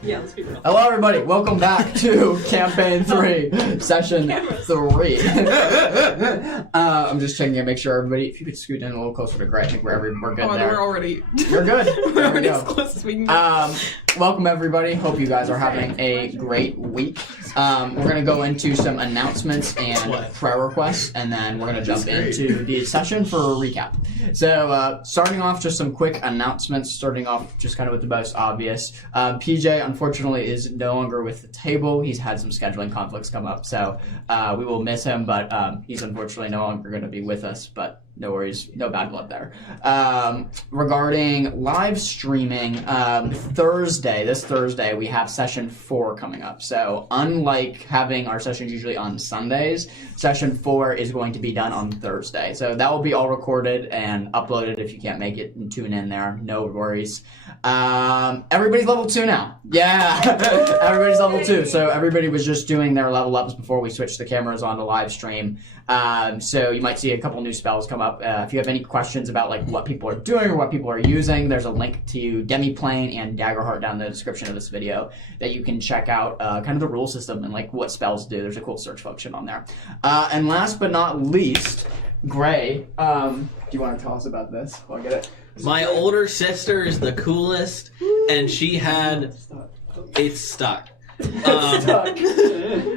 Yeah, let's be real. Hello, everybody. Welcome back to Campaign 3, Session 3. I'm just checking to make sure everybody, if you could scoot in a little closer to Greg, I think we're good there. We're already... We're good. We're already as close as we can get. Welcome, everybody. Hope you guys are having a great week We're going to go into some announcements and prayer requests, and then we're going to jump into the session for a recap. So, starting off, just some quick announcements, starting off just kind of with the most obvious. PJ, unfortunately, is no longer with the table. He's had some scheduling conflicts come up, so we will miss him, but he's unfortunately no longer going to be with us, but no worries, no bad blood there. Regarding live streaming, this Thursday, we have session 4 coming up. So unlike having our sessions usually on Sundays, session 4 is going to be done on Thursday. So that will be all recorded and uploaded if you can't make it and tune in there. No worries. Everybody's level 2 now. Yeah, everybody's level 2. So everybody was just doing their level ups before we switched the cameras on to live stream. So you might see a couple new spells come up. If you have any questions about like what people are doing or what people are using, there's a link to Demiplane and Daggerheart down in the description of this video that you can check out kind of the rule system and like what spells do. There's a cool search function on there. And last but not least, Gray, do you want to tell us about this? I'll get it. My older sister is the coolest, and she had... It's stuck.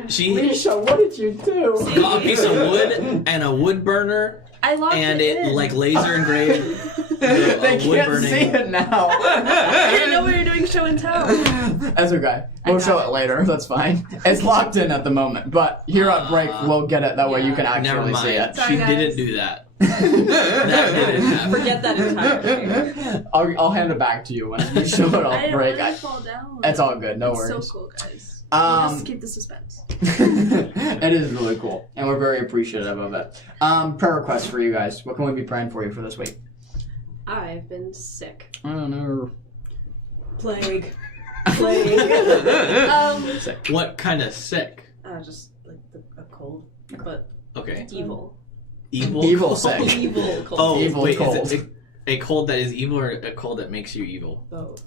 She Risha, what did you do? got a piece of wood and a wood burner, I locked and it it in. like laser engraved. They wood can't burning. see it now. I didn't know we were doing show and tell. That's okay. We'll show it later. That's fine. It's locked in at the moment, but here at break we'll get it. That way you can Never actually mind. see it. Sorry, She guys. didn't do that. That didn't happen. Forget that entirely. I'll hand it back to you when you show it I off didn't break. really fall down. It's all good. No It's worries. so cool, guys. Just keep the suspense. It is really cool, and we're very appreciative of it. Prayer requests for you guys. What can we be praying for you for this week? I've been sick. I don't know. Plague. Sick. What kind of sick? Just like a cold, but Okay. evil. Evil. Evil cold? sick. Evil cold. Oh, Evil wait, cold. is it a cold that is evil or a cold that makes you evil? Both.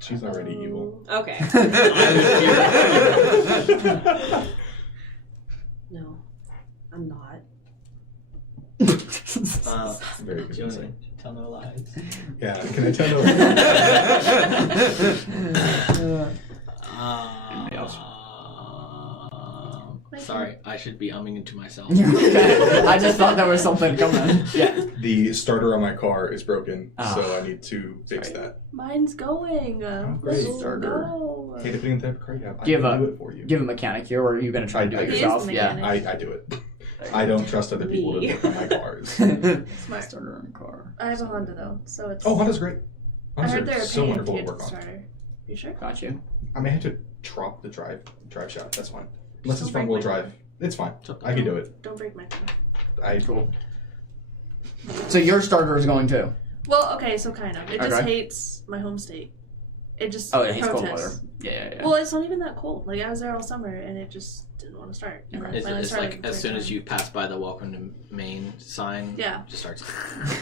She's already evil. Okay. I No, I'm not. Very confusing. Tell no lies. Yeah, can I tell no? Anybody else? Sorry, I should be umming into myself. Okay. I just thought there was something coming. Yeah. The starter on my car is broken, Oh. so I need to fix that. Mine's going. great. Let's Starter. go. Hey, depending on the type of car you have, I Give can a- do it for you. Give a mechanic here, or are you going to try to do it He is yourself? the Yeah. mechanic. I do it. I don't trust other people Me. to work on my cars. Smart. Starter on a car. I have a Honda though, so it's. Oh, Honda's great. I Hondas heard are they're a so pain wonderful to to get work the on. starter. You sure? Got you. I may have to drop the drive shaft. That's fine. Unless Don't it's front wheel break my- drive. It's fine. I can do it. Don't break my phone. Cool. So your starter is going too? Well, okay, so kind of. It just Okay. hates my home state. It just Oh, yeah, he's cold protests. weather. Yeah. Well, it's not even that cold. Like I was there all summer, and it just didn't want to start. And then It's, finally it's started like the as third soon as time. you pass by the welcome to Maine sign, Yeah. it just starts.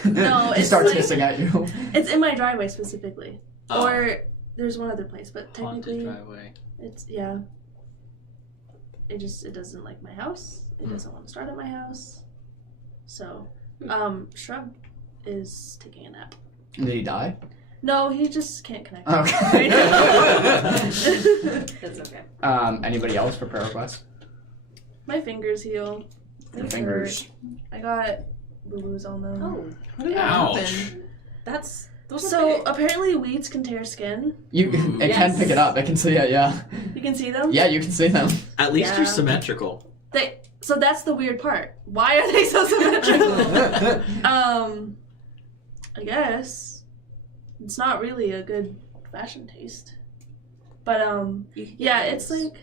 No, He it's starts like- hissing at you. It's in my driveway specifically, Oh, or there's one other place, but haunted technically, driveway. it's It doesn't like my house. It doesn't want to start at my house. So, Shrub is taking a nap. Did he die? No, he just can't connect. Okay. That's okay. Anybody else for prayer requests? My fingers heal. Your They fingers. hurt. I got boo-boos on them. Oh, Ouch. those So apparently weeds can tear skin. It can Yes. pick it up. It can see it. Yeah. You can see them. Yeah, you can see them. At least Yeah. you're symmetrical. So that's the weird part. Why are they so symmetrical? I guess it's not really a good fashion taste. But yeah, it's like,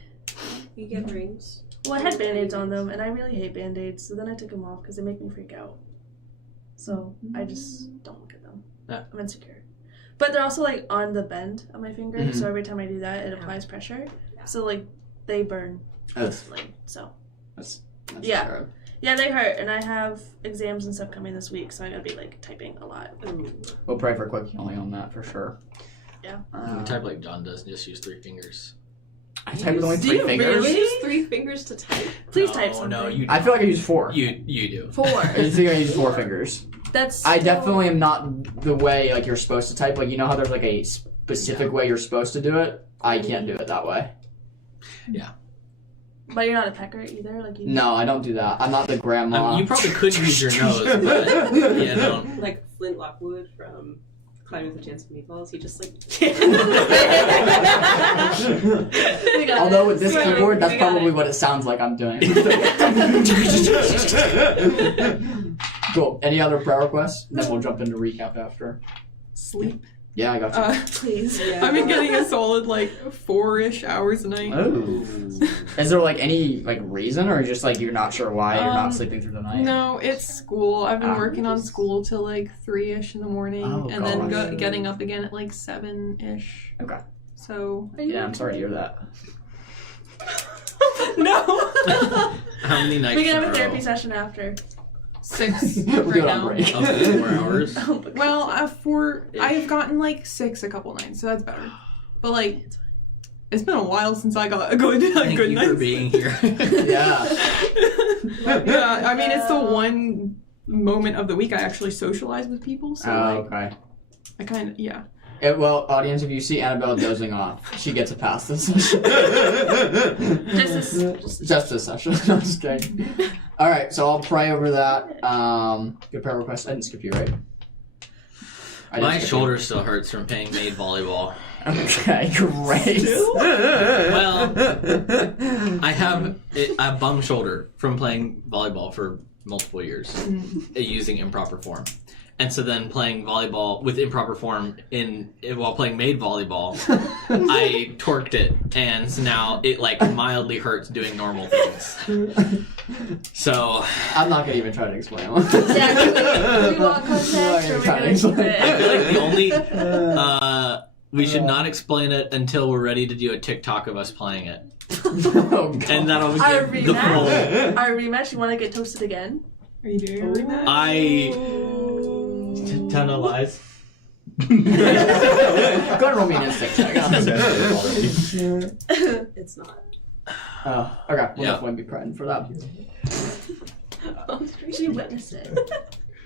you get rings. well, I had band-aids on them, and I really hate band-aids. So then I took them off because they make me freak out. So I just don't look at them. Yeah. I'm insecure. But they're also like on the bend of my finger, Mhm. so every time I do that, it applies pressure. So like they burn. That's So yeah. Yeah. yeah, they hurt, and I have exams and stuff coming this week, so I gotta be like typing a lot. We'll pray for quick healing on that for sure. Yeah. You type like John does and just use 3 fingers. I type with only Do 3 you fingers. really? Use 3 fingers to type. Please no, type something. No, you. I feel like I use 4. You do. 4. I think I use 4 fingers. That's. I so- definitely am not the way like you're supposed to type. Like you know how there's like a specific way you're supposed to do it. I can't do it that way. But you're not a pecker either, like you. No, I don't do that. I'm not the grandma. You probably could use your nose, but yeah, no. Like Flint Lockwood from Climbing with a Chance of Meatballs. He just like. Although with this Sorry, keyboard, that's we got probably it. what it sounds like I'm doing. Cool. Any other prayer requests? And then we'll jump into recap after. Sleep. Yeah, I got you. Please. I've been getting a solid 4-ish hours a night. Oh. Is there any reason, or just you're not sure why you're not sleeping through the night? No, it's school. I've been working on school till 3-ish in the morning, Oh, and then gosh. getting up again at 7-ish. Okay. So Yeah, I'm sorry to hear that. no. How many nights We can in have a row? therapy session after. 6 We'll do right it on now. break. Oh, 4 hours? Oh my God. Well, I've gotten 6 a couple nights, so that's better. But it's been a while since I got a good Thank good you night. for being here. Yeah. Yeah, I mean it's the one moment of the week I actually socialize with people, so Okay. I kind of Well, audience, if you see Annabelle dozing off, she gets a pass this session. Just this session. I'm just kidding. All right, so I'll pray over that. Good prayer request. I didn't skip you, right? I didn't My skip you. shoulder still hurts from playing maid volleyball. Okay, great. Well, I have a bum shoulder from playing volleyball for multiple years using improper form. And so then playing volleyball with improper form while playing maid volleyball, I torqued it, and so now it mildly hurts doing normal things. So I'm not gonna even try to explain. Yeah, do we want context or are we gonna keep I feel it? the only we should not explain it until we're ready to do a TikTok of us playing it, Oh, God. and that'll Our be the full. rematch. Our rematch. You want to get toasted again? Are you doing a rematch? Ton of lies. Go ahead and roll me an instinct check. It's not. Oh, okay. We'll Yeah. definitely be praying for that. She witnessed it.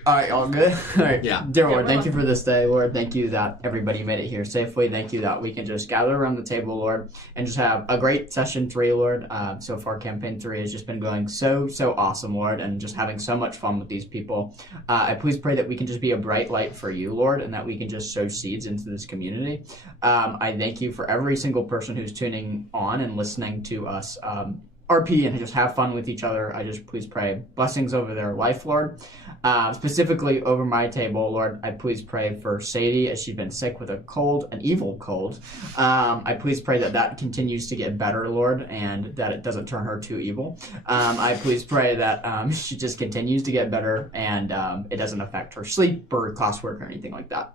All right, all good? All right. Yeah. Dear Yeah, Lord, we're thank on. you for this day, Lord. Thank you that everybody made it here safely. Thank you that we can just gather around the table, Lord, and just have a great session 3, Lord. So far, campaign 3 has just been going so awesome, Lord, and just having so much fun with these people. I please pray that we can just be a bright light for you, Lord, and that we can just sow seeds into this community. I thank you for every single person who's tuning on and listening to us RP and just have fun with each other. I just please pray blessings over their life, Lord. Specifically over my table, Lord, I please pray for Sadie as she's been sick with a cold, an evil cold. I please pray that continues to get better, Lord, and that it doesn't turn her too evil. I please pray that she just continues to get better and it doesn't affect her sleep or classwork or anything like that.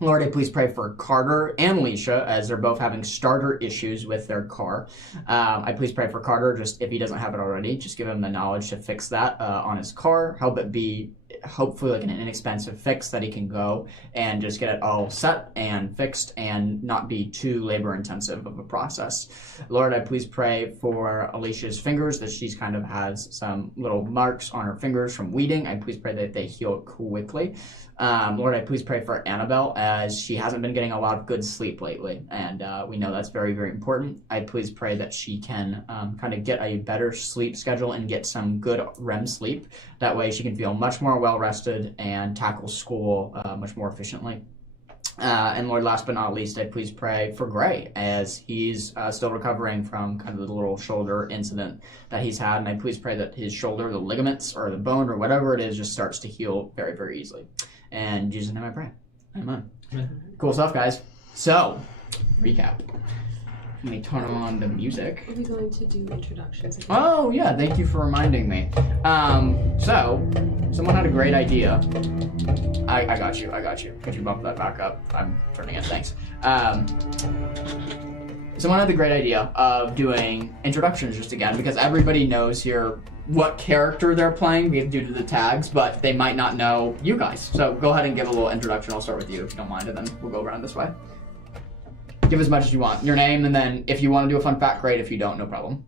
Lord, I please pray for Carter and Leisha as they're both having starter issues with their car. I please pray for Carter, just if he doesn't have it already, just give him the knowledge to fix that on his car. Help it be hopefully an inexpensive fix that he can go and just get it all set and fixed and not be too labor intensive of a process. Lord, I please pray for Alicia's fingers, that she's kind of has some little marks on her fingers from weeding. I please pray that they heal quickly. Lord, I please pray for Annabelle as she hasn't been getting a lot of good sleep lately, and we know that's very, very important. I please pray that she can kind of get a better sleep schedule and get some good REM sleep. That way she can feel much more well-rested and tackle school much more efficiently. And Lord, last but not least, I please pray for Gray as he's still recovering from kind of the little shoulder incident that he's had. And I please pray that his shoulder, the ligaments or the bone or whatever it is, just starts to heal very, very easily. And in Jesus' name I pray. Amen. Cool stuff, guys. So, recap. Let me turn on the music. Are we going to do introductions again? Oh, yeah, thank you for reminding me. So, someone had a great idea. I got you. Could you bump that back up? I'm turning it, thanks. Someone had the great idea of doing introductions just again, because everybody knows here what character they're playing due to the tags, but they might not know you guys. So go ahead and give a little introduction. I'll start with you if you don't mind, and then we'll go around this way. Give as much as you want. Your name, and then if you want to do a fun fact, great. If you don't, no problem.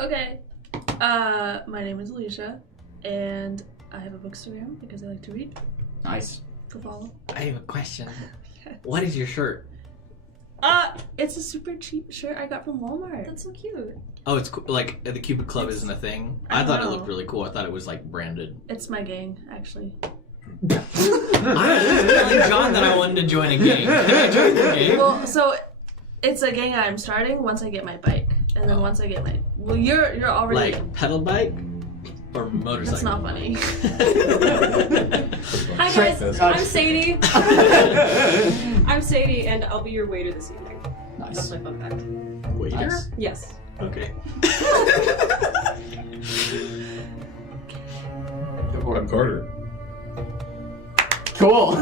Okay. My name is Alicia, and I have a bookstagram because I like to read. Nice. Go follow. I have a question. What is your shirt? It's a super cheap shirt I got from Walmart. That's so cute. Oh, it's cool. Like the Cupid Club isn't a thing. I thought it looked really cool. I thought it was like branded. It's my gang, actually. I was telling John that I wanted to join a gang. Can I join the gang? Well, so it's a gang I'm starting once I get my bike, and then once I get my you're already Like pedal bike or motorcycle? That's not funny. Hi guys, I'm Sadie. I'm Sadie, and I'll be your waiter this evening. That's Nice. my fun fact. Waiter? Nice. Yes. Okay. I'm Carter. Cool.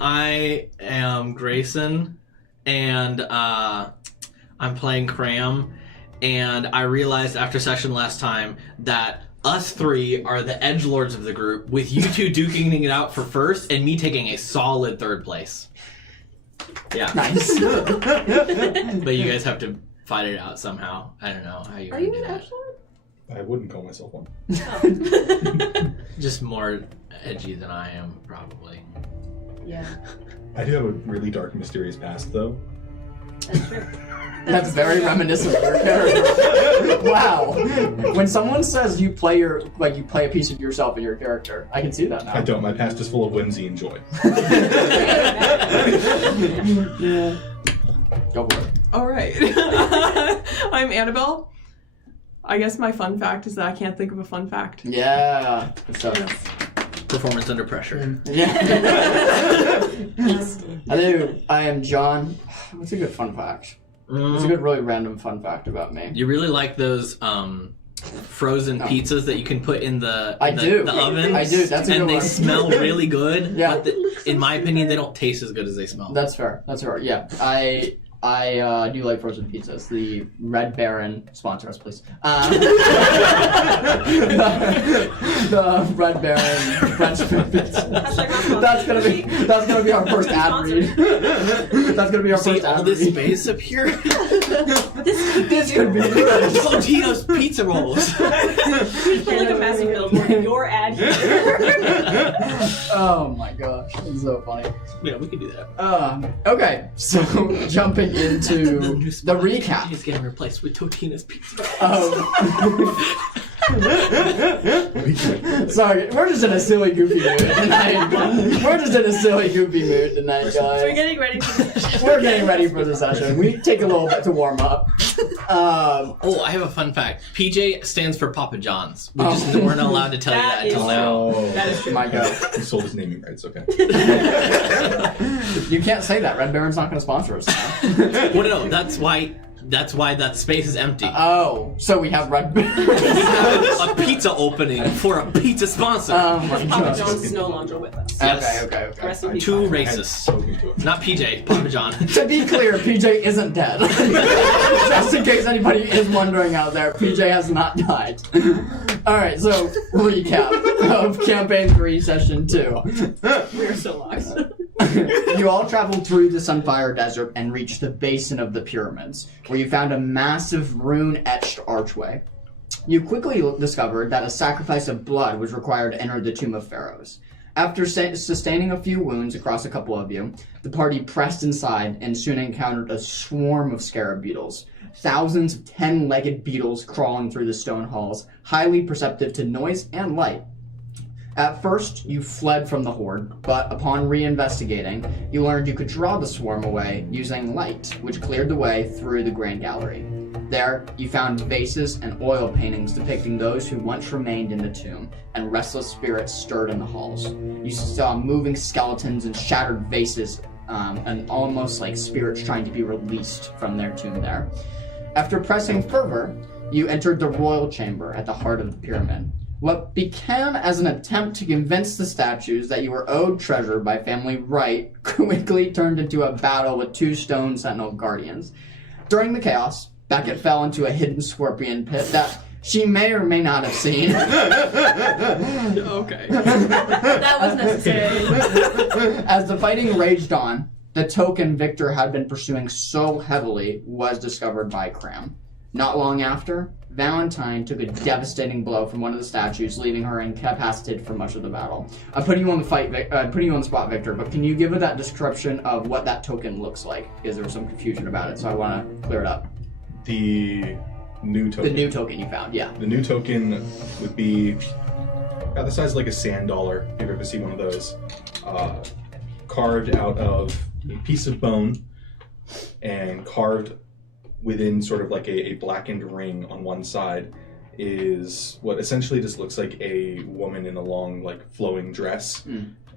I am Grayson, and I'm playing Cram, and I realized after session last time that us three are the edgelords of the group, with you two duking it out for first, and me taking a solid third place. Yeah. Nice. But you guys have to fight it out somehow. I don't know how you Are wanna you do an that. edgelord? I wouldn't call myself one. Just more edgy than I am, probably. Yeah, I do have a really dark, mysterious past, though. that's true. That's very reminiscent of your character. Wow. When someone says you play a piece of yourself in your character, I can see that now. I don't. My past is full of whimsy and joy. Yeah. Go for it. All right. I'm Annabelle. I guess my fun fact is that I can't think of a fun fact. Yeah. Good stuff. Performance under pressure. Yeah. Hello, I am John. What's a good fun fact? What's a good, really random fun fact about me? You really like those frozen pizzas that you can put in the oven? I do. That's a good and they one. smell really good. Yeah. But in my opinion, they don't taste as good as they smell. That's fair. That's fair. Yeah. I do like frozen pizzas. The Red Baron sponsor us, please. The Red Baron French pizza. That's gonna be our first ad read. That's gonna be our See first all ad this read. space up here? This could be good. Totino's pizza rolls. You play like a massive billboard. Your ad here. Oh my gosh, that's so funny. Yeah, we can do that. Okay, so jumping into the recap. He's getting replaced with Totino's pizza. Sorry, we're just in a silly, goofy mood tonight. Guys. We're getting ready for the session. We're getting ready for the session. We take a little bit to warm up. Oh, I have a fun fact. PJ stands for Papa John's. We just weren't allowed to tell you that until now. That is true. My God. He sold his naming rights, okay. You can't say that. Red Baron's not going to sponsor us now. Well, no, that's why that space is empty. Oh, so we have Red Baron. A pizza opening for a pizza sponsor. Oh my Papa gosh. John's is no longer with us. Yes. Okay. Rest in peace. Too I had racist. spoken to him. Not PJ, Papa John. To be clear, PJ isn't dead. Just in case anybody is wondering out there, PJ has not died. Alright, so recap of Campaign 3, Session 2. We are so lost. You all traveled through the Sunfire Desert and reached the basin of the pyramids, where you found a massive rune-etched archway. You quickly discovered that a sacrifice of blood was required to enter the Tomb of Pharaohs. After sustaining a few wounds across a couple of you, the party pressed inside and soon encountered a swarm of scarab beetles. Thousands of 10-legged beetles crawling through the stone halls, highly perceptive to noise and light. At first, you fled from the horde, but upon reinvestigating, you learned you could draw the swarm away using light, which cleared the way through the Grand Gallery. There, you found vases and oil paintings depicting those who once remained in the tomb, and restless spirits stirred in the halls. You saw moving skeletons and shattered vases, and almost like spirits trying to be released from their tomb there. After pressing further, you entered the royal chamber at the heart of the pyramid. What began as an attempt to convince the statues that you were owed treasure by family right quickly turned into a battle with two stone sentinel guardians. During the chaos, Beckett fell into a hidden scorpion pit that she may or may not have seen. Okay. That was necessary. As the fighting raged on, the token Victor had been pursuing so heavily was discovered by Cram. Not long after, Valentine took a devastating blow from one of the statues, leaving her incapacitated for much of the battle. I'm putting you on the spot, Victor, but can you give it that description of what that token looks like? Because there was some confusion about it, so I want to clear it up. The new token. The new token you found, yeah. The new token would be about the size of like a sand dollar, if you've ever seen one of those. Carved out of a piece of bone and carved within sort of like a blackened ring on one side is what essentially just looks like a woman in a long, like, flowing dress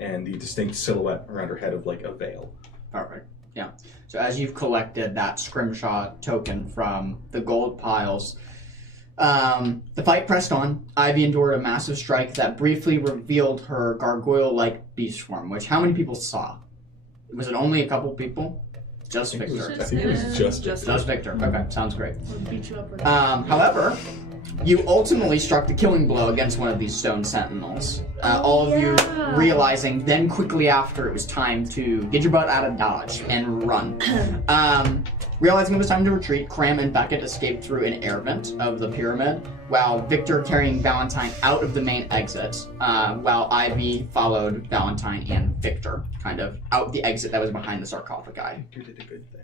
and the distinct silhouette around her head of like a veil. Perfect. Yeah. So as you've collected that scrimshaw token from the gold piles, the fight pressed on. Ivy endured a massive strike that briefly revealed her gargoyle-like beast form, which how many people saw? Was it only a couple people? Just Victor. I think it was just Victor. Okay, sounds great. We'll beat you up with However, you ultimately struck the killing blow against one of these stone sentinels. All of you realizing then quickly after it was time to get your butt out of Dodge and run. Realizing it was time to retreat, Cram and Beckett escaped through an air vent of the pyramid, while Victor carrying Valentine out of the main exit, while Ivy followed Valentine and Victor kind of out the exit that was behind the sarcophagi. You did a good thing.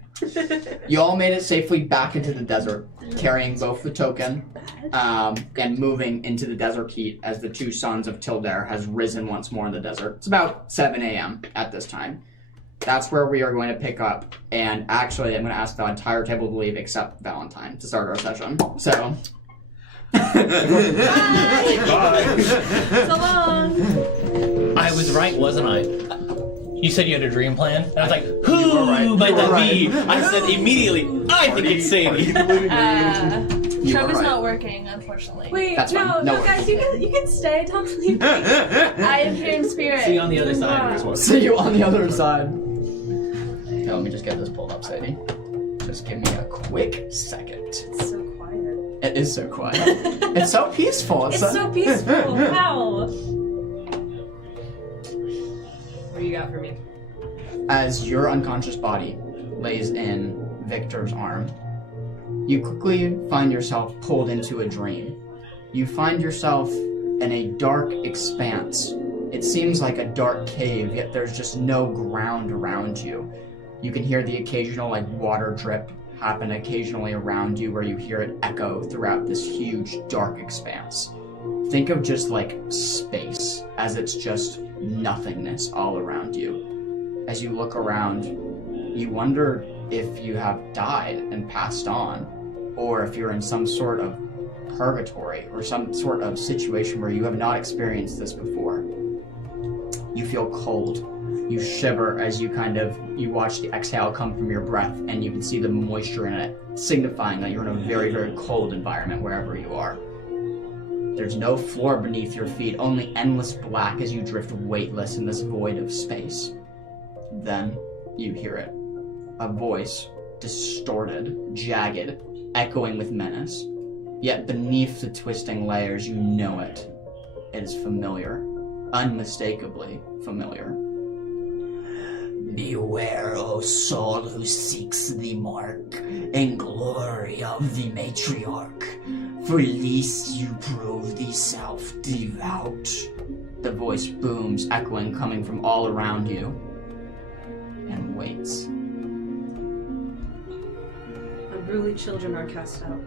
You all made it safely back into the desert, carrying both the token and moving into the desert heat as the two sons of Tildare has risen once more in the desert. It's about 7 a.m. at this time. That's where we are going to pick up, and actually I'm going to ask the entire table to leave except Valentine to start our session. So... Bye! So long! I was right, wasn't I? You said you had a dream plan, and I was like, You who were right. might You were that right. be? I said immediately, I think it's Sadie. Trump is right. not working, unfortunately. Wait, That's no, fine. No no, guys, you can stay. Don't leave. I am here in spirit. See you on the other side. See you on the other side. Okay, let me just get this pulled up, Sadie. Just give me a quick second. It's so quiet. It is so quiet. It's so peaceful. It's so peaceful. Wow. What do you got for me? As your unconscious body lays in Victor's arm, you quickly find yourself pulled into a dream. You find yourself in a dark expanse. It seems like a dark cave, yet there's just no ground around you. You can hear the occasional water drip happen occasionally around you, where you hear it echo throughout this huge dark expanse. Think of just space, as it's just nothingness all around you. As you look around, you wonder if you have died and passed on, or if you're in some sort of purgatory or some sort of situation where you have not experienced this before. You feel cold. You shiver as you watch the exhale come from your breath, and you can see the moisture in it, signifying that you're in a very, very cold environment wherever you are. There's no floor beneath your feet, only endless black as you drift weightless in this void of space. Then you hear it. A voice, distorted, jagged, echoing with menace. Yet beneath the twisting layers, you know it. It is familiar. Unmistakably familiar. Beware, O soul who seeks the mark and glory of the matriarch, for least you prove the self-devout. The voice booms, echoing, coming from all around you, and waits. Unruly children are cast out.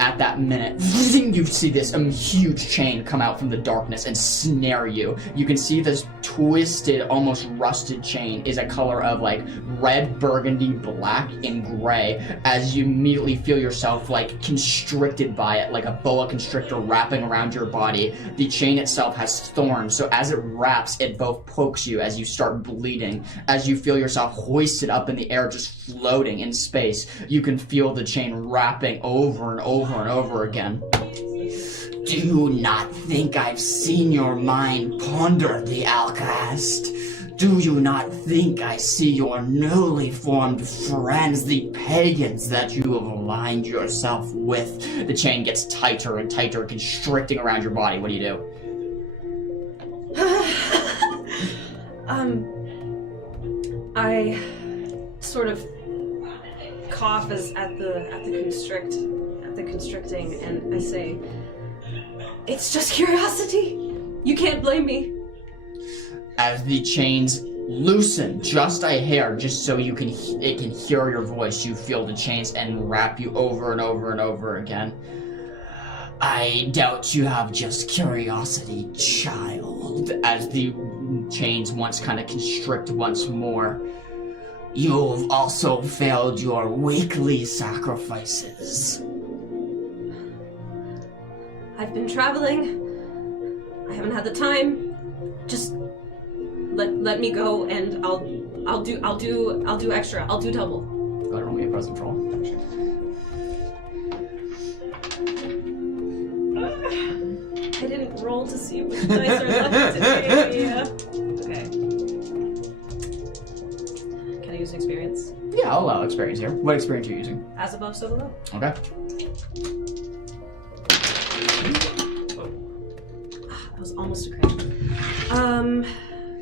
At that minute, you see this huge chain come out from the darkness and snare you. You can see this twisted, almost rusted chain is a color of red, burgundy, black, and gray, as you immediately feel yourself constricted by it, like a boa constrictor wrapping around your body. The chain itself has thorns, so as it wraps, it both pokes you as you start bleeding. As you feel yourself hoisted up in the air, just floating in space, you can feel the chain wrapping over and over and over again. Do not think I've seen your mind ponder the Alcast. Do you not think I see your newly formed friends, the pagans that you have aligned yourself with? The chain gets tighter and tighter, constricting around your body. What do you do? I sort of cough at the constrict, the constricting and I say, it's just curiosity. You can't blame me. As the chains loosen just a hair, just so it can hear your voice, you feel the chains and wrap you over and over and over again. I doubt you have just curiosity, child. As the chains once kind of constrict once more, you've also failed your weekly sacrifices. I've been traveling. I haven't had the time. Just let me go, and I'll do extra. I'll do double. Go ahead and roll me a present roll. I didn't roll to see which dice are left today. Okay. Can I use an experience? Yeah, I'll allow experience here. What experience are you using? As above, so below. Okay. That was almost a crit.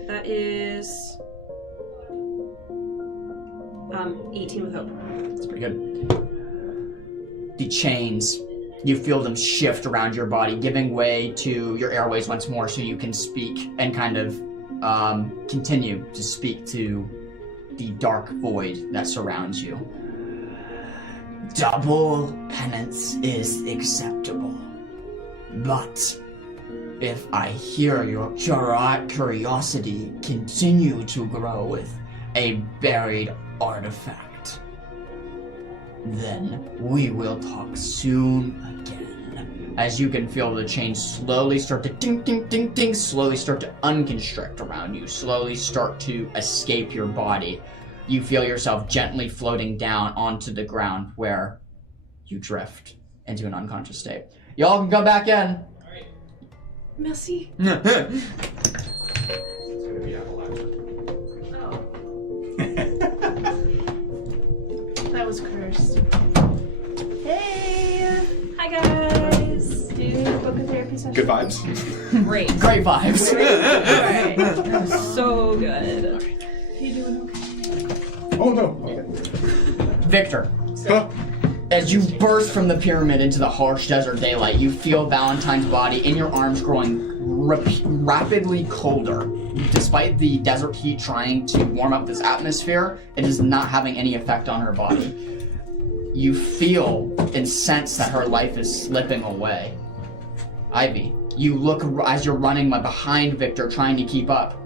That is 18 with hope. That's pretty good. The chains, you feel them shift around your body, giving way to your airways once more so you can speak and kind of continue to speak to the dark void that surrounds you. Double penance is acceptable. But if I hear your curiosity continue to grow with a buried artifact, then we will talk soon again. As you can feel the chains slowly start to ding, ding, ding, ding, slowly start to unconstrict around you, slowly start to escape your body. You feel yourself gently floating down onto the ground where you drift into an unconscious state. Y'all can come back in. Merci. It's gonna be out loud. Oh. That was cursed. Hey! Hi guys. Do you need a book of therapy session? Good vibes. Great. Great vibes. Alright. So good. Are you doing okay? Oh no. Okay. Victor, Huh? as you burst from the pyramid into the harsh desert daylight, you feel Valentine's body in your arms growing rapidly colder. Despite the desert heat trying to warm up this atmosphere, it is not having any effect on her body. You feel and sense that her life is slipping away. Ivy, you look as you're running behind Victor, trying to keep up.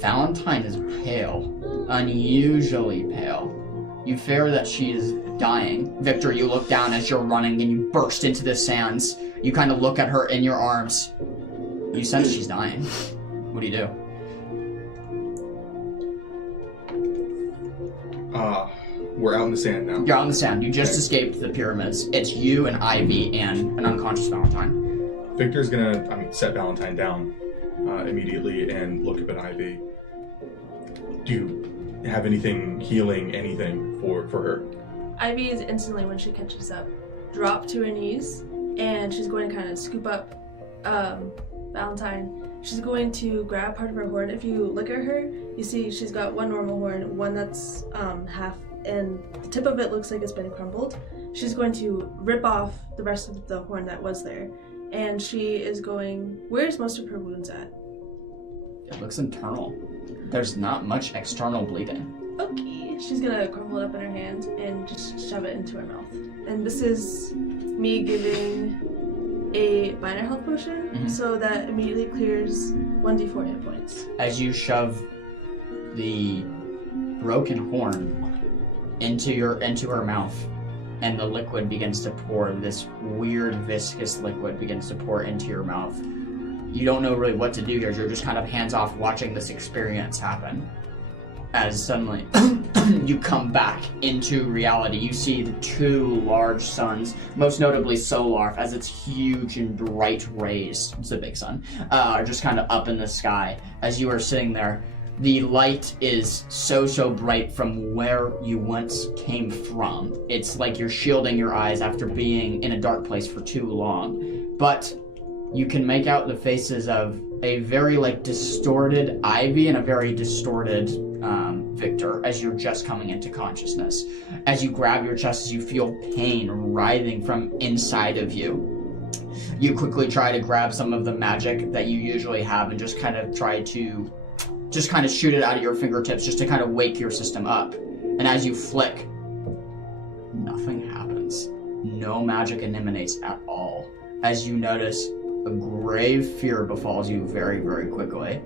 Valentine is pale, unusually pale. You fear that she is dying. Victor, you look down as you're running and you burst into the sands. You kind of look at her in your arms. You sense she's dying. What do you do? We're out in the sand now. You're out in the sand. You just escaped the pyramids. It's you and Ivy and an unconscious Valentine. Victor's gonna, set Valentine down immediately and look up at Ivy. Do you have anything healing, anything for her? Ivy is instantly, when she catches up, drop to her knees, and she's going to kind of scoop up Valentine. She's going to grab part of her horn. If you look at her, you see she's got one normal horn, one that's half, and the tip of it looks like it's been crumbled. She's going to rip off the rest of the horn that was there, and she is going... Where's most of her wounds at? It looks internal. There's not much external bleeding. Okay. She's gonna crumble it up in her hand and just shove it into her mouth. And this is me giving a minor health potion, so that immediately clears 1d4 hit points. As you shove the broken horn into her mouth, and the liquid begins to pour, this weird viscous liquid begins to pour into your mouth. You don't know really what to do here. You're just kind of hands off watching this experience happen. As suddenly you come back into reality. You see the two large suns, most notably Solar, as its huge and bright rays, it's a big sun, are just kind of up in the sky. As you are sitting there, the light is so bright from where you once came from. It's like you're shielding your eyes after being in a dark place for too long. But you can make out the faces of a very distorted Ivy and a very distorted Victor, as you're just coming into consciousness. As you grab your chest, as you feel pain writhing from inside of you, you quickly try to grab some of the magic that you usually have and just kind of try to just kind of shoot it out of your fingertips just to kind of wake your system up. And as you flick, nothing happens. No magic emanates at all. As you notice, a grave fear befalls you very, very quickly.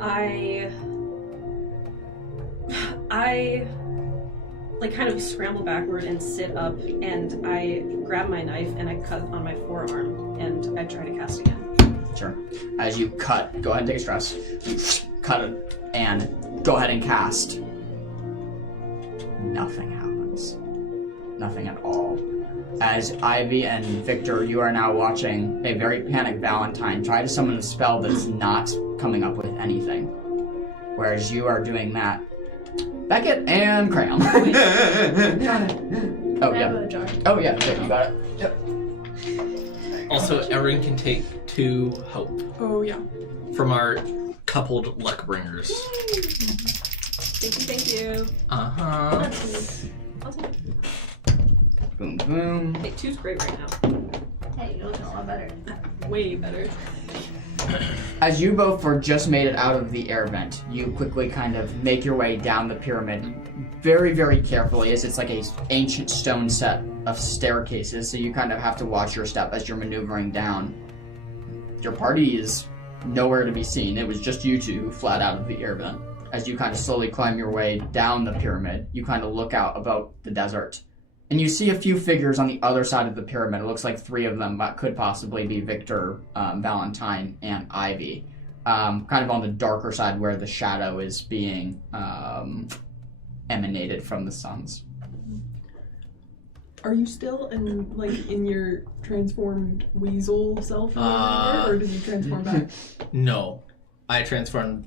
I like kind of scramble backward and sit up, and I grab my knife and I cut on my forearm and I try to cast again. Sure. As you cut, go ahead and take a stress. You cut it and go ahead and cast. Nothing happens. Nothing at all. As Ivy and Victor, you are now watching a very panicked Valentine try to summon a spell that's not coming up with anything. Whereas you are doing that. Beckett and Cram. Got it. Oh, I have yeah. a jar. Oh, yeah, there, you got it. Yep. Also, everyone can take 2 hope Oh, yeah. from our coupled luck bringers. Thank you. Uh-huh. That's sweet. Awesome. Boom, boom. Hey, 2's great right now. Hey, you're looking a lot better. Way better. As you both were just made it out of the air vent, you quickly kind of make your way down the pyramid very, very carefully, as it's like a ancient stone set of staircases, so you kind of have to watch your step as you're maneuvering down. Your party is nowhere to be seen. It was just you two who fled out of the air vent. As you kind of slowly climb your way down the pyramid, you kind of look out about the desert. And you see a few figures on the other side of the pyramid. It looks like 3 of them, but could possibly be Victor, Valentine, and Ivy. Kind of on the darker side where the shadow is being emanated from the suns. Are you still in your transformed weasel self or did you transform back? No. I transformed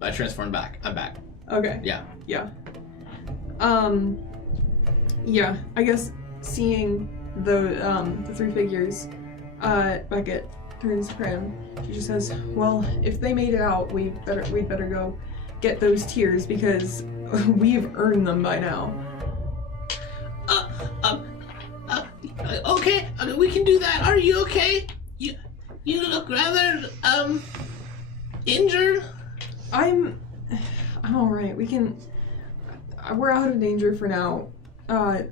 back. I'm back. Okay. Yeah. Yeah. Yeah, I guess seeing the 3 figures, Beckett turns to Cram. She just says, "Well, if they made it out, we'd better go get those tears because we've earned them by now." Okay, we can do that. Are you okay? You look rather injured. I'm all right. We're out of danger for now. I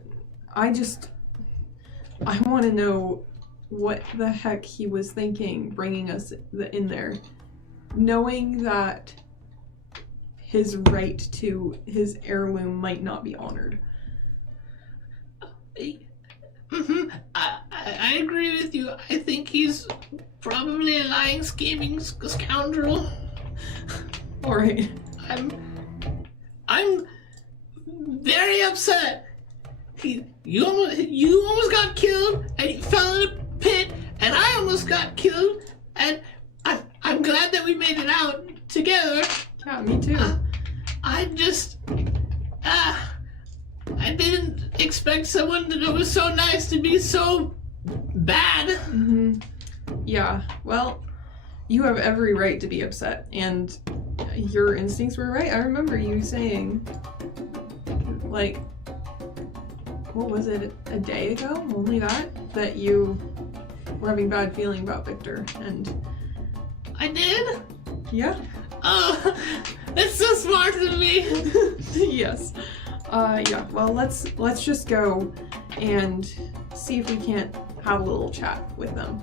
want to know what the heck he was thinking bringing us in there. Knowing that his right to his heirloom might not be honored. Mm-hmm. I agree with you. I think he's probably a lying, scheming scoundrel. All right. I'm very upset. You almost got killed, and you fell in a pit, and I almost got killed, and I'm glad that we made it out together. Yeah, me too. I didn't expect someone that was so nice to be so bad. Mm-hmm. Yeah, well, you have every right to be upset, and your instincts were right. I remember you saying, like, what was it, a day ago? Only that you were having bad feeling about Victor, and... I did? Yeah. Oh, that's so smart of me. Yes. Yeah, well, let's just go and see if we can't have a little chat with them.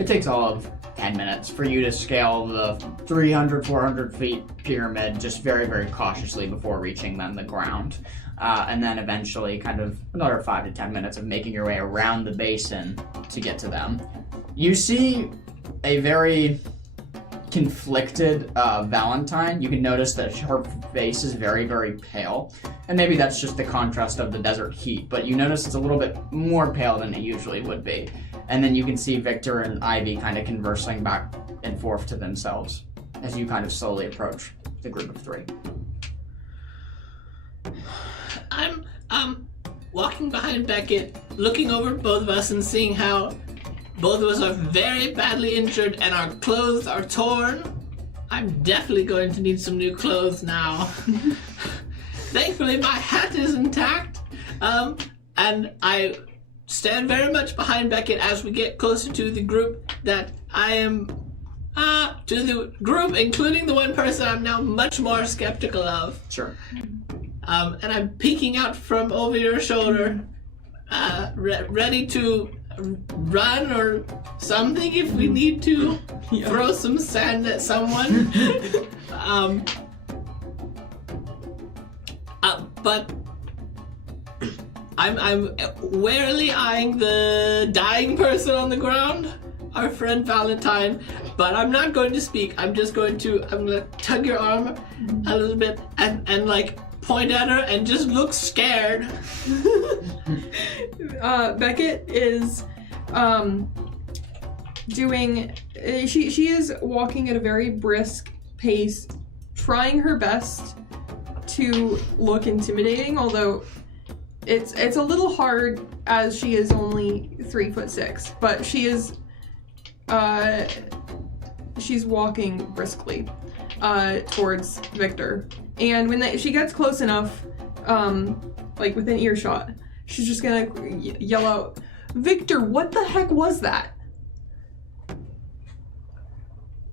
It takes all of 10 minutes for you to scale the 300, 400 feet pyramid just very, very cautiously before reaching then the ground. And then eventually kind of another 5 to 10 minutes of making your way around the basin to get to them. You see a very conflicted Valentine. You can notice that her face is very, very pale. And maybe that's just the contrast of the desert heat, but you notice it's a little bit more pale than it usually would be. And then you can see Victor and Ivy kind of conversing back and forth to themselves as you kind of slowly approach the group of 3. I'm walking behind Beckett, looking over both of us and seeing how both of us are very badly injured and our clothes are torn. I'm definitely going to need some new clothes now. Thankfully, my hat is intact, and I stand very much behind Beckett as we get closer to the group that I am, to the group, including the one person I'm now much more skeptical of. Sure. And I'm peeking out from over your shoulder, ready to run or something if we need to. Throw some sand at someone. But I'm warily eyeing the dying person on the ground, our friend Valentine, but I'm not going to speak. I'm going to tug your arm a little bit and like point at her and just look scared. Beckett is doing. She is walking at a very brisk pace, trying her best to look intimidating, although it's a little hard as she is only 3'6", but she is she's walking briskly towards Victor, and when she gets close enough, like within earshot, she's just gonna yell out, "Victor, what the heck was that?"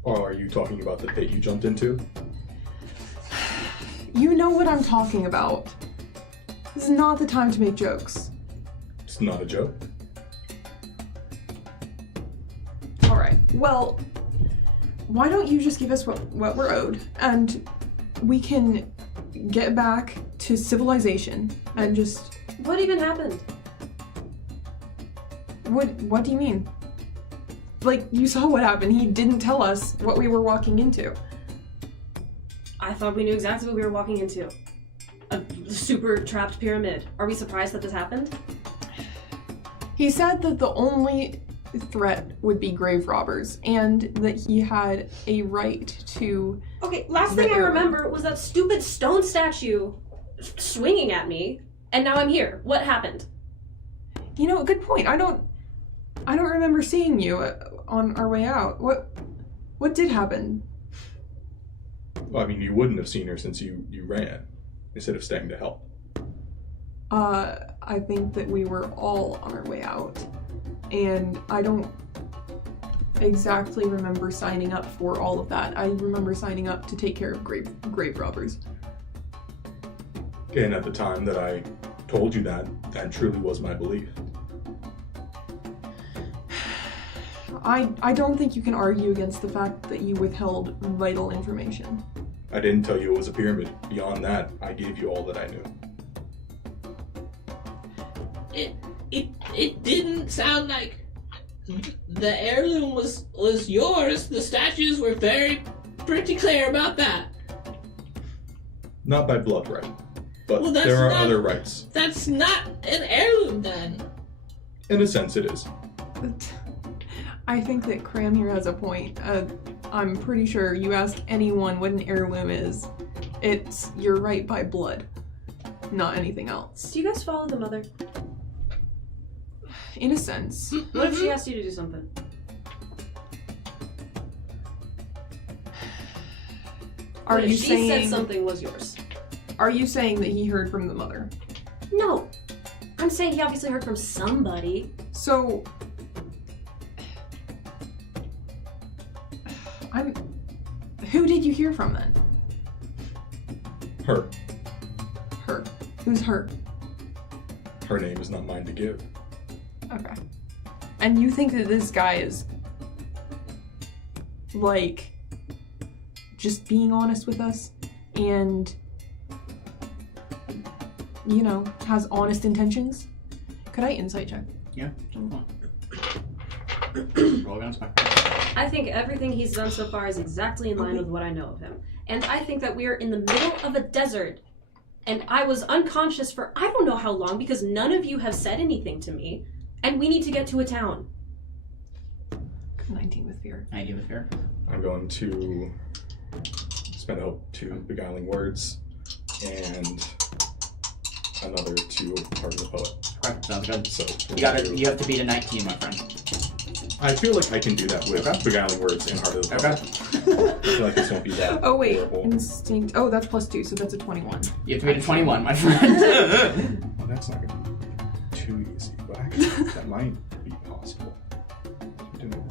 Or are you talking about the pit you jumped into? You know what I'm talking about. This is not the time to make jokes. It's not a joke. Alright, well, why don't you just give us what we're owed, and we can get back to civilization and just... What even happened? What do you mean? Like, you saw what happened. He didn't tell us what we were walking into. I thought we knew exactly what we were walking into. A super trapped pyramid. Are we surprised that this happened? He said that the only threat would be grave robbers, and that he had a right to... Okay, last thing I remember was that stupid stone statue swinging at me, and now I'm here. What happened? You know, good point. I don't remember seeing you on our way out. What did happen? Well, I mean, you wouldn't have seen her since you ran instead of staying to help. I think that we were all on our way out, and I don't exactly remember signing up for all of that. I remember signing up to take care of grave robbers. And at the time that I told you that truly was my belief. I don't think you can argue against the fact that you withheld vital information. I didn't tell you it was a pyramid. Beyond that, I gave you all that I knew. It didn't sound like the heirloom was yours. The statues were pretty clear about that. Not by blood right, but Well, there are other rights. That's not an heirloom then. In a sense, it is. I think that Cram here has a point. I'm pretty sure you ask anyone what an heirloom is, it's your right by blood, not anything else. Do you guys follow the mother? In a sense. What if she asked you to do something? Are What if you she saying said something was yours? Are you saying that he heard from the mother? No. I'm saying he obviously heard from somebody. So who did you hear from then? Her. Her. Who's her? Her name is not mine to give. Okay. And you think that this guy is, like, just being honest with us and, you know, has honest intentions? Could I insight check? Yeah. Roll against my... I think everything he's done so far is exactly in line with what I know of him. And I think that we are in the middle of a desert. And I was unconscious for I don't know how long because none of you have said anything to me. And we need to get to a town. 19 with fear. 19 with fear. I'm going to spend a hope to beguiling words and another to Heart of the Poet. Okay, sounds good. So You have to beat a 19, my friend. I feel like I can do that with beguiling words and Heart of the Poet. Okay. feel like this won't be that. Oh wait, horrible. instinct. Oh, that's +2, so that's a 21. You have to beat a 21, my friend. Well, that's not gonna be too easy, but actually, that might be possible. Keep doing that.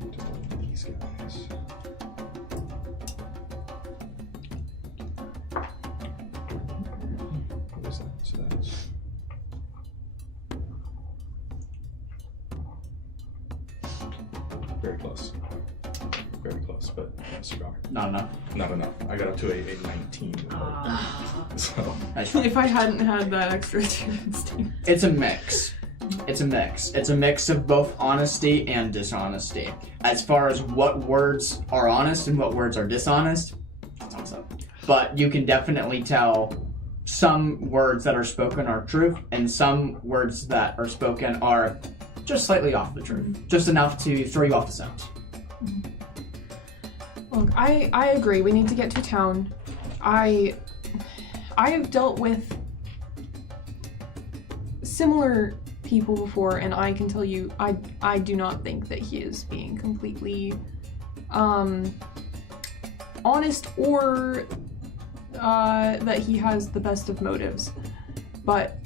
Like to roll these guys. What is that? So that's. Very close. Very close, but a cigar. Not enough. Not enough. I got up to a 19. So Nice. If I hadn't had that extra 2 instinct. It's a mix. It's a mix. It's a mix of both honesty and dishonesty. As far as what words are honest and what words are dishonest, it's awesome. But you can definitely tell some words that are spoken are truth, and some words that are spoken are just slightly off the truth. Just enough to throw you off the scent. Look, I agree. We need to get to town. I have dealt with similar people before, and I can tell you, I do not think that he is being completely honest or that he has the best of motives. But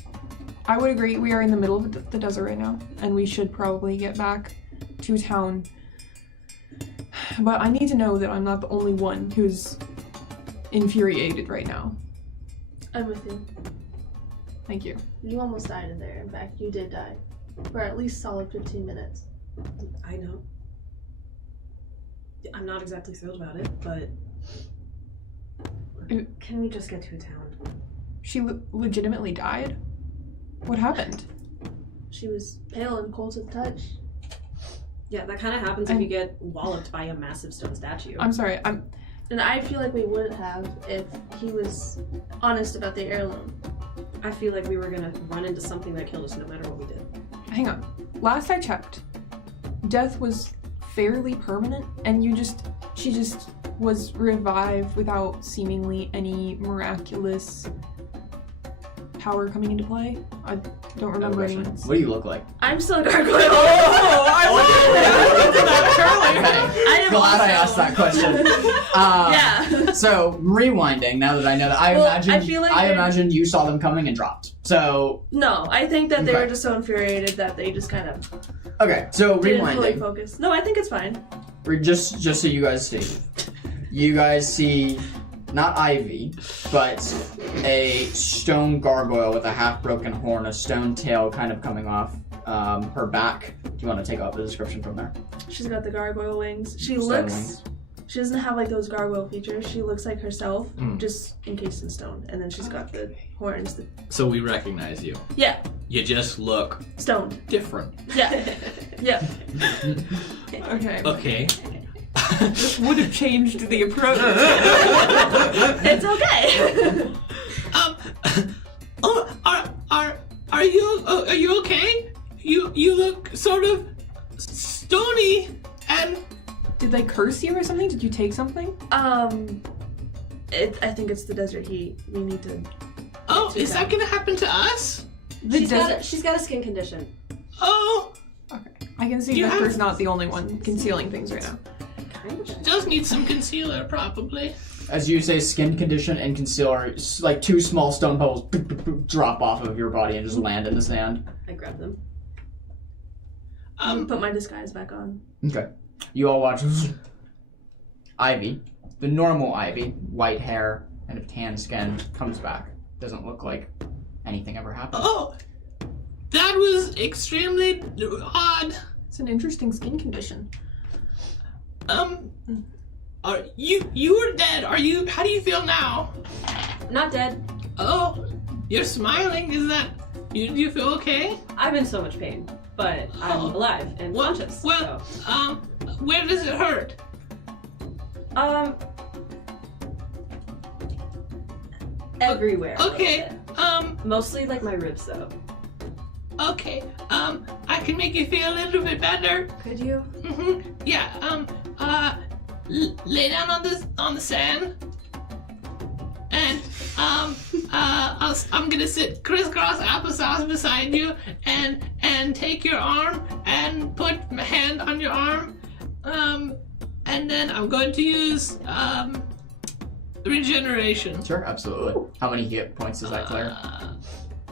I would agree, we are in the middle of the desert right now, and we should probably get back to town. But I need to know that I'm not the only one who's infuriated right now. I'm with you. Thank you. You almost died in there. In fact, you did die. For at least solid 15 minutes. I know. I'm not exactly thrilled about it, but can we just get to a town? She legitimately died? What happened? She was pale and cold to the touch. Yeah, that kind of happens if you get walloped by a massive stone statue. I'm sorry, And I feel like we wouldn't have if he was honest about the heirloom. I feel like we were gonna run into something that killed us no matter what we did. hang on. Last I checked, death was fairly permanent, and she just was revived without seemingly any miraculous power coming into play. I don't remember any. What do you look like? I'm still a gargoyle. I'm glad I asked that question. Yeah. So rewinding. Now that I know that, I imagine you saw them coming and dropped. So No, I think that they Okay. were just so infuriated that they just kind of okay. So didn't fully rewinding. focus. No, I think it's fine. Just so you guys see, not Ivy, but a stone gargoyle with a half-broken horn, a stone tail kind of coming off her back. Do you want to take off the description from there? She's got the gargoyle wings. She Stone looks. wings. She doesn't have like those gargoyle features. She looks like herself, just encased in stone. And then she's got the horns. So we recognize you. Yeah, You just look stoned. different. Yeah, yeah. Okay. Okay. This would have changed the approach. It's okay. Are you okay? You look sort of stony and Did they curse you or something? Did you take something? I think it's the desert heat. We need to. oh, is that gonna happen to us? The desert. She's got a skin condition. Oh, I can see You Vesper's have- not the only one concealing things right now. does need some concealer probably. As you say, skin condition and concealer, like two small stone pebbles drop off of your body and just land in the sand. I grabbed them. Put my disguise back on. Okay. You all watch Ivy, the normal Ivy, white hair and a tan skin, comes back. Doesn't look like anything ever happened. Oh, that was extremely odd. It's an interesting skin condition. Are you were dead? How do you feel now? Not dead. Oh, you're smiling. Is that do you feel okay? I'm in so much pain, but I'm Oh. alive and conscious. Well, where does it hurt? So. Everywhere. a little Okay. bit. Mostly like my ribs though. Okay. I can make you feel a little bit better. Could you? Yeah. Lay down on the sand, and I'm gonna sit crisscross applesauce beside you, and and take your arm and put my hand on your arm. And then I'm going to use regeneration. Sure, absolutely. How many hit points does that clear?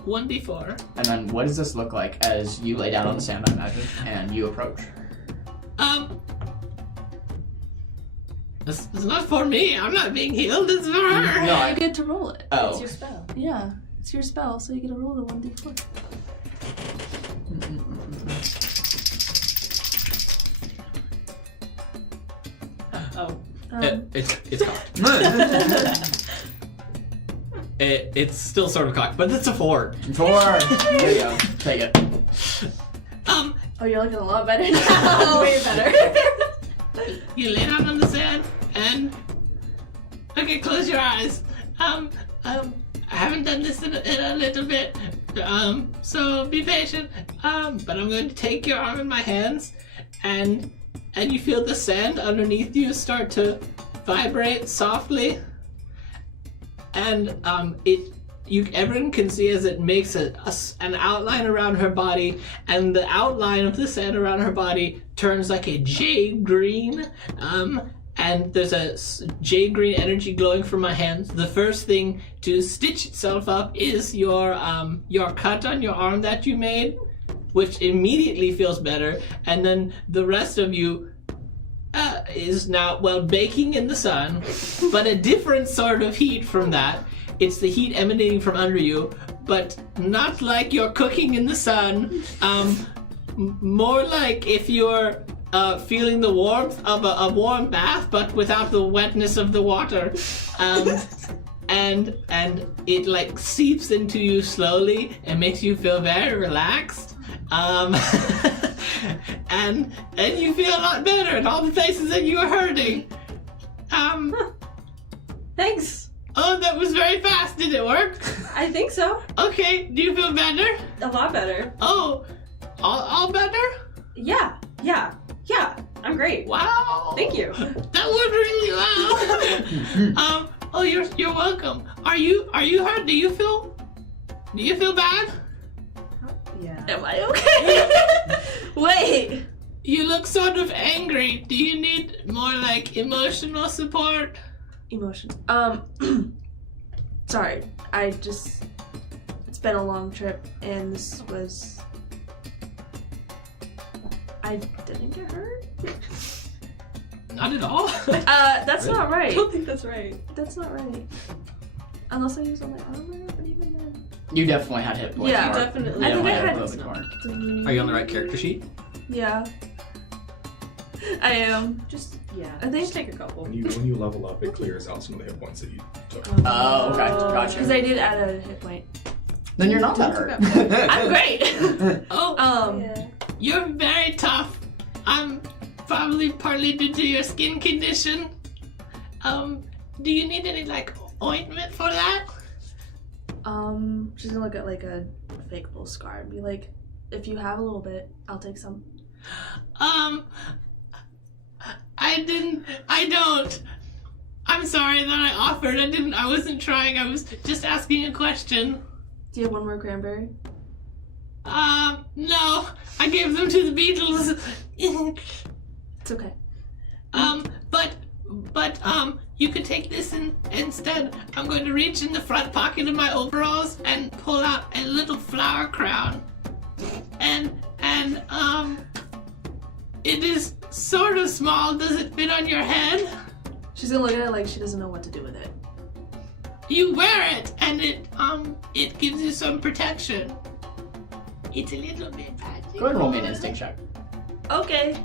1d4. And then what does this look like as you lay down on the sand, I imagine, and you approach? This is not for me. I'm not being healed. It's for her. No, You get to roll it. Oh. It's your spell. Yeah, it's your spell, so you get to roll the 1d4. Oh. It's cocked. It's still sort of cocked, but it's a 4. 4. There you go. Take it. Oh, you're looking a lot better now. Way better. You lay down on the sand and okay, close your eyes. I haven't done this in a little bit, so be patient. But I'm going to take your arm in my hands, and you feel the sand underneath you start to vibrate softly, and everyone can see as it makes an outline around her body, and the outline of the sand around her body turns like a jade green, and there's a jade green energy glowing from my hands. The first thing to stitch itself up is your cut on your arm that you made, which immediately feels better, and then the rest of you is now, baking in the sun, but a different sort of heat from that. It's the heat emanating from under you, but not like you're cooking in the sun. More like if you're feeling the warmth of a warm bath, but without the wetness of the water. And it like seeps into you slowly and makes you feel very relaxed. And you feel a lot better in all the places that you were hurting. Thanks. Oh, that was very fast. Did it work? I think so. Okay, do you feel better? A lot better. Oh, all better? Yeah. I'm great. Wow. Thank you. That went really well. Oh, you're welcome. Are you hurt? Do you feel bad? Yeah. Am I okay? Wait. You look sort of angry. Do you need more like emotional support? Emotions. Sorry. It's been a long trip, and this was... I didn't get hurt? Not at all. That's not I right. don't think that's right. That's not right. Unless I use all my armor, but even then... You definitely had hit points. Yeah, Mark. definitely. You I think I definitely had- a little bit more. Are you on the right character sheet? Yeah. I am. Just, yeah. I think- Just take a couple. When you level up, it clears out some of the hit points that you took. Oh, okay. Gotcha. Because I did add a hit point. Then you're not that hurt. I'm great. Oh, Yeah. you're very tough. Probably partly due to your skin condition. Do you need any like ointment for that? She's gonna look at like a fake little scar and be like, if you have a little bit, I'll take some. I don't. I'm sorry that I offered. I wasn't trying. I was just asking a question. Do you have one more cranberry? No. I gave them to the Beatles. It's okay. But you could take this instead. I'm going to reach in the front pocket of my overalls and pull out a little flower crown. And it is sort of small. Does it fit on your head? She's gonna look at it like she doesn't know what to do with it. You wear it, and it gives you some protection. It's a little bit magical. Go ahead and roll me an instinct check. Okay.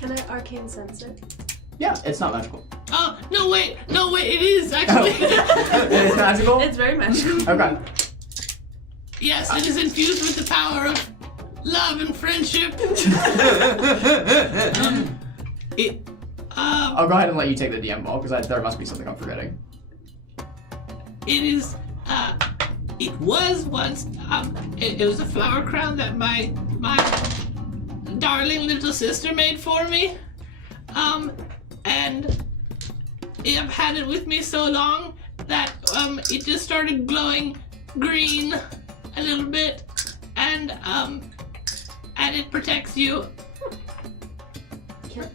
Can I arcane sense it? Yeah, it's not magical. Oh, no wait, it is actually. It's magical? It's very magical. Okay. Yes, it is infused with the power of love and friendship. I'll go ahead and let you take the DM ball, because there must be something I'm forgetting. It is, it was once, it was a flower crown that my darling little sister made for me. And I've had it with me so long that, it just started glowing green a little bit. And and it protects you.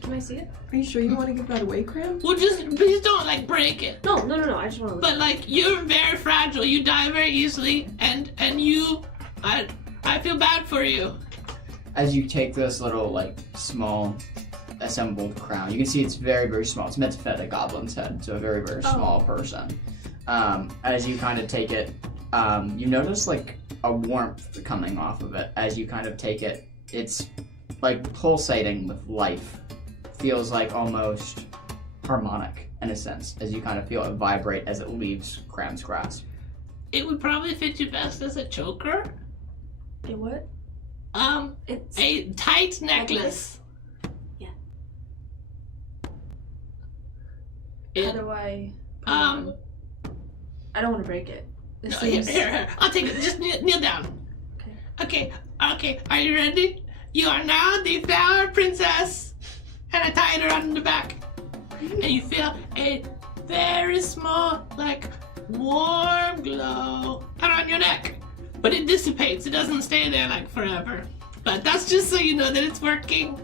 Can I see it? Are you sure you want to give that away, Cram? Well, just please don't like break it. No. I just want to. But like you're very fragile. You die very easily, and you, I feel bad for you. As you take this little like small assembled crown, you can see it's very, very small. It's meant to fit a goblin's head, so a very, very small person. As you kind of take it, you notice like a warmth coming off of it. As you kind of take it, it's like pulsating with life. Feels like almost harmonic in a sense, as you kind of feel it vibrate as it leaves Cram's grasp. It would probably fit you best as a choker. A what? It's A tight necklace. Yeah. How do I? Um. I don't want to break it. This No, here, seems. here, I'll take it. Just kneel down. Okay. Are you ready? You are now the Flower Princess. And I tied her on the back. And you feel a very small, like, warm glow around your neck. But it dissipates. It doesn't stay there, like, forever. But that's just so you know that it's working.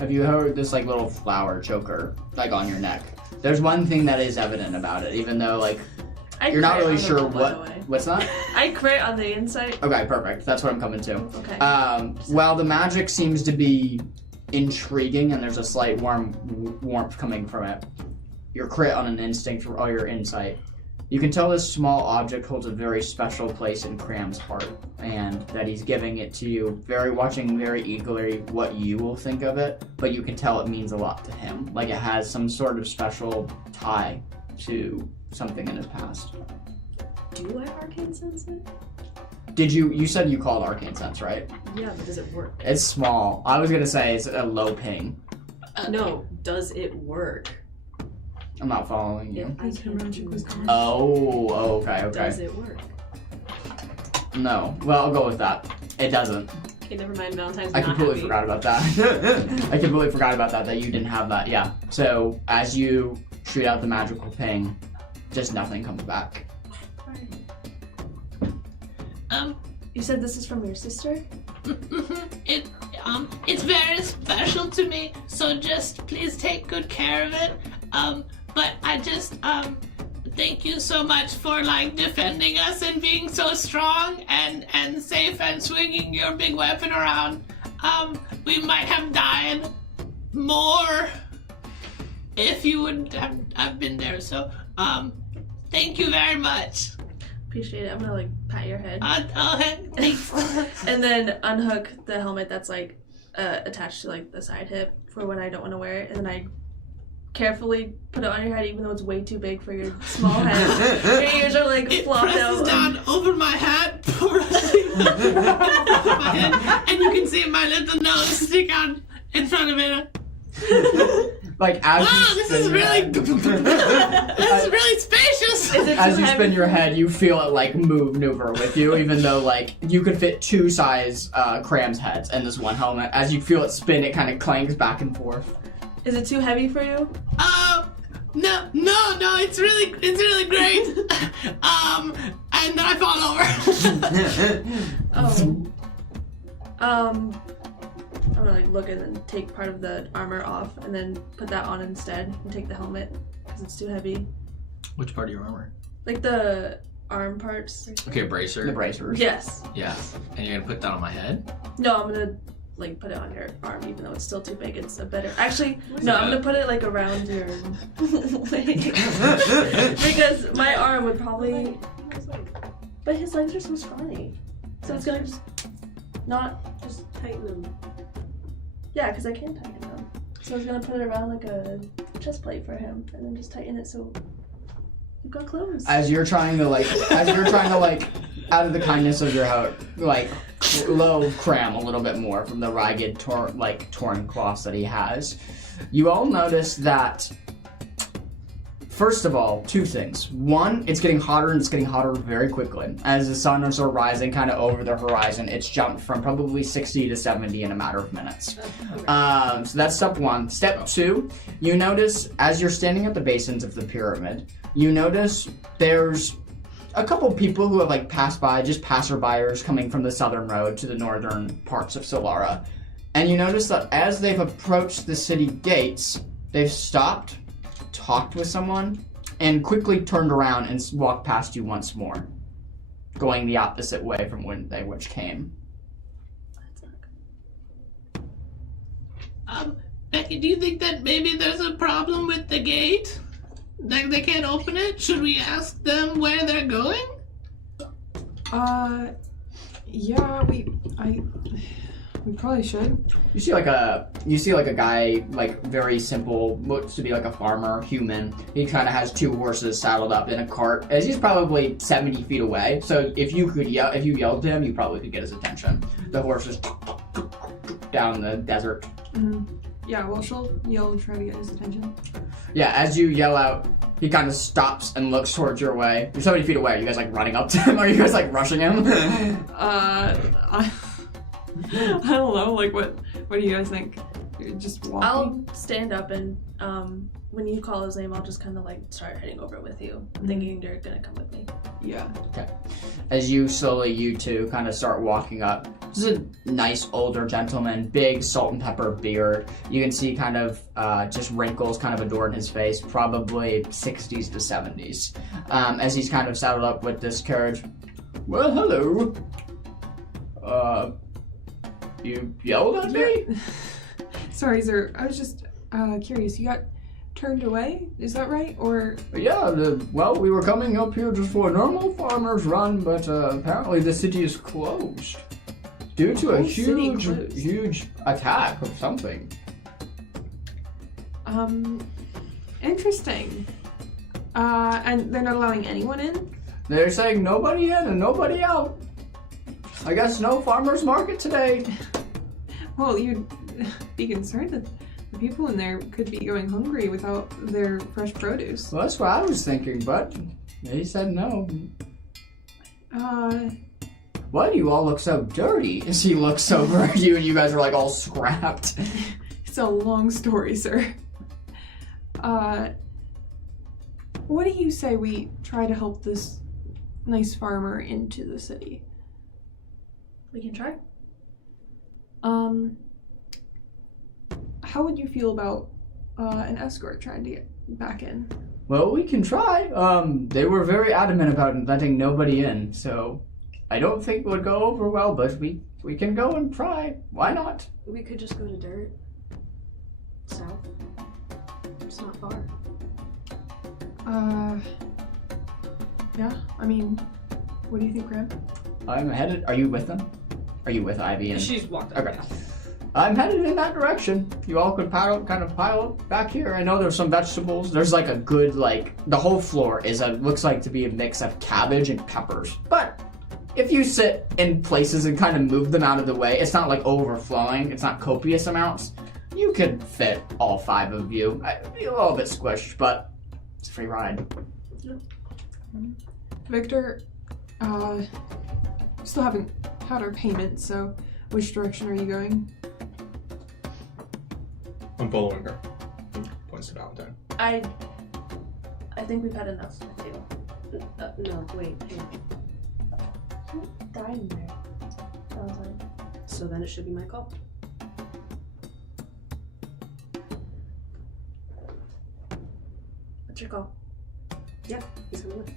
Have you heard this like little flower choker like on your neck? There's one thing that is evident about it, even though like you're not really sure what's that? I crit on the inside. Okay, perfect. That's what I'm coming to. Okay. While the magic seems to be intriguing and there's a slight warmth coming from it, your crit on an instinct for all your insight, you can tell this small object holds a very special place in Cram's heart, and that he's giving it to you, watching very eagerly what you will think of it, but you can tell it means a lot to him. Like it has some sort of special tie to something in his past. Do I arcane sense it? Did you said you called Arcane Sense, right? Yeah, but does it work? It's small. I was gonna say it's a low ping. No, does it work? I'm not following you. I can't do it. Oh, okay. Does it work? No. Well, I'll go with that. It doesn't. Okay, never mind. Valentine's I not completely happy. forgot about that. I completely forgot about that you didn't have that. Yeah. So as you shoot out the magical ping, just nothing comes back. You said this is from your sister? It's very special to me, so just please take good care of it. But I just, thank you so much for, like, defending us and being so strong and safe and swinging your big weapon around. We might have died more if you wouldn't have been there, so, thank you very much. Appreciate it. I'm gonna, like, pat your head. Thanks. And then unhook the helmet that's, like, attached to, like, the side hip for when I don't want to wear it. And then I carefully put it on your head, even though it's way too big for your small head. Your ears are, like, It flopped presses out. down over my hat, pressing my head, and you can see my little nose stick out in front of it. Like as Wow, you this spin is your really, head- this is really spacious. Is it as too you heavy? spin your head, you feel it like maneuver with you, even though like you could fit two size Cram's heads in this one helmet. As you feel it spin, it kind of clangs back and forth. Is it too heavy for you? No, it's really great. And then I fall over. I'm gonna like look and then take part of the armor off and then put that on instead and take the helmet because it's too heavy. Which part of your armor? Like the arm parts. Okay, bracer. The bracers. Yes. Yeah. And you're gonna put that on my head? No, I'm gonna like put it on your arm even though it's still too big. It's a better. Actually, no, I'm gonna put it like around your leg because my arm would probably. But his legs are so scrawny, so it's gonna just not just Tighten them. Yeah, because I can tighten them. So I was gonna put it around like a chest plate for him, and then just tighten it so you've got clothes. As you're trying to out of the kindness of your heart, like low Cram a little bit more from the ragged torn cloths that he has. You all notice that. First of all, two things. One, it's getting hotter and it's getting hotter very quickly. As the sun is rising kind of over the horizon, it's jumped from probably 60 to 70 in a matter of minutes. So that's step one. Step two, you notice as you're standing at the basins of the pyramid, you notice there's a couple people who have like passed by, just passerbyers coming from the southern road to the northern parts of Solara. And you notice that as they've approached the city gates, they've stopped, talked with someone, and quickly turned around and walked past you once more, going the opposite way from when they which came. Becky, do you think that maybe there's a problem with the gate? Like they can't open it? Should we ask them where they're going? Yeah, we probably should. You see like a guy, like very simple, looks to be like a farmer, human. He kind of has 2 horses saddled up in a cart, as he's probably 70 feet away. So if you yelled to him, you probably could get his attention. The horses down the desert. Mm-hmm. Yeah, well, she'll yell and try to get his attention. Yeah, as you yell out, he kind of stops and looks towards your way. You're 70 feet away. Are you guys like running up to him? Are you guys like rushing him? I don't know. Like, what do you guys think? You're just walking? I'll stand up and when you call his name, I'll just kind of like start heading over with you, thinking you're gonna come with me. Yeah. Okay. As you two kind of start walking up, this is a nice older gentleman, big salt and pepper beard. You can see kind of just wrinkles kind of adorn his face, probably 60s to 70s. As he's kind of saddled up with this carriage. Well, hello. You yelled at me? Sorry, sir. I was just curious. You got turned away? Is that right? Or Yeah, well, we were coming up here just for a normal farmer's run, but apparently the city is closed due to a huge attack of something. Interesting. And they're not allowing anyone in? They're saying nobody in and nobody out. I guess no farmer's market today. Well, you'd be concerned that the people in there could be going hungry without their fresh produce. Well, that's what I was thinking, but he said no. Why do you all look so dirty? As he looks over at you and you guys are like all scrapped. It's a long story, sir. What do you say we try to help this nice farmer into the city? We can try. How would you feel about an escort trying to get back in? Well, we can try. They were very adamant about letting nobody in, so I don't think it would go over well, but we can go and try. Why not? We could just go to Dirt. South. It's not far. Yeah, I mean, what do you think, Graham? I'm headed. Are you with them? Are you with Ivy? And... She's walked up. Okay. I'm headed in that direction. You all could pile up back here. I know there's some vegetables. There's like a good, the whole floor looks like to be a mix of cabbage and peppers. But if you sit in places and kind of move them out of the way, it's not like overflowing. It's not copious amounts. You could fit all 5 of you. I'd be a little bit squished, but it's a free ride. Victor, still haven't had our payment, so which direction are you going? I'm following her. Points to Valentine. I think we've had enough with you. No, wait, hang on. Who died in there? Valentine. So then it should be my call. What's your call? Yeah, he's coming with.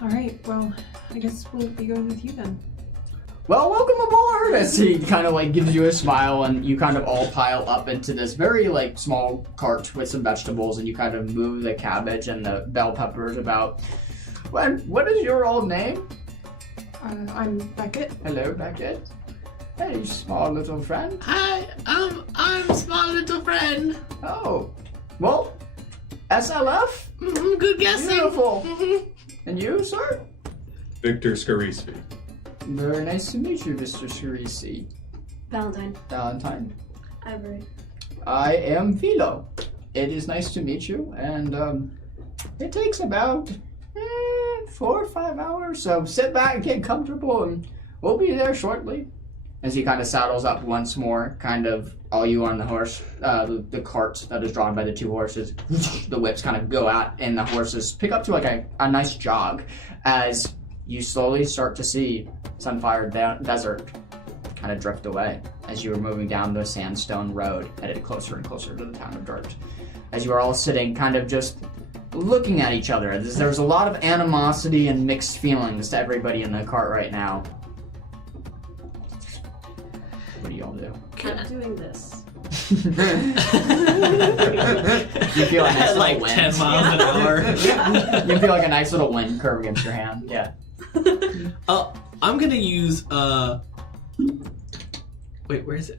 Alright, well, I guess we'll be going with you then. Well, welcome aboard! As he kind of gives you a smile and you kind of all pile up into this very small cart with some vegetables and you kind of move the cabbage and the bell peppers about. What is your old name? I'm Beckett. Hello, Beckett. Hey, small little friend. Hi, I'm small little friend. Oh, well, SLF? Mm-hmm, good guessing. Beautiful. Mm-hmm. And you, sir? Victor Scarisfi. Very nice to meet you, Mr. Shirisi. Valentine. Valentine. Ivory. I am Philo. It is nice to meet you, and it takes about 4 or 5 hours, so sit back and get comfortable, and we'll be there shortly. as he kind of saddles up once more, kind of all you on the horse, the cart that is drawn by the 2 horses, the whips kind of go out, and the horses pick up to like a nice jog as you slowly start to see Sunfire Desert kind of drift away as you are moving down the sandstone road, headed closer and closer to the town of Dirt. As you are all sitting kind of just looking at each other. There's a lot of animosity and mixed feelings to everybody in the cart right now. What do y'all do? I'm doing this. You feel a nice like little 10 wind. miles an hour. You feel like a nice little wind curve against your hand. Yeah. I'm gonna use wait, where is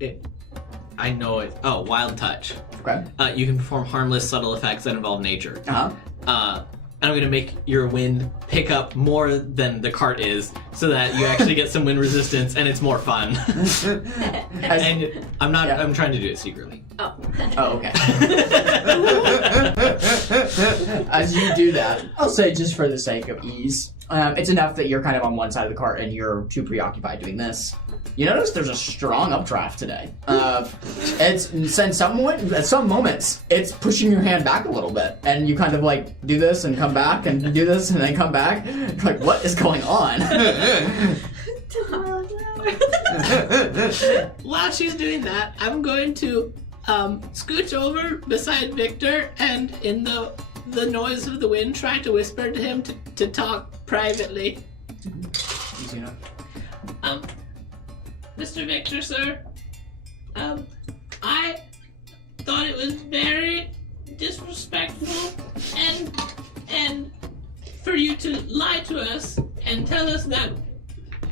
it? I know it. Oh, Wild Touch. Okay. You can perform harmless, subtle effects that involve nature. Uh-huh. And I'm gonna make your wind pick up more than the cart is, so that you actually get some wind resistance, and it's more fun. And I'm not. Yeah. I'm trying to do it secretly. Oh. Oh, okay. As you do that, I'll say just for the sake of ease, it's enough that you're kind of on one side of the cart and you're too preoccupied doing this. You notice there's a strong updraft today. At some moments, it's pushing your hand back a little bit, and you kind of like do this and come back and do this and then come back. You're like, what is going on? While she's doing that, I'm going to scooch over beside Victor and in the noise of the wind try to whisper to him to talk privately. Easy enough. Mr. Victor, sir, I thought it was very disrespectful and for you to lie to us and tell us that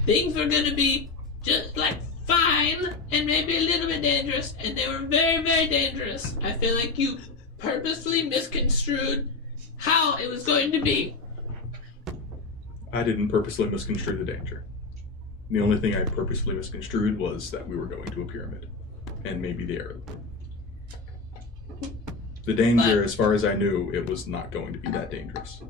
things were gonna be just like fine and maybe a little bit dangerous, and they were very, very dangerous. I feel like you purposely misconstrued how it was going to be. I didn't purposely misconstrue the danger. The only thing I purposefully misconstrued was that we were going to a pyramid, and maybe the arrow. The danger, as far as I knew, it was not going to be that dangerous.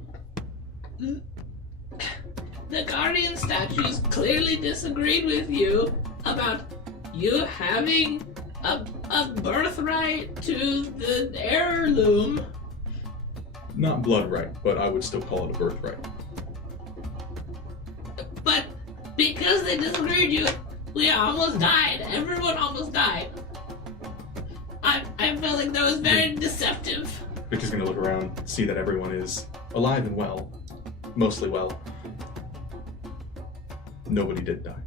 The Guardian statues clearly disagreed with you about you having a birthright to the heirloom. Not blood right, but I would still call it a birthright. But because they disagreed with you, we almost died. Everyone almost died. I felt like that was very deceptive. Victor's gonna look around, see that everyone is alive and well. Mostly well. Nobody did die.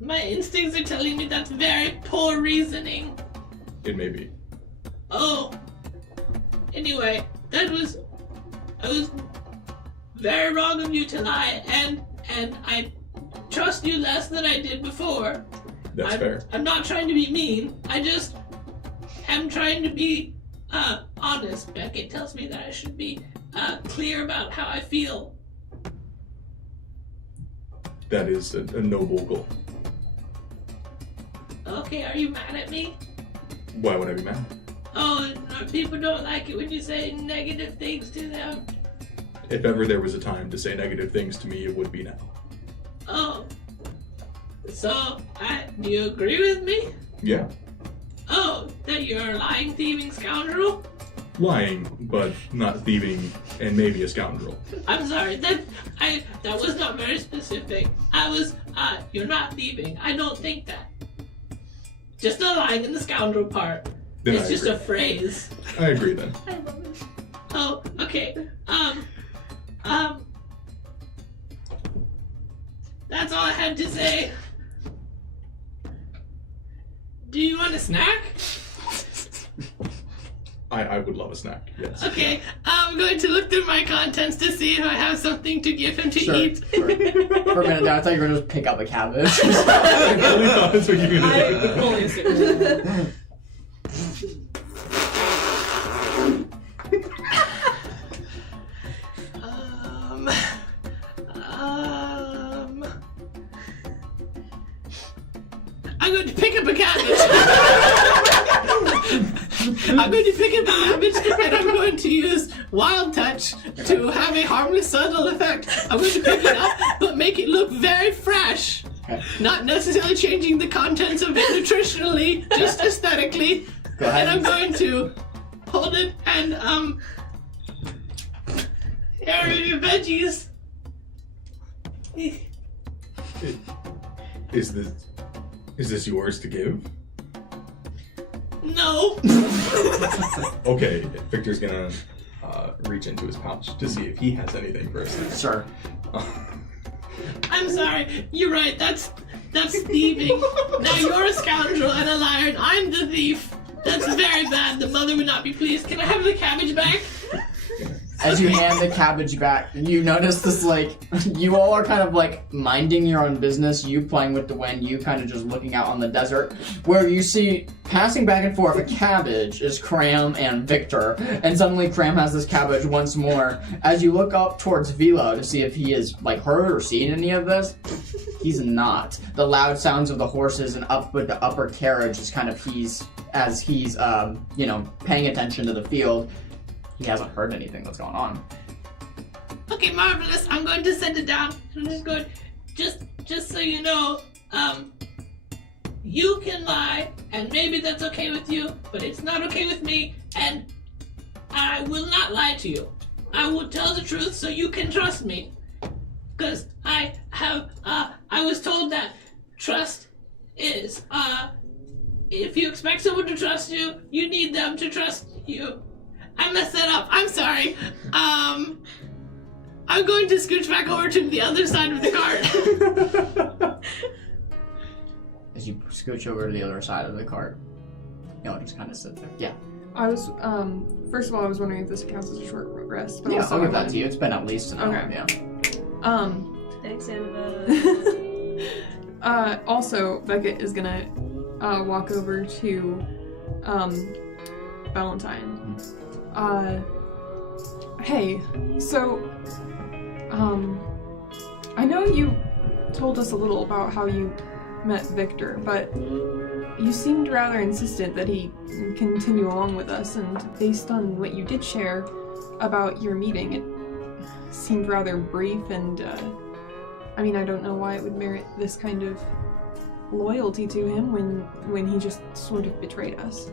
My instincts are telling me that's very poor reasoning. It may be. Oh. Anyway, it was very wrong of you to lie, and I trust you less than I did before. That's fair. I'm not trying to be mean. I just am trying to be honest. Beckett tells me that I should be clear about how I feel. That is a noble goal. Okay, are you mad at me? Why would I be mad? Oh, no, people don't like it when you say negative things to them. If ever there was a time to say negative things to me, it would be now. Oh. So, do you agree with me? Yeah. Oh, that you're a lying, thieving scoundrel? Lying, but not thieving, and maybe a scoundrel. I'm sorry, that was not very specific. You're not thieving. I don't think that. Just the lying and the scoundrel part. Then It's I just agree. a phrase. I agree then. I love it. Oh, okay. That's all I had to say. Do you want a snack? I would love a snack, yes. Okay, I'm going to look through my contents to see if I have something to give him to Sure, eat. sure. For a minute there, I thought you were going to just pick up a cabbage. I really thought that's what you were I going to do. fully assumed. I'm going to pick up a cabbage. I'm going to pick up a cabbage, and I'm going to use wild touch to have a harmless, subtle effect. I'm going to pick it up, but make it look very fresh. Okay. Not necessarily changing the contents of it nutritionally, just aesthetically. Go ahead. And I'm going to hold it and, here are your veggies. Is this yours to give? No. Okay, Victor's gonna reach into his pouch to see if he has anything for us. Sure. I'm sorry. You're right. That's thieving. Now you're a scoundrel and a liar, and I'm the thief. That's very bad. The mother would not be pleased. Can I have the cabbage back? As you hand the cabbage back, you notice this, like, you all are kind of, like, minding your own business, you playing with the wind, you kind of just looking out on the desert, where you see, passing back and forth, a cabbage is Cram and Victor, and suddenly Cram has this cabbage once more. As you look up towards Velo to see if he is, like, heard or seen any of this, he's not. The loud sounds of the horses and up with the upper carriage is kind of as he's, paying attention to the field. He hasn't heard anything that's going on. Okay, marvelous. I'm going to send it down. I'm just going, just so you know, you can lie, and maybe that's okay with you, but it's not okay with me, and I will not lie to you. I will tell the truth so you can trust me. Because I was told that trust is, if you expect someone to trust you, you need them to trust you. I messed that up. I'm sorry. I'm going to scooch back over to the other side of the cart. As you scooch over to the other side of the cart, just kind of sit there. Yeah. I was, first of all, I was wondering if this counts as a short rest. But Yeah, also I'll give I that wanted- to you. It's been at least an hour. Okay. Yeah. Thanks, Annabelle. Also, Becca is gonna walk over to Valentine. Hey, so I know you told us a little about how you met Victor, but you seemed rather insistent that he continue along with us, and based on what you did share about your meeting, it seemed rather brief, and I don't know why it would merit this kind of loyalty to him when he just sort of betrayed us.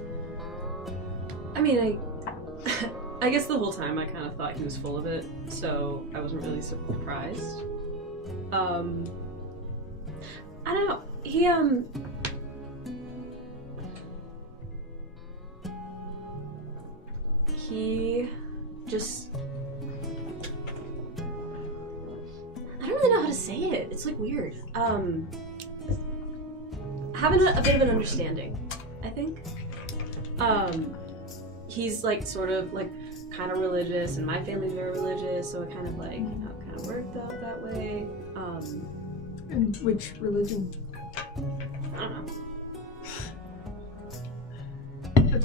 I guess the whole time I kind of thought he was full of it, so I wasn't really surprised. I don't know. He just... I don't really know how to say it. It's like weird. Having a bit of an understanding, I think. He's like sort of like kind of religious, and my family's very religious, so it kind of like kind of worked out that way. And which religion? I don't know.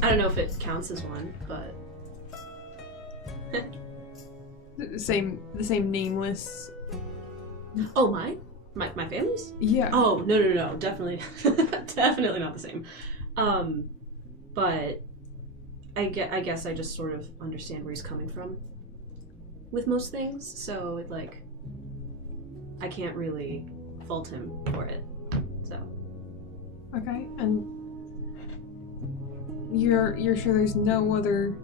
I don't know if it counts as one, but The same nameless. oh, mine? My family's? Yeah. Oh no, definitely, definitely not the same. But I guess I just sort of understand where he's coming from with most things, so it like I can't really fault him for it. So Okay, and you're sure there's no other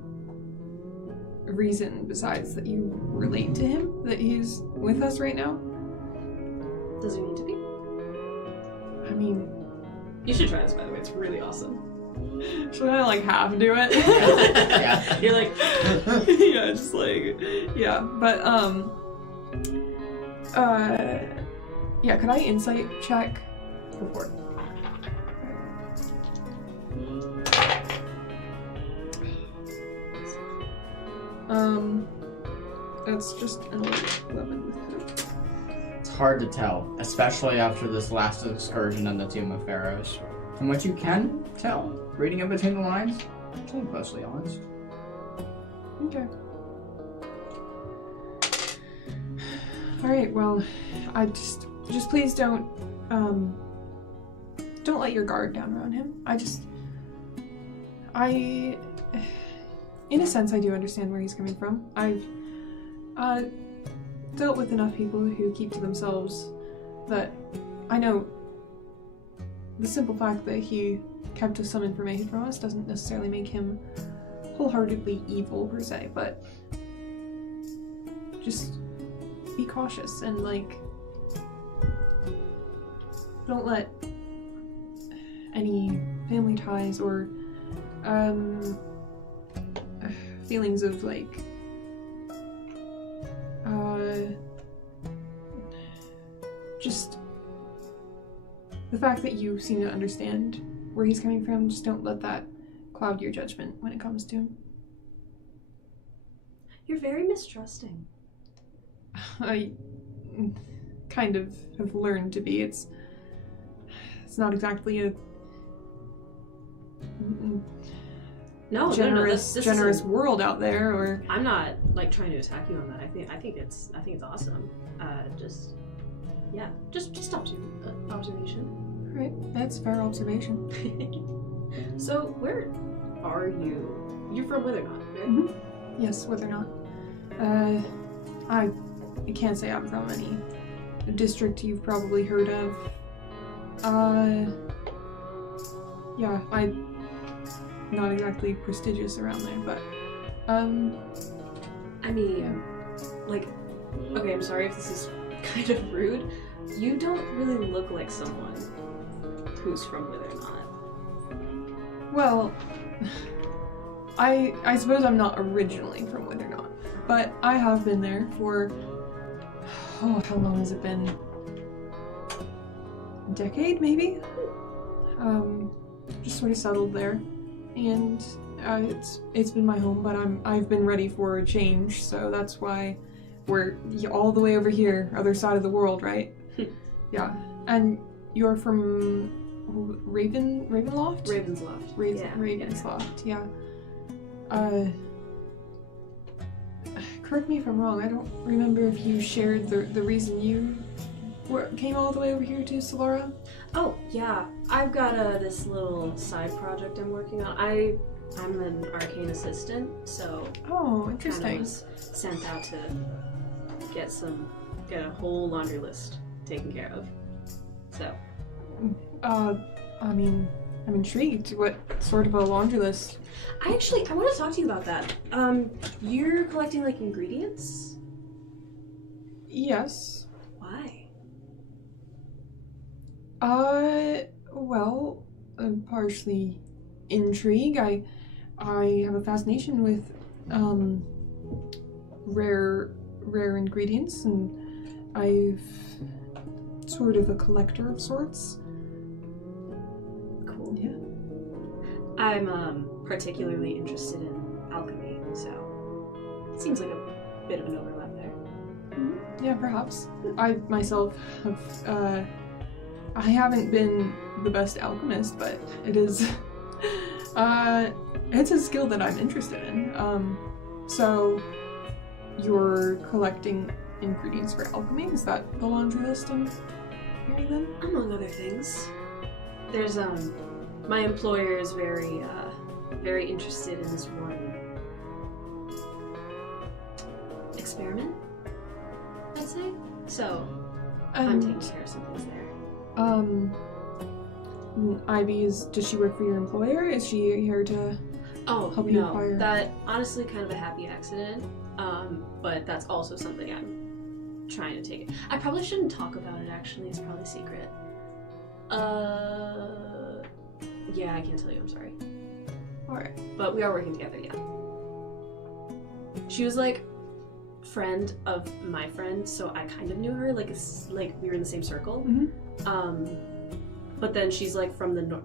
reason besides that you relate to him, that he's with us right now? does he need to be? You should try this, by the way. It's really awesome. Should I like half do it? Yeah. You're like, yeah, just like, yeah, but yeah, could I insight check? Go for it. That's just an 11. It's hard to tell, especially after this last excursion in the Tomb of Pharaohs. From what you can tell, reading in between the lines, it's only mostly honest. Okay. Alright, well, I just please don't let your guard down around him. in a sense, I do understand where he's coming from. I've dealt with enough people who keep to themselves that I know the simple fact that he kept some information from us doesn't necessarily make him wholeheartedly evil per se, but just be cautious and like don't let any family ties or feelings of like just the fact that you seem to understand where he's coming from, just don't let that cloud your judgment when it comes to him. You're very mistrusting. I kind of have learned to be. It's not exactly a generous world out there, or I'm not like trying to attack you on that. I think it's awesome. Just observation. Right, that's fair observation. So where are you? You're from Withernot, right? Mm-hmm. Yes, whether or not. I can't say I'm from any district you've probably heard of. Yeah, I'm not exactly prestigious around there, but I mean, yeah. Like, okay, I'm sorry if this is kind of rude. You don't really look like someone who's from Withernot. Well, I suppose I'm not originally from Withernot, but I have been there for, how long has it been? A decade, maybe? Just sort of settled there, and it's been my home, but I've been ready for a change, so that's why we're all the way over here, other side of the world, right? Yeah, and you're from Ravenloft? Ravensloft. Ravensloft, yeah. Correct me if I'm wrong, I don't remember if you shared the reason you came all the way over here to Solara? Oh, yeah. I've got this little side project I'm working on. I'm an arcane assistant, so... Oh, interesting. I was sent out to get a whole laundry list taken care of. So... I mean, I'm intrigued. What sort of a laundry list? I want to talk to you about that. You're collecting, like, ingredients? Yes. Why? Well, partially intrigue. I have a fascination with, rare ingredients, and I've sort of a collector of sorts. Cool. Yeah. I'm, particularly interested in alchemy, so it seems like a bit of an overlap there. Mm-hmm. Yeah, perhaps. I myself have, I haven't been the best alchemist, but it is, it's a skill that I'm interested in. So you're collecting ingredients for alchemy? Is that the laundry list I'm hearing then? Among other things. There's, my employer is very interested in this one experiment, I'd say. So, I'm taking care of some things there. Ivy, does she work for your employer? Is she here to help you acquire? That honestly kind of a happy accident. But that's also something I'm trying to take. I probably shouldn't talk about it, actually. It's probably secret. Yeah, I can't tell you, I'm sorry. Alright. But we are working together, yeah. She was like friend of my friend, so I kind of knew her, like we were in the same circle. Mm-hmm. But then she's like from the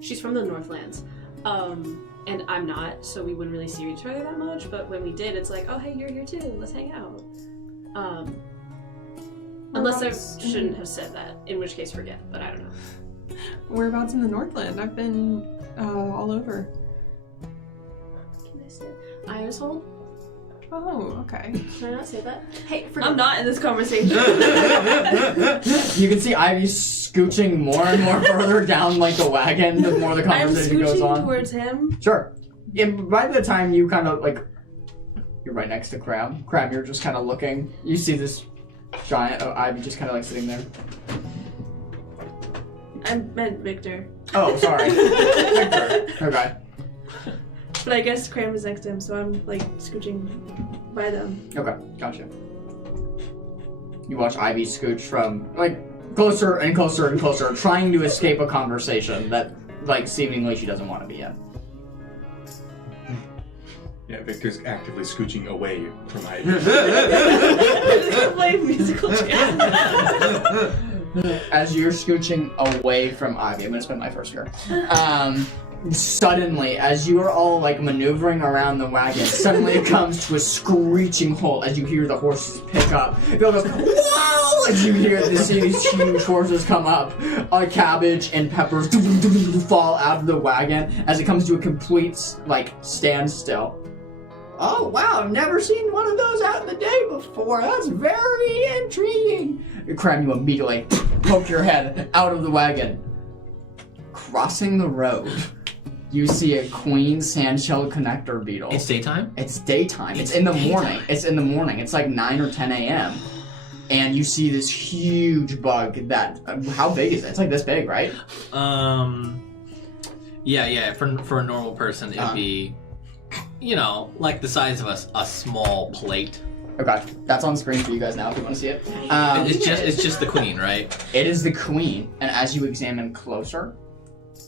she's from the Northlands. And I'm not, so we wouldn't really see each other that much, but when we did, it's like, oh hey, you're here too, let's hang out. Unless I shouldn't have said that, in which case forget, but I don't know. Whereabouts in the Northland? I've been all over. Can I say Ironhold? Oh, okay. Can I not say that? Hey, I'm not in this conversation. You can see Ivy scooching more and more further down like the wagon the more the I'm conversation goes scooching on. towards him. Sure. by the time you kind of like, you're right next to Crab. Crab, you're just kind of looking. You see this giant ivy just kind of like sitting there. I meant Victor. Oh, sorry. Victor. Okay. But I guess Cram is next to him, so I'm like scooching by them. Okay, gotcha. You watch Ivy scooch from like closer and closer and closer, trying to escape a conversation that like seemingly she doesn't want to be in. Yeah, Victor's actively scooching away from Ivy. Play musical chairs. As you're scooching away from Ivy, I'm gonna spend my first turn. Suddenly, as you are all like maneuvering around the wagon, suddenly it comes to a screeching halt as you hear the horses pick up. Bill goes, "Whoa!" As you hear these huge horses come up, cabbage and peppers fall out of the wagon as it comes to a complete like standstill. Oh wow, I've never seen one of those out in the day before. That's very intriguing. Crab, you immediately poke your head out of the wagon. Crossing the road, you see a queen sandshell connector beetle. It's daytime? It's daytime. It's in the morning. It's in the morning. It's like 9 or 10 a.m. And you see this huge bug that, how big is it? It's like this big, right? Yeah. For a normal person, it'd be, like the size of a small plate. Okay, that's on screen for you guys now if you want to see it. It's just the queen, right? It is the queen, and as you examine closer,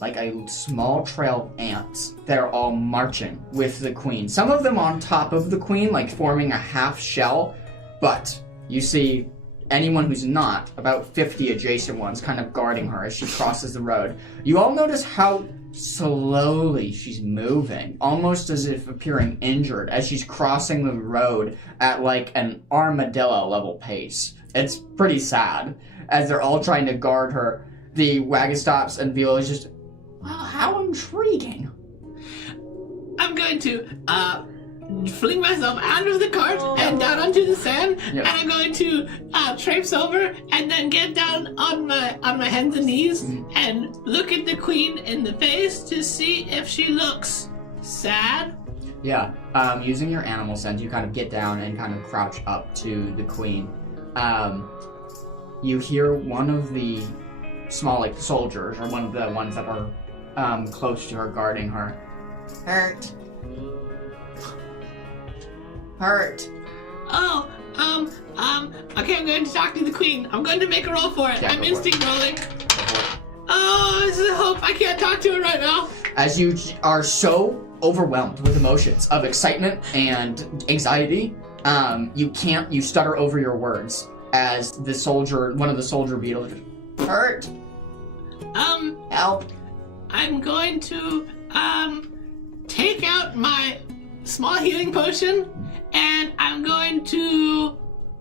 like a small trail of ants, they're all marching with the queen. Some of them on top of the queen, like forming a half shell, but you see anyone who's not, about 50 adjacent ones kind of guarding her as she crosses the road. You all notice how slowly she's moving, almost as if appearing injured as she's crossing the road at like an armadillo level pace. It's pretty sad as they're all trying to guard her. The wagon stops and Viola is just, wow, how intriguing. I'm going to fling myself out of the cart and down onto the sand, Yep. and I'm going to traipse over and then get down on my hands and knees and look at the queen in the face to see if she looks sad. Yeah, using your animal sense, you kind of get down and kind of crouch up to the queen. You hear one of the small, like, soldiers, or one of the ones that are close to her, guarding her. Hurt. Oh, okay, I'm going to talk to the queen. I'm going to make a roll for it. Yeah, I'm go for instinct rolling. Oh, this is a hope. I can't talk to her right now. As you are so overwhelmed with emotions of excitement and anxiety, you stutter over your words as one of the soldier beetles, hurt. Help. I'm going to, take out my small healing potion, and I'm going to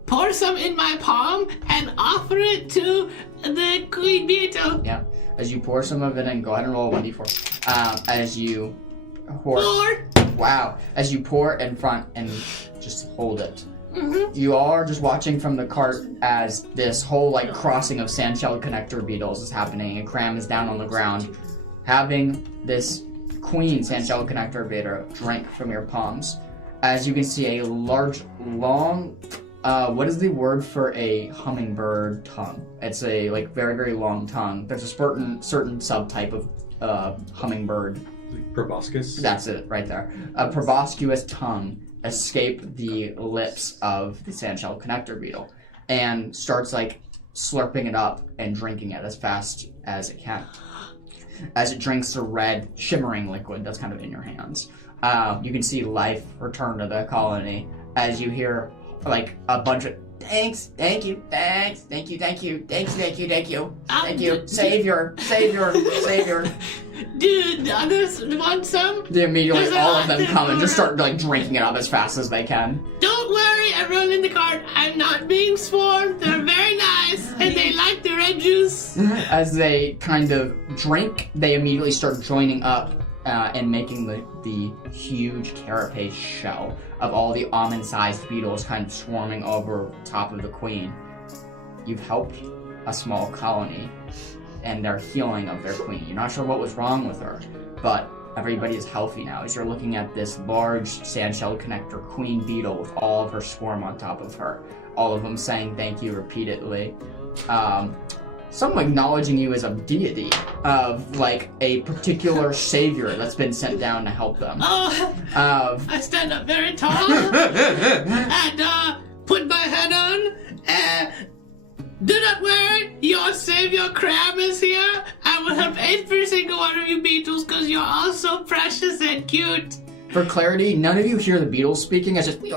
pour some in my palm and offer it to the queen beetle. Yeah. As you pour some of it in, go ahead and roll a 1d4. As you pour. 4. Wow. As you pour it in front and just hold it. Mm-hmm. You all are just watching from the cart as this whole like crossing of sandshell connector beetles is happening, and Cram is down on the ground, having this queen sandshell connector beetle drink from your palms. As you can see a large, long, what is the word for a hummingbird tongue? It's a like very, very long tongue. There's a certain subtype of hummingbird. Proboscis? That's it, right there. A proboscis tongue escape the lips of the sandshell connector beetle and starts like slurping it up and drinking it as fast as it can. As it drinks the red shimmering liquid that's kind of in your hands, you can see life return to the colony as you hear like a bunch of thanks, thank you, thanks, thank you, thank you, thank you, thank you, thank you, thank you, savior. Do the others want some? Immediately There's a all lot of them to come and just pour. start like drinking it up as fast as they can. Don't worry, everyone in the cart. I'm not being swarmed. They're very nice, and they like the red juice. As they kind of drink, they immediately start joining up and making the huge carapace shell of all the almond-sized beetles kind of swarming over top of the queen. You've helped a small colony and their healing of their queen. You're not sure what was wrong with her, but everybody is healthy now as you're looking at this large sandshell connector queen beetle with all of her swarm on top of her. All of them saying thank you repeatedly. Some acknowledging you as a deity of like a particular savior that's been sent down to help them. I stand up very tall and put my head on. Do not worry, your savior Crab is here. I will help every single one of you beetles because you're all so precious and cute. For clarity, none of you hear the beetles speaking. It's just and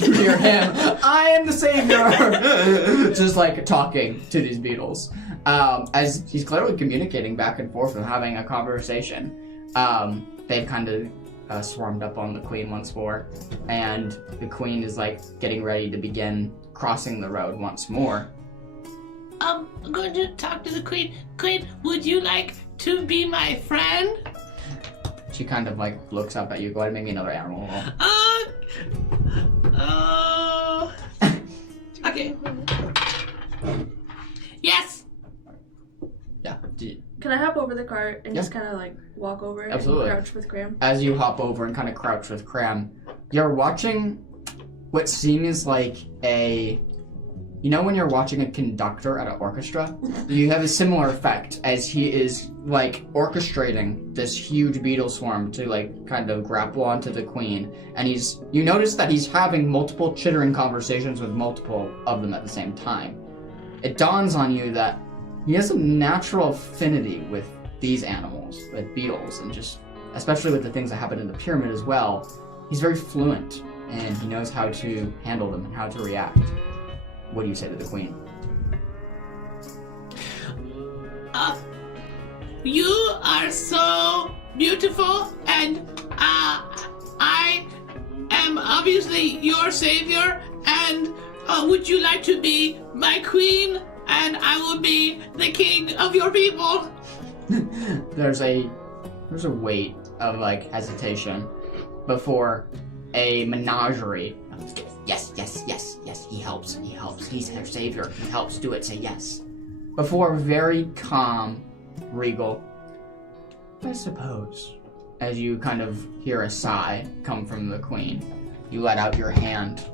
you hear him. I am the savior, just like talking to these beetles, as he's clearly communicating back and forth and having a conversation. They've kind of swarmed up on the queen once more, and the queen is like getting ready to begin crossing the road once more. I'm going to talk to the queen. Queen, would you like to be my friend? She kind of like looks up at you. Go ahead and make me another animal roll. Okay. Yes. Yeah. Can I hop over the cart and Yeah. just kind of like walk over it Absolutely. and crouch with Graham? As you hop over and kind of crouch with Cram, you're watching what seems like you know when you're watching a conductor at an orchestra? You have a similar effect as he is like orchestrating this huge beetle swarm to like kind of grapple onto the queen. And you notice that he's having multiple chittering conversations with multiple of them at the same time. It dawns on you that he has a natural affinity with these animals, with beetles, and just especially with the things that happen in the pyramid as well. He's very fluent and he knows how to handle them and how to react. What do you say to the queen? You are so beautiful, and I am obviously your savior, and would you like to be my queen, and I will be the king of your people? There's a wait of like hesitation before a menagerie. Yes, he helps, he's her savior, he helps, do it, say yes. Before very calm, regal, I suppose, as you kind of hear a sigh come from the queen, you let out your hand,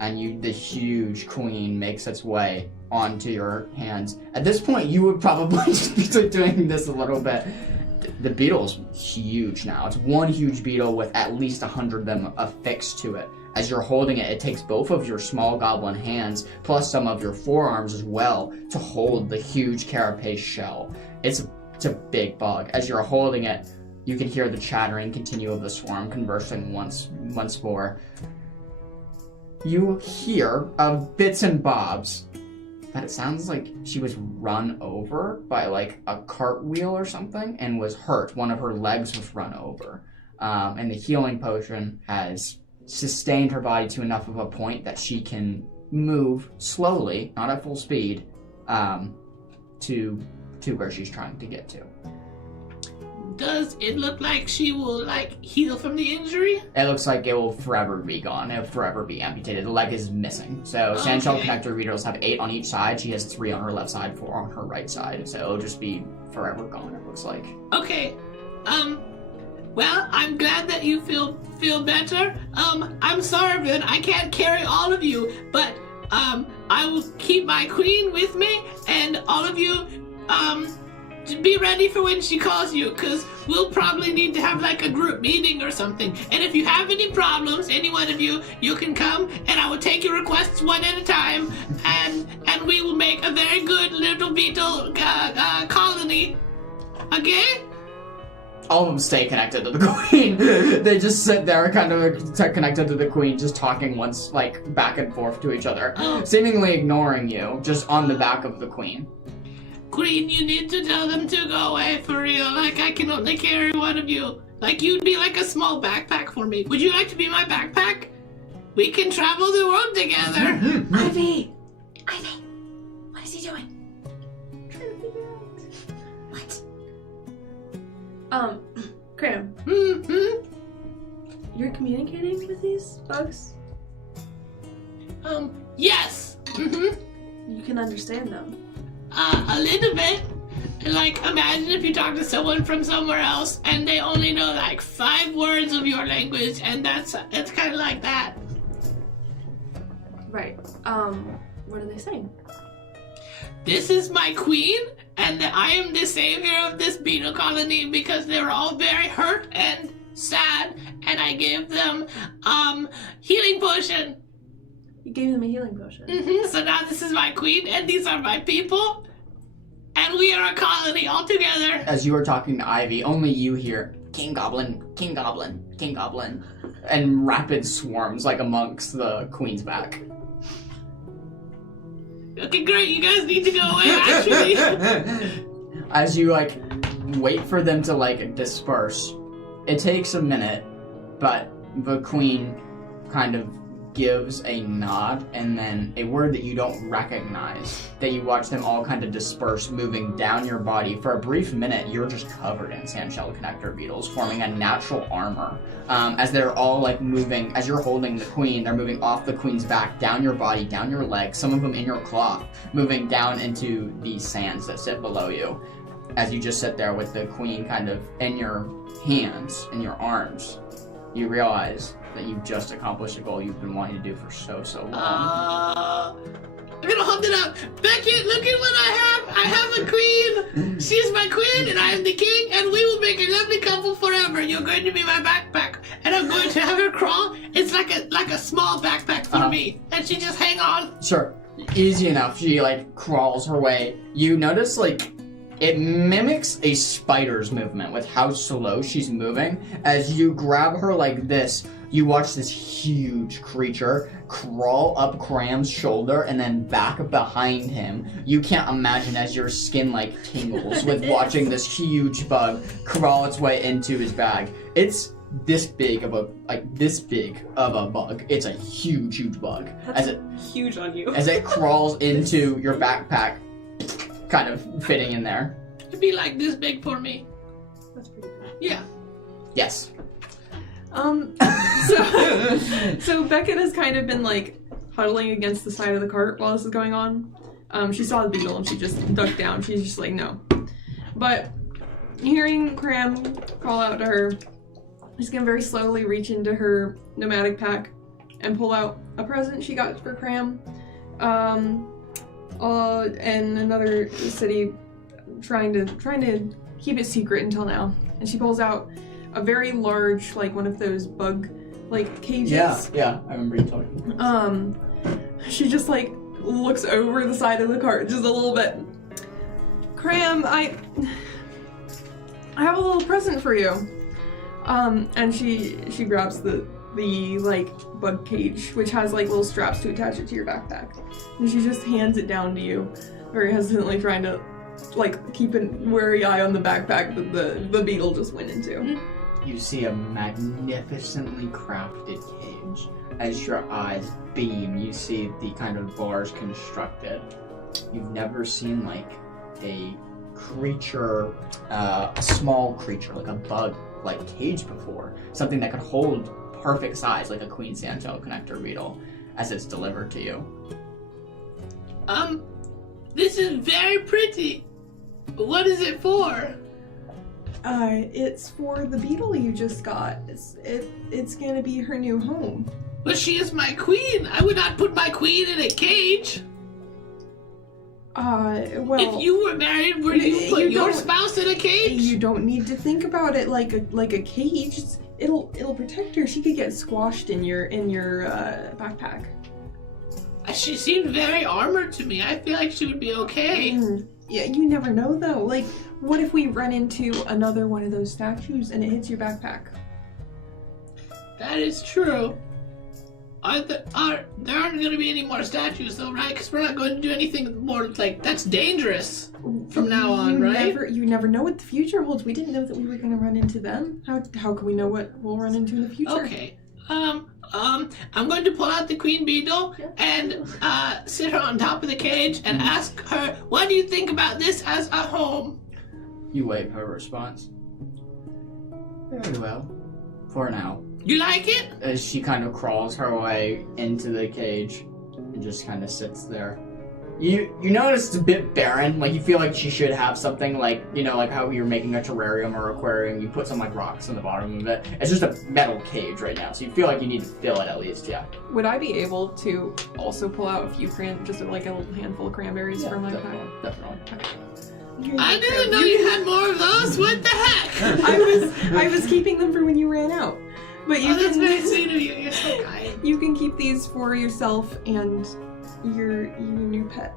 and the huge queen makes its way onto your hands. At this point, you would probably just be doing this a little bit. The beetle's huge now. It's one huge beetle with at least 100 of them affixed to it. As you're holding it, it takes both of your small goblin hands, plus some of your forearms as well, to hold the huge carapace shell. It's a big bug. As you're holding it, you can hear the chattering continue of the swarm conversing once more. You hear of bits and bobs that it sounds like she was run over by like a cartwheel or something and was hurt. One of her legs was run over. And the healing potion has sustained her body to enough of a point that she can move slowly, not at full speed, to where she's trying to get to. Does it look like she will like heal from the injury? It looks like it will forever be gone. It will forever be amputated. The leg is missing. So Sandshell Connector beetles have 8 on each side. She has 3 on her left side, 4 on her right side. So it'll just be forever gone, it looks like. Okay. Well, I'm glad that you feel better. I'm Sarvin. I can't carry all of you, but I will keep my queen with me, and all of you be ready for when she calls you, because we'll probably need to have like a group meeting or something. And if you have any problems, any one of you can come, and I will take your requests one at a time, and we will make a very good little beetle colony. Okay? All of them stay connected to the queen. They just sit there kind of connected to the queen, just talking once, like, back and forth to each other. Seemingly ignoring you, just on the back of the queen. Queen, you need to tell them to go away for real. Like, I can only carry one of you. Like, you'd be like a small backpack for me. Would you like to be my backpack? We can travel the world together. Ivy! What is he doing? I'm trying to figure out. What? Graham, you're communicating with these bugs? Yes. You can understand them. A little bit. Like, imagine if you talk to someone from somewhere else and they only know like 5 words of your language, and it's kind of like that. Right. What are they saying? This is my queen, and I am the savior of this beetle colony because they're all very hurt and sad, and I gave them healing potion. You gave them a healing potion. So now this is my queen, and these are my people, and we are a colony all together. As you are talking to Ivy, only you hear King Goblin, King Goblin, King Goblin, and rapid swarms like amongst the queen's back. Okay, great. You guys need to go away, actually. As you wait for them to disperse, it takes a minute, but the queen kind of gives a nod and then a word that you don't recognize, that you watch them all kind of disperse, moving down your body. For a brief minute, you're just covered in sandshell connector beetles, forming a natural armor. As they're all moving, as you're holding the queen, they're moving off the queen's back, down your body, down your legs, some of them in your cloth, moving down into the sands that sit below you. As you just sit there with the queen kind of in your hands, in your arms, you realize that you've just accomplished a goal you've been wanting to do for so long. I'm gonna hold it up. Beckett, look at what I have. I have a queen. She's my queen, and I am the king, and we will make a lovely couple forever. You're going to be my backpack, and I'm going to have her crawl. It's like a small backpack for me, and she just hang on. Sure, easy enough. She crawls her way. You notice it mimics a spider's movement with how slow she's moving. As you grab her like this, you watch this huge creature crawl up Cram's shoulder and then back behind him. You can't imagine as your skin tingles with watching this huge bug crawl its way into his bag. It's this big of a bug. It's a huge bug. That's huge on you. As it crawls into your backpack, kind of fitting in there. It'd be like this big for me. That's pretty good. Yeah. Yes. So Beckett has kind of been huddling against the side of the cart while this is going on. She saw the beetle and she just ducked down. She's just no. But hearing Cram call out to her, she's gonna very slowly reach into her nomadic pack and pull out a present she got for Cram. And another city trying to keep it secret until now. And she pulls out a very large, one of those bug cages. Yeah, I remember you talking. She just looks over the side of the cart just a little bit. Cram, I have a little present for you. And she grabs the bug cage, which has little straps to attach it to your backpack. And she just hands it down to you, very hesitantly, trying to keep a wary eye on the backpack that the beetle just went into. You see a magnificently crafted cage. As your eyes beam, you see the kind of bars constructed. You've never seen a creature, a small creature, a bug cage before. Something that could hold perfect size, like a queen sandshell connector beetle, as it's delivered to you. This is very pretty. What is it for? It's for the beetle you just got. It's gonna be her new home. But she is my queen. I would not put my queen in a cage. Well, if you were married, would you put your spouse in a cage? You don't need to think about it like a cage. It'll protect her. She could get squashed in your backpack. She seemed very armored to me. I feel like she would be okay. Yeah, you never know though. What if we run into another one of those statues and it hits your backpack? That is true. There aren't going to be any more statues though, right? Because we're not going to do anything more that's dangerous from now on, right? You never know what the future holds. We didn't know that we were going to run into them. How can we know what we'll run into in the future? Okay. I'm going to pull out the queen beetle and sit her on top of the cage and ask her, what do you think about this as a home? You wait her response. Very well. For now. You like it? As she kind of crawls her way into the cage and just kind of sits there. You notice it's a bit barren. Like, you feel like she should have something, like, you know, like how you're making a terrarium or aquarium, you put some, like, rocks in the bottom of it. It's just a metal cage right now, so you feel like you need to fill it at least, yeah. Would I be able to also pull out a few just like a little handful of cranberries from my pack? Definitely. I didn't know you had more of those. What the heck? I was keeping them for when you ran out. But you That's can very sweet of you. You're so kind. you can keep these for yourself and your new pet.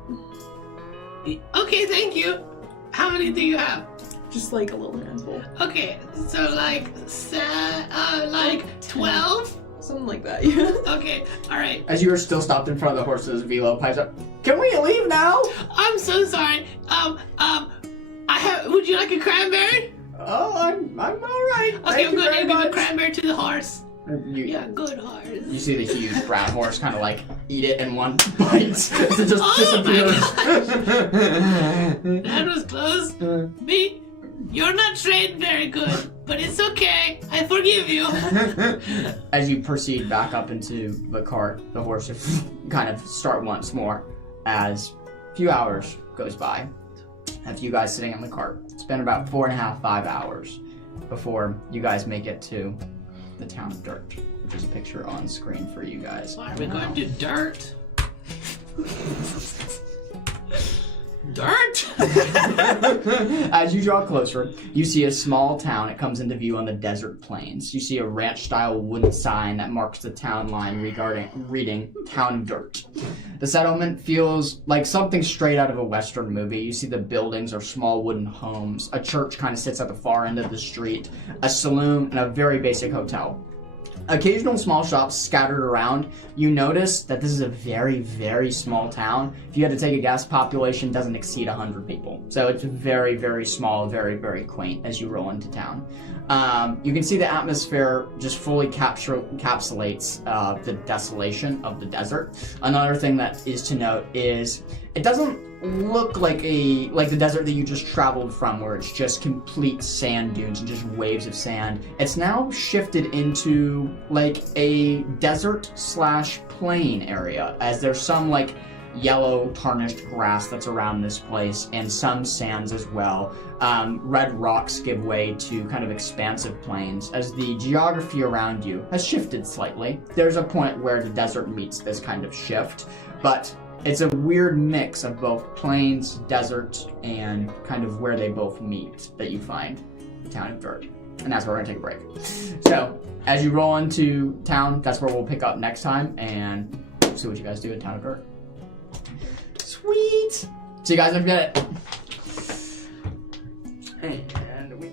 Okay, thank you. How many do you have? Just like a little handful. Okay, so like 12? Something like that, yeah. Okay, alright. As you are still stopped in front of the horses, Velo pipes up, "Can we leave now?" I'm so sorry. Would you like a cranberry? Oh, I'm all right. Okay, Thank I'm you going very to give a much. cranberry to the horse. You, Yeah, good horse. you see the huge brown horse kind of like eat it in one bite. It just Oh my disappears. That was close. Me, you're not trained very good, but it's okay. I forgive you. As you proceed back up into the cart, the horses kind of start once more. As a few hours goes by, have you guys sitting in the cart. It's been about 4.5, 5 hours before you guys make it to the town of Dirt, which is a picture on screen for you guys. Why are we going to dirt? Dirt? As you draw closer, you see a small town. It comes into view on the desert plains. You see a ranch-style wooden sign that marks the town line reading Town of Dirt. The settlement feels like something straight out of a Western movie. You see the buildings are small wooden homes. A church kind of sits at the far end of the street, a saloon, and a very basic hotel. Occasional small shops scattered around. You notice that this is a very, very small town. If you had to take a guess, population doesn't exceed 100 people. So it's very, very small, very, very quaint as you roll into town. You can see the atmosphere just fully encapsulates the desolation of the desert. Another thing that is to note is it doesn't look like the desert that you just traveled from, where it's just complete sand dunes and just waves of sand. It's now shifted into like a desert/plain area, as there's some like yellow tarnished grass that's around this place and some sands as well. Red rocks give way to kind of expansive plains as the geography around you has shifted slightly. There's a point where the desert meets this kind of shift, but it's a weird mix of both plains, desert, and kind of where they both meet that you find the Town of Dirt. And that's where we're gonna take a break. So, as you roll into town, that's where we'll pick up next time and see what you guys do at Town of Dirt. Sweet! See you guys in a minute. And we...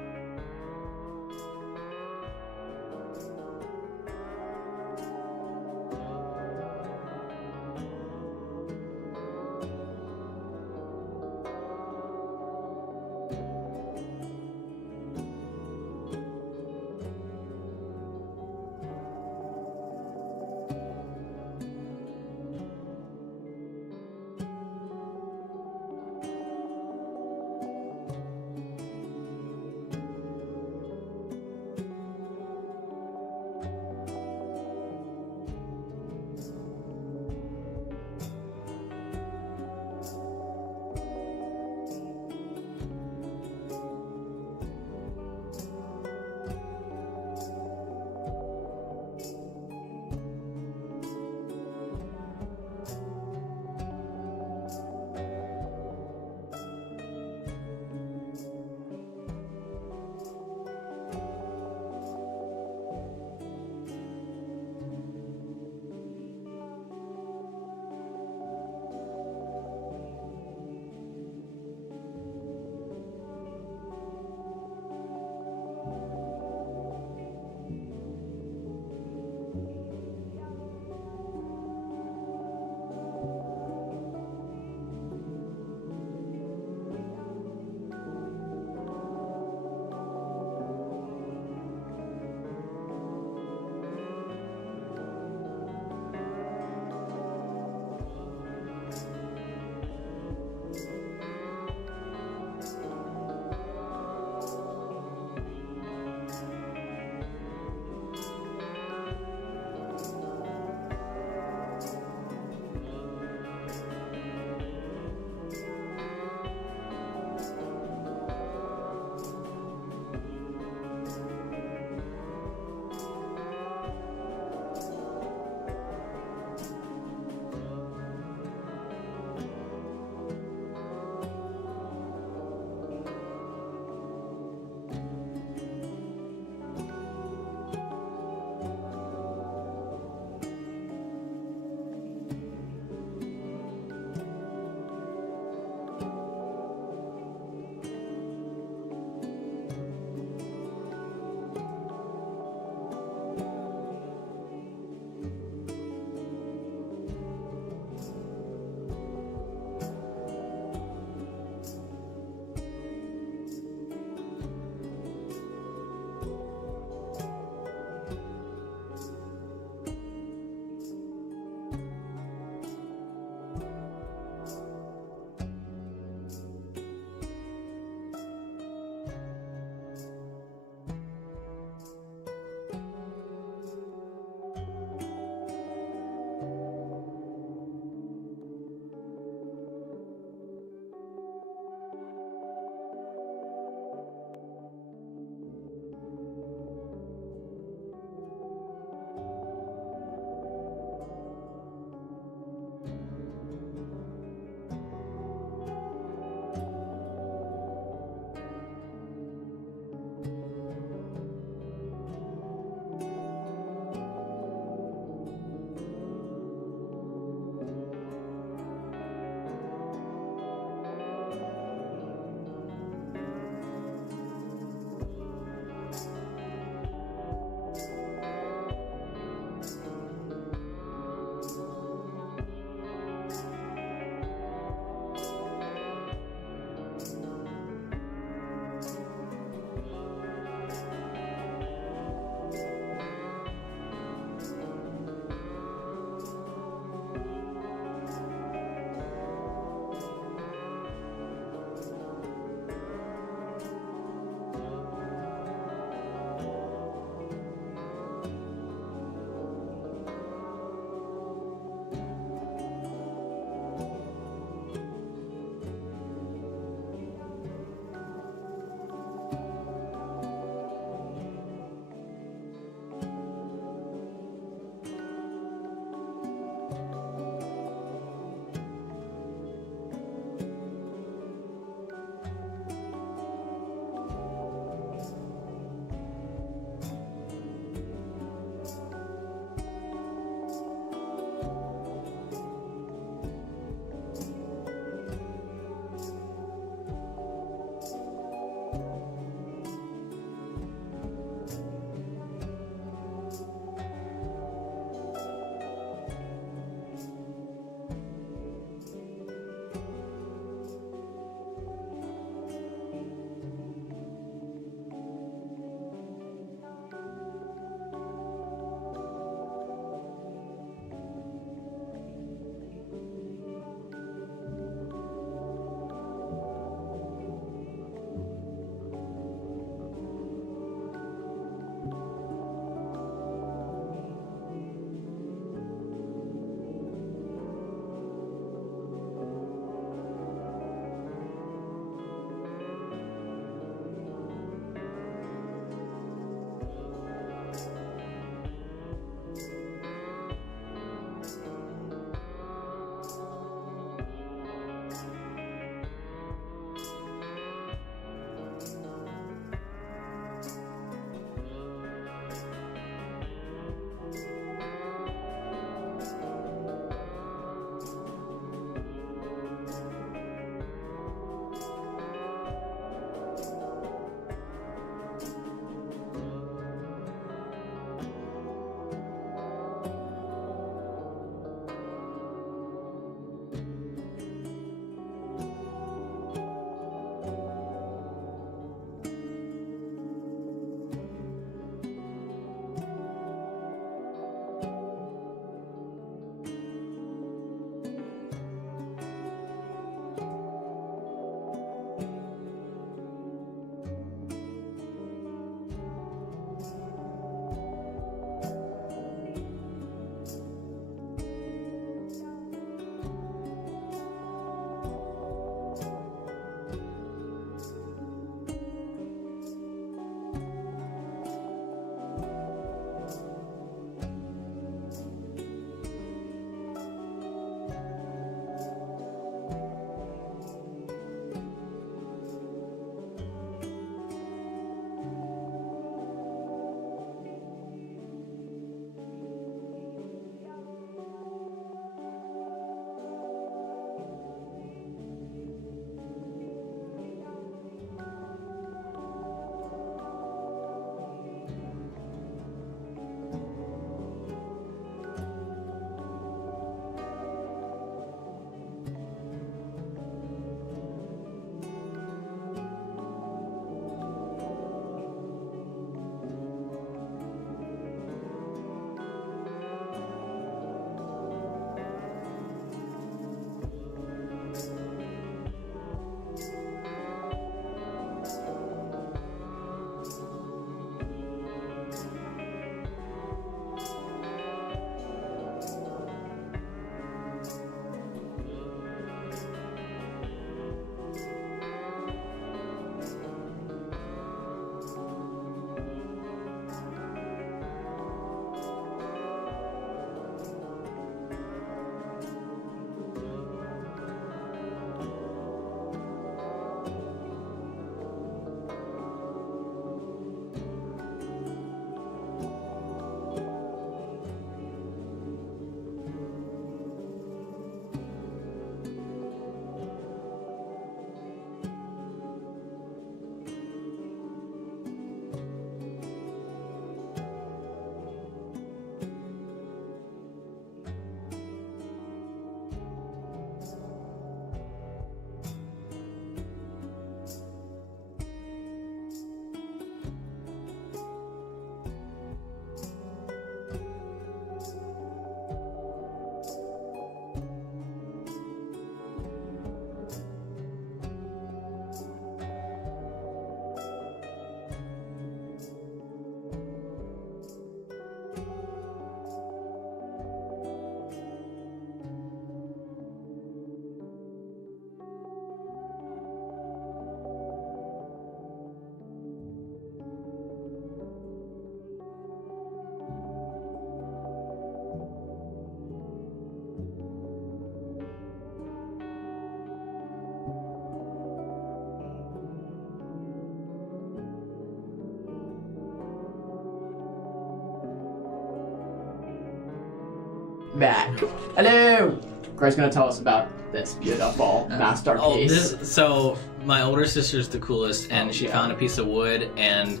back. Hello. Gray's gonna tell us about this beautiful masterpiece. So my older sister's the coolest, and she found a piece of wood and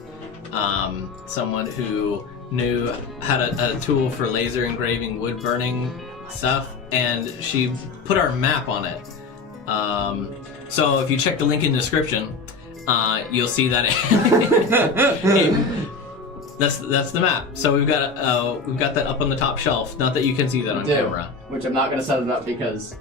someone who had a tool for laser engraving wood burning stuff, and she put our map on it. So if you check the link in the description, you'll see that that's the map. So we've got that up on the top shelf. Not that you can see that on camera. Which I'm not going to set it up because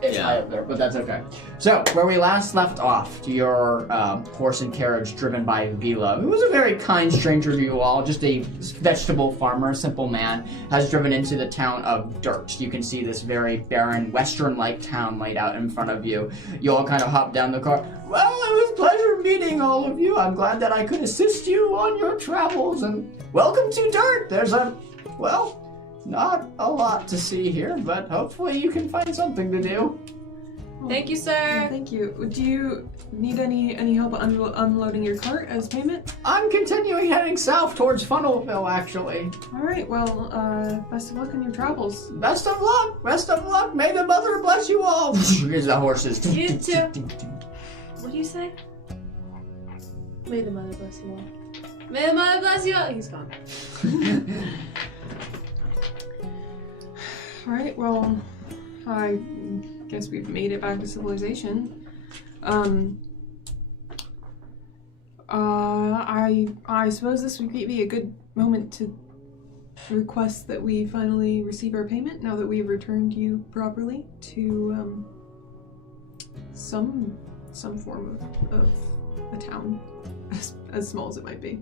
it's high up there, but that's okay. So, where we last left off, to your horse and carriage driven by Vila, who was a very kind stranger to you all, just a vegetable farmer, a simple man, has driven into the town of Dirt. You can see this very barren, western-like town laid out in front of you. You all kind of hop down the car. Well, it was a pleasure meeting all of you. I'm glad that I could assist you on your travels, and welcome to Dirt. There's not a lot to see here, but hopefully you can find something to do. Thank you, sir. Thank you. Do you need any help unloading your cart as payment? I'm continuing heading south towards Funnelville, actually. All right. Well, best of luck on your travels. Best of luck. Best of luck. May the mother bless you all. Here's the horses. You too. What do you say? May the mother bless you all. May the mother bless you all. He's gone. All right. Well, I guess we've made it back to civilization. I suppose this would be a good moment to request that we finally receive our payment now that we've returned you properly to some form of a town, as small as it might be.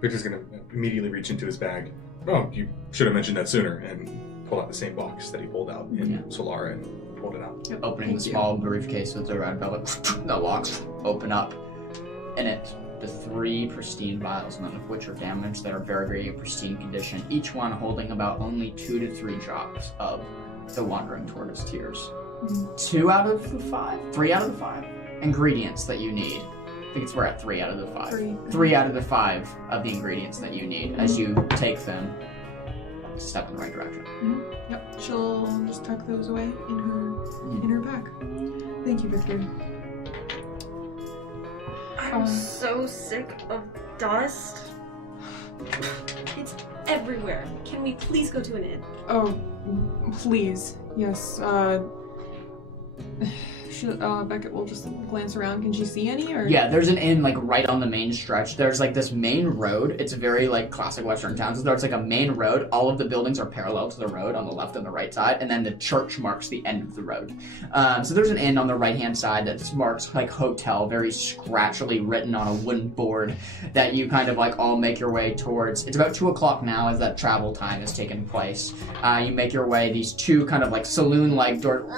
Victor's gonna immediately reach into his bag. Oh, you should have mentioned that sooner, and pull out the same box that he pulled out in Solara and pulled it out. Yep. Opening the small briefcase with the red velvet, the locks open up. In it, the 3 pristine vials, none of which are damaged. They are very, very pristine condition. Each one holding about only 2 to 3 drops of the Wandering Tortoise Tears. 3 out of the 5 ingredients that you need. I think we're at 3 out of the 5. 3 out of the 5 of the ingredients that you need. As you take them, step in the right direction. Yep, she'll just tuck those away in her pack. Thank you, Victor. I'm so sick of dust. It's everywhere. Can we please go to an inn? Oh, please. Yes. Beckett will just glance around. Can she see any? Or yeah, there's an inn like right on the main stretch. There's like this main road. It's a very like classic Western town. So there's like a main road. All of the buildings are parallel to the road on the left and the right side, and then the church marks the end of the road. So there's an inn on the right hand side that marks like hotel, very scratchily written on a wooden board that you kind of like all make your way towards. It's about 2 o'clock now as that travel time has taken place. You make your way these 2 kind of like saloon-like doors.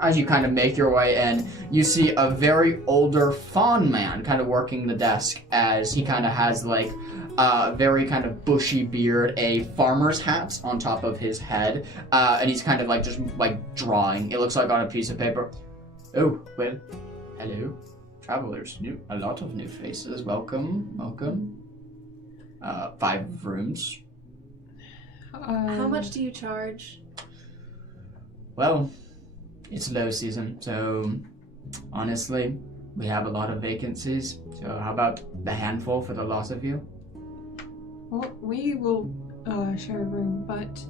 As you kind of make your way in, you see a very older fawn man kind of working the desk as he kind of has like a very kind of bushy beard, a farmer's hat on top of his head, and he's kind of like just like drawing. It looks like on a piece of paper. Oh, well, hello, travelers. A lot of new faces. Welcome. 5 rooms. How much do you charge? Well, it's low season, so honestly, we have a lot of vacancies. So how about the handful for the loss of you? Well, we will share a room, but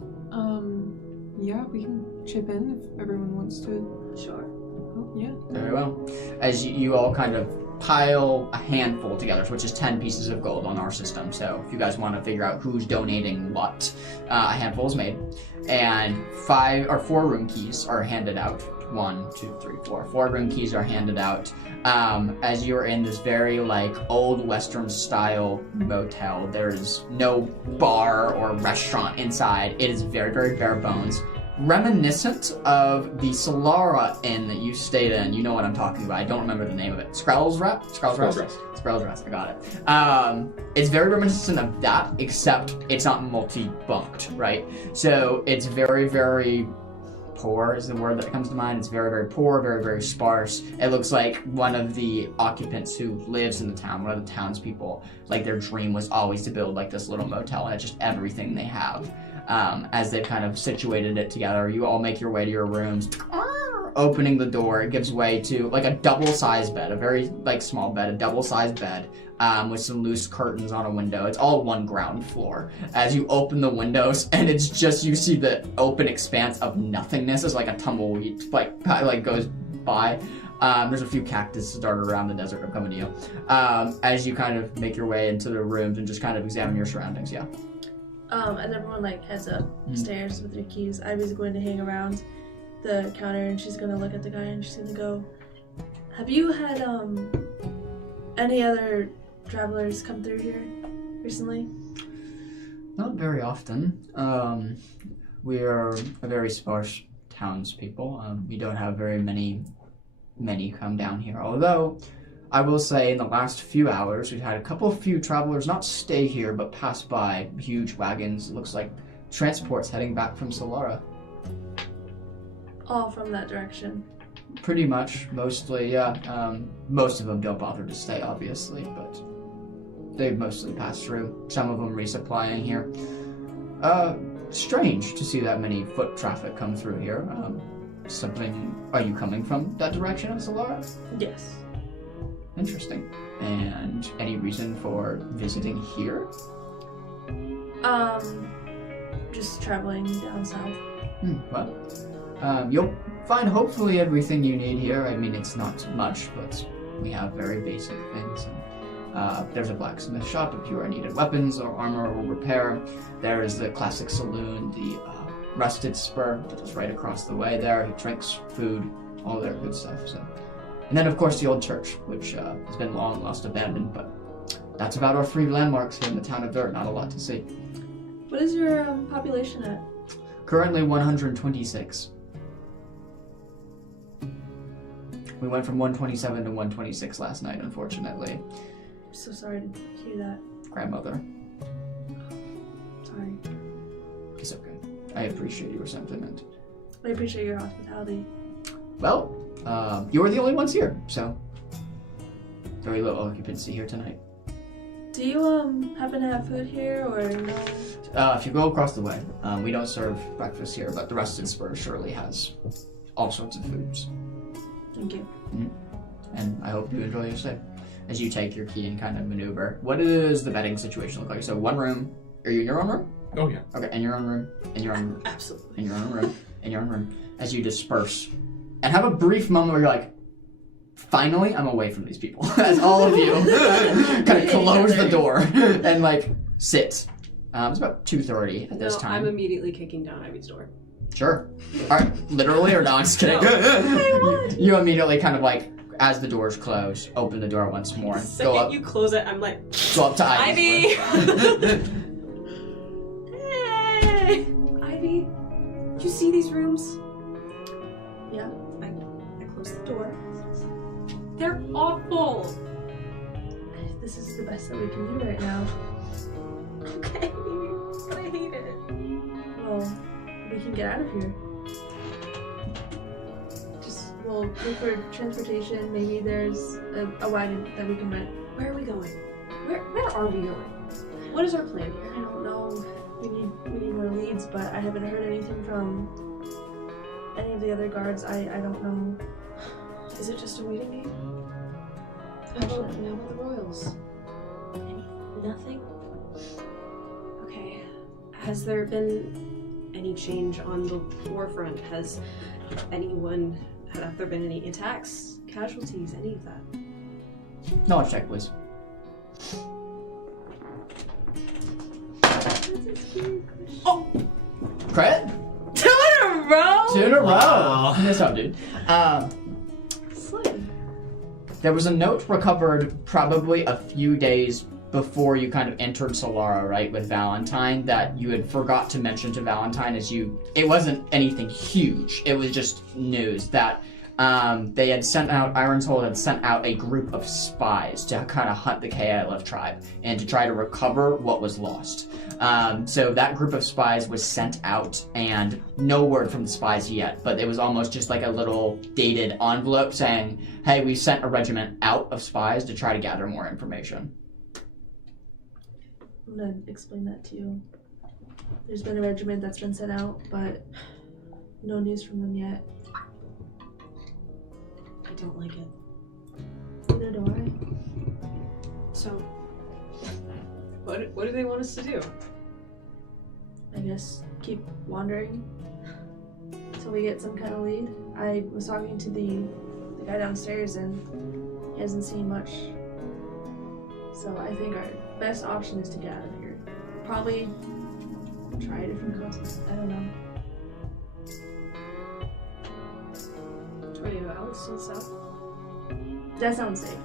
yeah, we can chip in if everyone wants to. Sure. Oh, yeah. Very well. As you all kind of pile a handful together, which is 10 pieces of gold on our system. So if you guys want to figure out who's donating what, a handful is made. And 4 room keys are handed out. 1, 2, 3, 4. 4 room keys are handed out. As you're in this very like old Western style motel, there's no bar or restaurant inside. It is very, very bare bones. Reminiscent of the Solara Inn that you stayed in. You know what I'm talking about. I don't remember the name of it. Screll's Rest, I got it. It's very reminiscent of that, except it's not multi-bunked, right? So it's very, very poor is the word that comes to mind. It's very, very poor, very, very sparse. It looks like one of the occupants who lives in the town, one of the townspeople, like their dream was always to build like this little motel, and it's just everything they have. as they've kind of situated it together. You all make your way to your rooms. Opening the door, it gives way to like a double-sized bed, a very like small bed, a double-sized bed with some loose curtains on a window. It's all one ground floor. As you open the windows, and it's just you see the open expanse of nothingness as like a tumbleweed like goes by. There's a few cactus darted around the desert. I'm coming to you. As you kind of make your way into the rooms and just kind of examine your surroundings. Yeah. As everyone like heads up stairs with their keys, Ivy's going to hang around the counter and she's gonna look at the guy and she's gonna go, have you had any other travelers come through here recently? Not very often. We are a very sparse townspeople. We don't have very many come down here. Although, I will say in the last few hours, we've had a few travelers not stay here, but pass by huge wagons. It looks like transports heading back from Solara. All from that direction. Pretty much, mostly, yeah. Most of them don't bother to stay, obviously, but they mostly pass through. Some of them resupplying here. Strange to see that many foot traffic come through here. Are you coming from that direction of Solara? Yes. Interesting. And any reason for visiting here? Just traveling down south. Well, you'll find hopefully everything you need here. I mean, it's not much, but we have very basic things. There's a blacksmith shop if you are needed weapons or armor or repair. There is the classic saloon, the Rusted Spur, that is right across the way there. Drinks, food, all their good stuff. So, and then of course the old church, which has been long lost abandoned, but that's about our free landmarks here in the town of Dirt. Not a lot to see. What is your population at? Currently 126. We went from 127 to 126 last night, unfortunately. I'm so sorry to hear that. Grandmother. Sorry. It's okay. I appreciate your sentiment. I appreciate your hospitality. Well, you are the only ones here, so very low occupancy here tonight. Do you happen to have food here, or no? If you go across the way, we don't serve breakfast here, but the Rusted Spur surely has all sorts of foods. Thank you. And I hope you enjoy your stay. As you take your key and kind of maneuver, what does the bedding situation look like? So one room. Are you in your own room? Oh yeah. Okay, in your own room. In your own room. Absolutely. In your own room. In your own room. As you disperse, and have a brief moment where you're like, finally, I'm away from these people. As all of you kind of close the door and like sit. It's about 2:30 at this time. I'm immediately kicking down Ivy's door. Sure. All right, literally or not? I'm just kidding. You immediately kind of like, as the doors close, open the door once more and Second go up. you close it, I'm like, Go up to Ivy's Ivy! room. Hey! Ivy, you see these rooms? Yeah. I close the door. They're awful! This is the best that we can do right now. Okay, but I hate it. Well, we can get out of here. We'll look for transportation. Maybe there's a wagon that we can rent. Where are we going? Where are we going? What is our plan I here? don't know. We need more leads, but I haven't heard anything from any of the other guards. I don't know. Is it just a waiting game? How about the Royals? Nothing? Okay. Has there been any change on the war front? Have there been any attacks, casualties, any of that? Knowledge check, please. Oh! Credit? 2 in a row? 2 in a row! Wow. That's up, dude. Slim. There was a note recovered probably a few days before you kind of entered Solara, right, with Valentine, that you had forgot to mention to Valentine it wasn't anything huge. It was just news that they had sent out, Ironsoul had sent out a group of spies to kind of hunt the KILF tribe and to try to recover what was lost. So that group of spies was sent out, and no word from the spies yet, but it was almost just like a little dated envelope saying, hey, we sent a regiment out of spies to try to gather more information. I'm gonna explain that to you. There's been a regiment that's been sent out, but no news from them yet. I don't like it. Neither do I. So, what do they want us to do? I guess keep wandering until we get some kind of lead. I was talking to the guy downstairs and he hasn't seen much. So I think our best option is to get out of here. Probably try a different continent. I don't know. Tornado Alley still south? That sounds safe.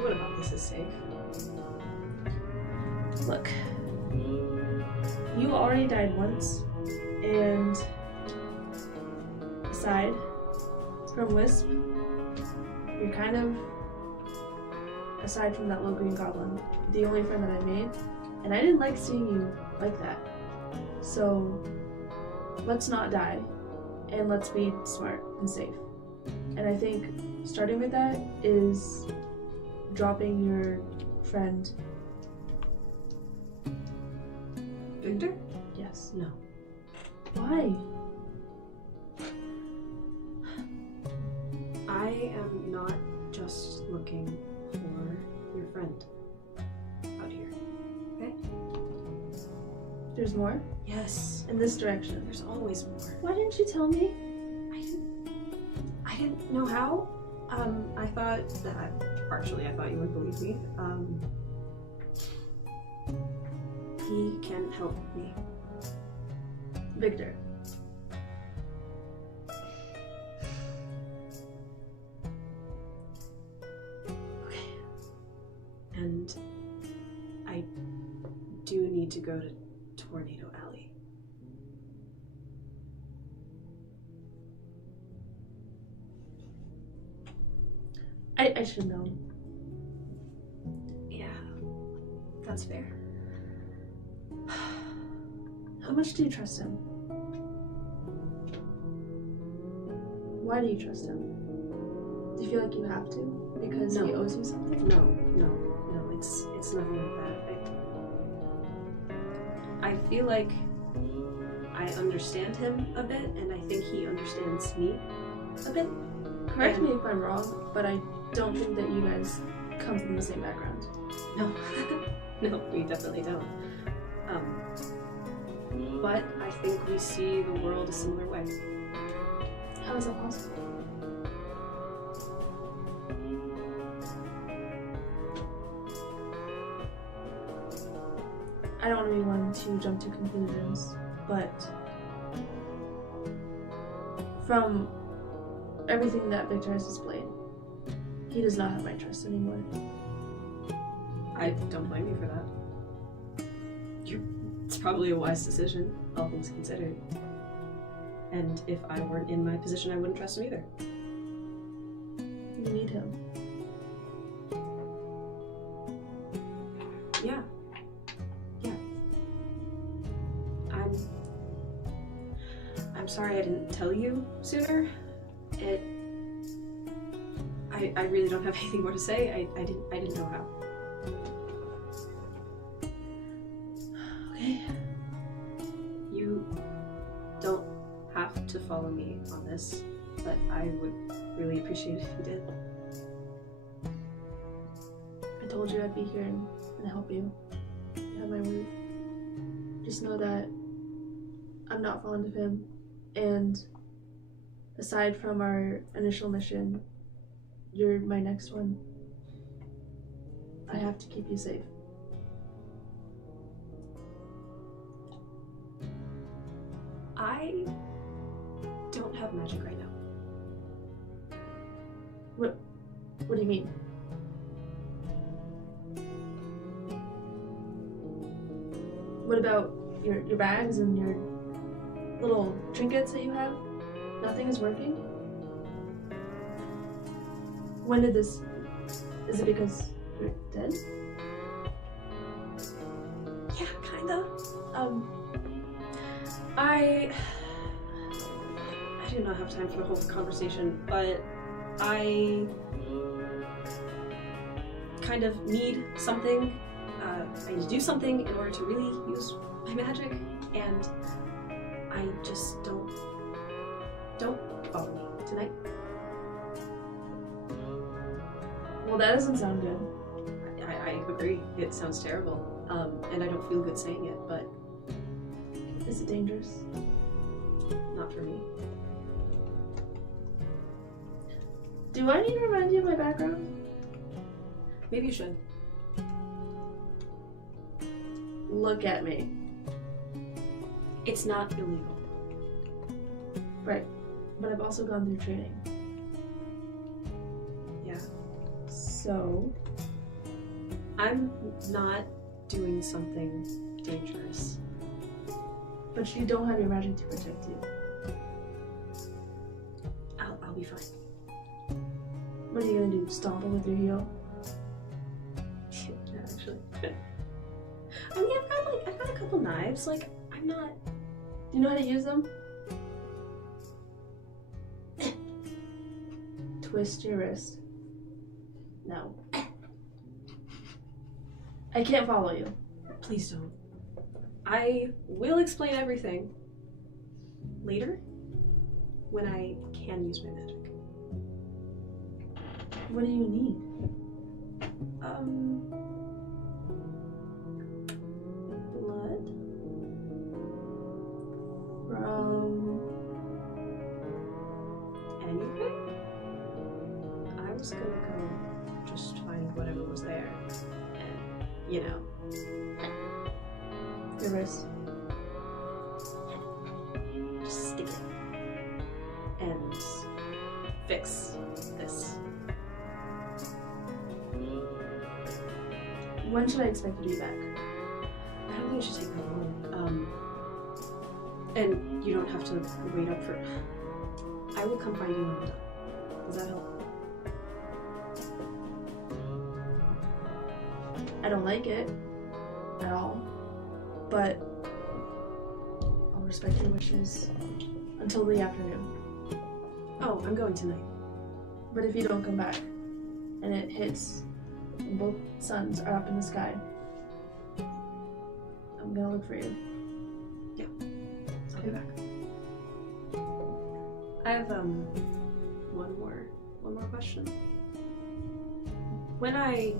What about this is safe? Look, you already died once, and aside from Wisp, you're kind of, aside from that little green goblin, the only friend that I made, and I didn't like seeing you like that. So let's not die, and let's be smart and safe. And I think starting with that is dropping your friend. Victor? Yes. No. Why? I am not just looking for your friend out here. Okay? There's more? Yes. In this direction. There's always more. Why didn't you tell me? I didn't know how. I thought that partially I thought you would believe me. He can help me. Victor. Okay. And I do need to go to Tornado Alley. I should have known. Yeah, that's fair. How much do you trust him? Why do you trust him? Do you feel like you have to? Because he No. owes you something? No, it's nothing like that. I feel like I understand him a bit, and I think he understands me a bit. Correct me if I'm wrong, but I don't think that you guys come from the same background. No, no, we definitely don't. But I think we see the world a similar way. How is that possible? I don't want to be one to jump to conclusions, but from everything that Victor has displayed, he does not have my trust anymore. I don't blame you for that. It's probably a wise decision, all things considered. And if I weren't in my position, I wouldn't trust him either. You need him. Yeah. I'm sorry I didn't tell you sooner. I really don't have anything more to say. I didn't know how. Okay. You don't have to follow me on this, but I would really appreciate it if you did. I told you I'd be here and help you. You have my word. Just know that I'm not fond of him, and aside from our initial mission, you're my next one. I have to keep you safe. I don't have magic right now. What do you mean? What about your bags and your little trinkets that you have? Nothing is working? When did this... Is it because you're dead? Yeah, kinda. I do not have time for the whole conversation, but I kind of need something I need to do something in order to really use my magic, and I just don't follow me tonight. Well, that doesn't sound good. I agree. It sounds terrible. And I don't feel good saying it, but Is it dangerous? not for me. Do I need to remind you of my background? Maybe you should. Look at me. It's not illegal. Right. But I've also gone through training. Yeah. So, I'm not doing something dangerous. but you don't have your magic to protect you. I'll be fine. What are you gonna do? Stomp it with your heel? Yeah, actually. I mean, I've got a couple knives. Like, I'm not. Do you know how to use them? Twist your wrist. No. I can't follow you. Please don't. I will explain everything later when I can use my magic. What do you need? Blood. From... Anything? I was gonna go just find whatever was there. And, you know. your wrist. Just stick it. And fix this. When should I expect you to be back? I don't think it should take that long. And you don't have to wait up for... I will come find you when I'm done. Does that help? I don't like it at all, but I'll respect your wishes until the afternoon. Oh, I'm going tonight. But if you don't come back and it hits and both suns are up in the sky, I'm gonna look for you. I'll be back. I have one more question. When I,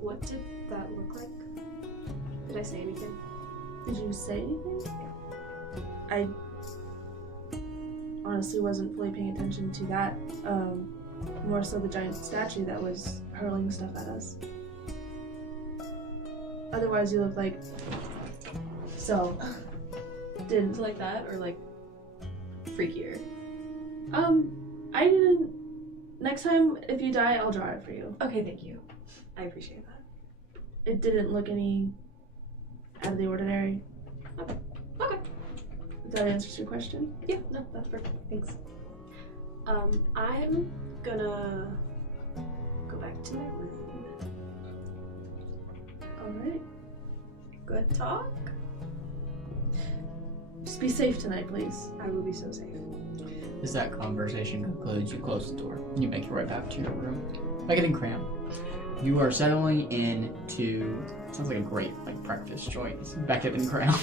what did that look like? Did I say anything? Did you say anything? I honestly wasn't fully paying attention to that. More so the giant statue that was hurling stuff at us. Otherwise, you look like... So, didn't... Like that, or like freakier? I didn't... Next time, if you die, I'll draw it for you. Okay, thank you. I appreciate that. It didn't look any out of the ordinary. Okay. If that answers your question. Yeah, no, that's perfect. Thanks. I'm gonna go back to my room. Alright. Good talk. Just be safe tonight, please. I will be so safe. As that conversation concludes, you close the door. You make your way back to your room. By getting cramped, you are settling into... Sounds like a great breakfast joint. It's Beckett and Crown.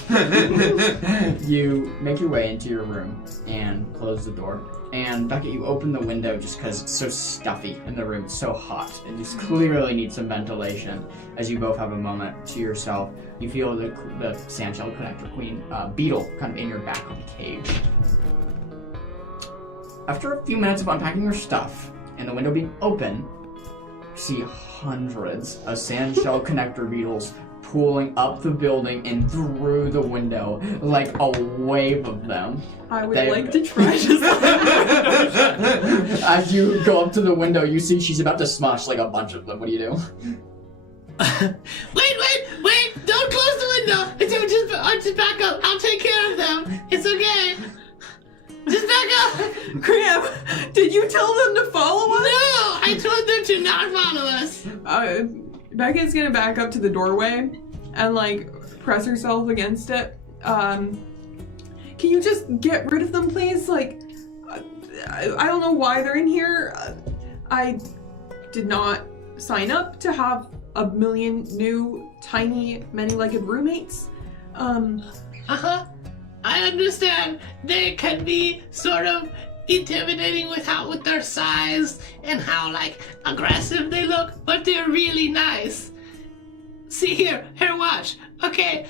You make your way into your room and close the door. And Beckett, you open the window just because it's so stuffy in the room. It's so hot. And you clearly need some ventilation. As you both have a moment to yourself, you feel the sandshell connector queen beetle kind of in your back on the cage. After a few minutes of unpacking your stuff and the window being open, you see hundreds of sandshell connector beetles pulling up the building and through the window, like a wave of them. I would like to try this. As you go up to the window, you see she's about to smush like a bunch of them. What do you do? Wait! Don't close the window! Just back up. I'll take care of them. It's okay. Just back up! Cram, did you tell them to follow us? No! I told them to not follow us. Becca's gonna back up to the doorway and press herself against it. Can you just get rid of them, please? I don't know why they're in here. did not sign up to have a million new, tiny, many-legged roommates. Uh-huh. I understand. They can be sort of intimidating with their size and how, like, aggressive they look, but they're really nice. See here, watch. Okay,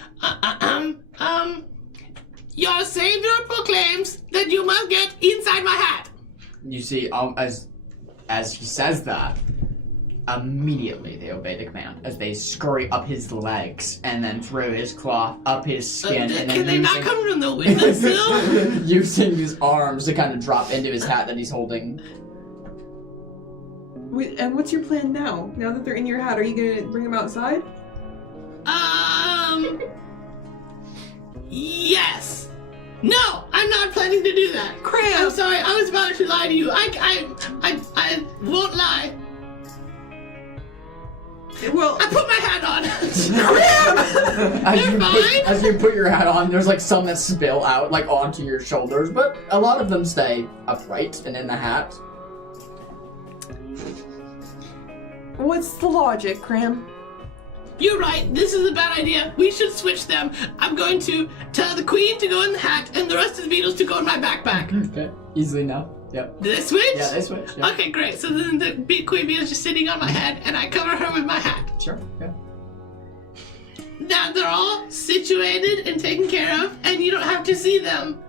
your savior proclaims that you must get inside my hat. You see, as he says that, immediately they obey the command as they scurry up his legs and then through his cloth up his skin. And can they not come from the windowsill? Using his arms to kind of drop into his hat that he's holding. And what's your plan now? Now that they're in your hat, are you gonna bring them outside? Yes. No, I'm not planning to do that. Cram! I'm sorry, I was about to lie to you. I won't lie. Well, I put my hat on. As you put your hat on, there's like some that spill out like onto your shoulders, but a lot of them stay upright and in the hat. What's the logic, Cram? You're right, this is a bad idea. We should switch them. I'm going to tell the queen to go in the hat and the rest of the beetles to go in my backpack. Okay, easily enough. Yep. Did they switch? Yeah, they switch. Yep. Okay, great. So then the queen bee is just sitting on my head and I cover her with my hat. Sure. Yeah. Now they're all situated and taken care of and you don't have to see them.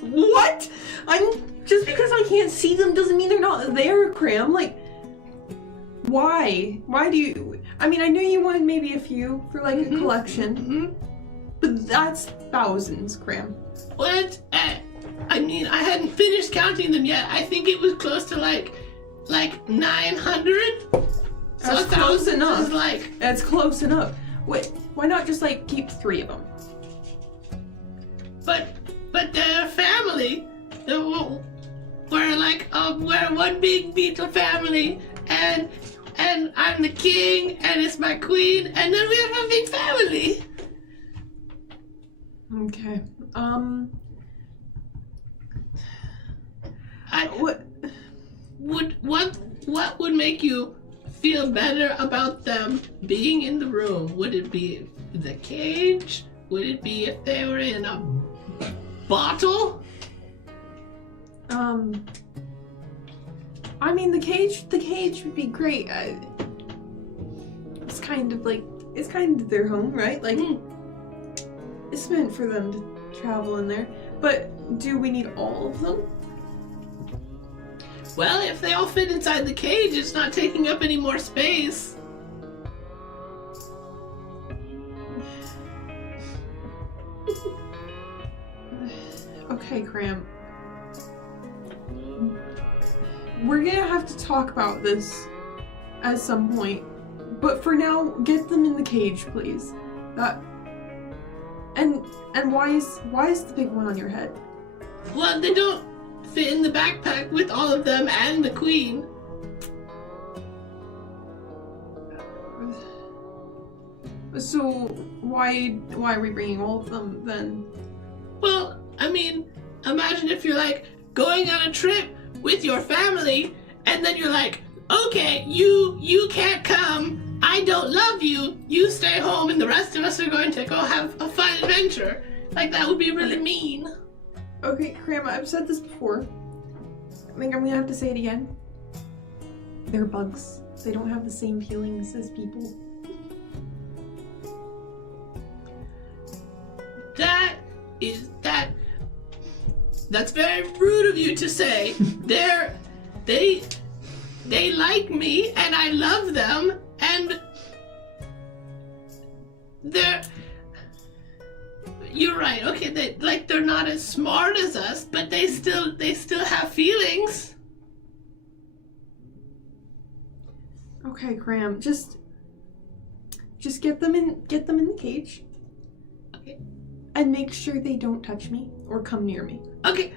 What? Just because I can't see them doesn't mean they're not there, Cram. Like, why? Why do you... I mean, I know you wanted maybe a few for, like, a collection. But that's thousands, Cram. What? I mean, I hadn't finished counting them yet. I think it was close to, like 900? That's close enough. Is like... That's close enough. Wait, why not just, like, keep 3 of them? But they're family. We're one big beetle family, and I'm the king, and it's my queen, and then we have a big family. Okay. What would make you feel better about them being in the room? Would it be the cage? Would it be if they were in a bottle? I mean, the cage would be great. It's kind of their home, right? Like, it's meant for them to travel in there. But do we need all of them? Well, if they all fit inside the cage, it's not taking up any more space. Okay, Cram. We're gonna have to talk about this at some point. But for now, get them in the cage, please. And why is the big one on your head? Well, they don't fit in the backpack with all of them and the queen. So why are we bringing all of them then? Well, I mean, imagine if you're like going on a trip with your family and then you're like, okay, you can't come. I don't love you. You stay home and the rest of us are going to go have a fun adventure. Like, that would be really mean. Okay, Cram, I've said this before. I think I'm gonna have to say it again. They're bugs. They don't have the same feelings as people. That's very rude of you to say. They like me and I love them and you're right. Okay, they're not as smart as us, but they still have feelings. Okay, Cram, just get them in the cage. Okay. and make sure they don't touch me or come near me. Okay.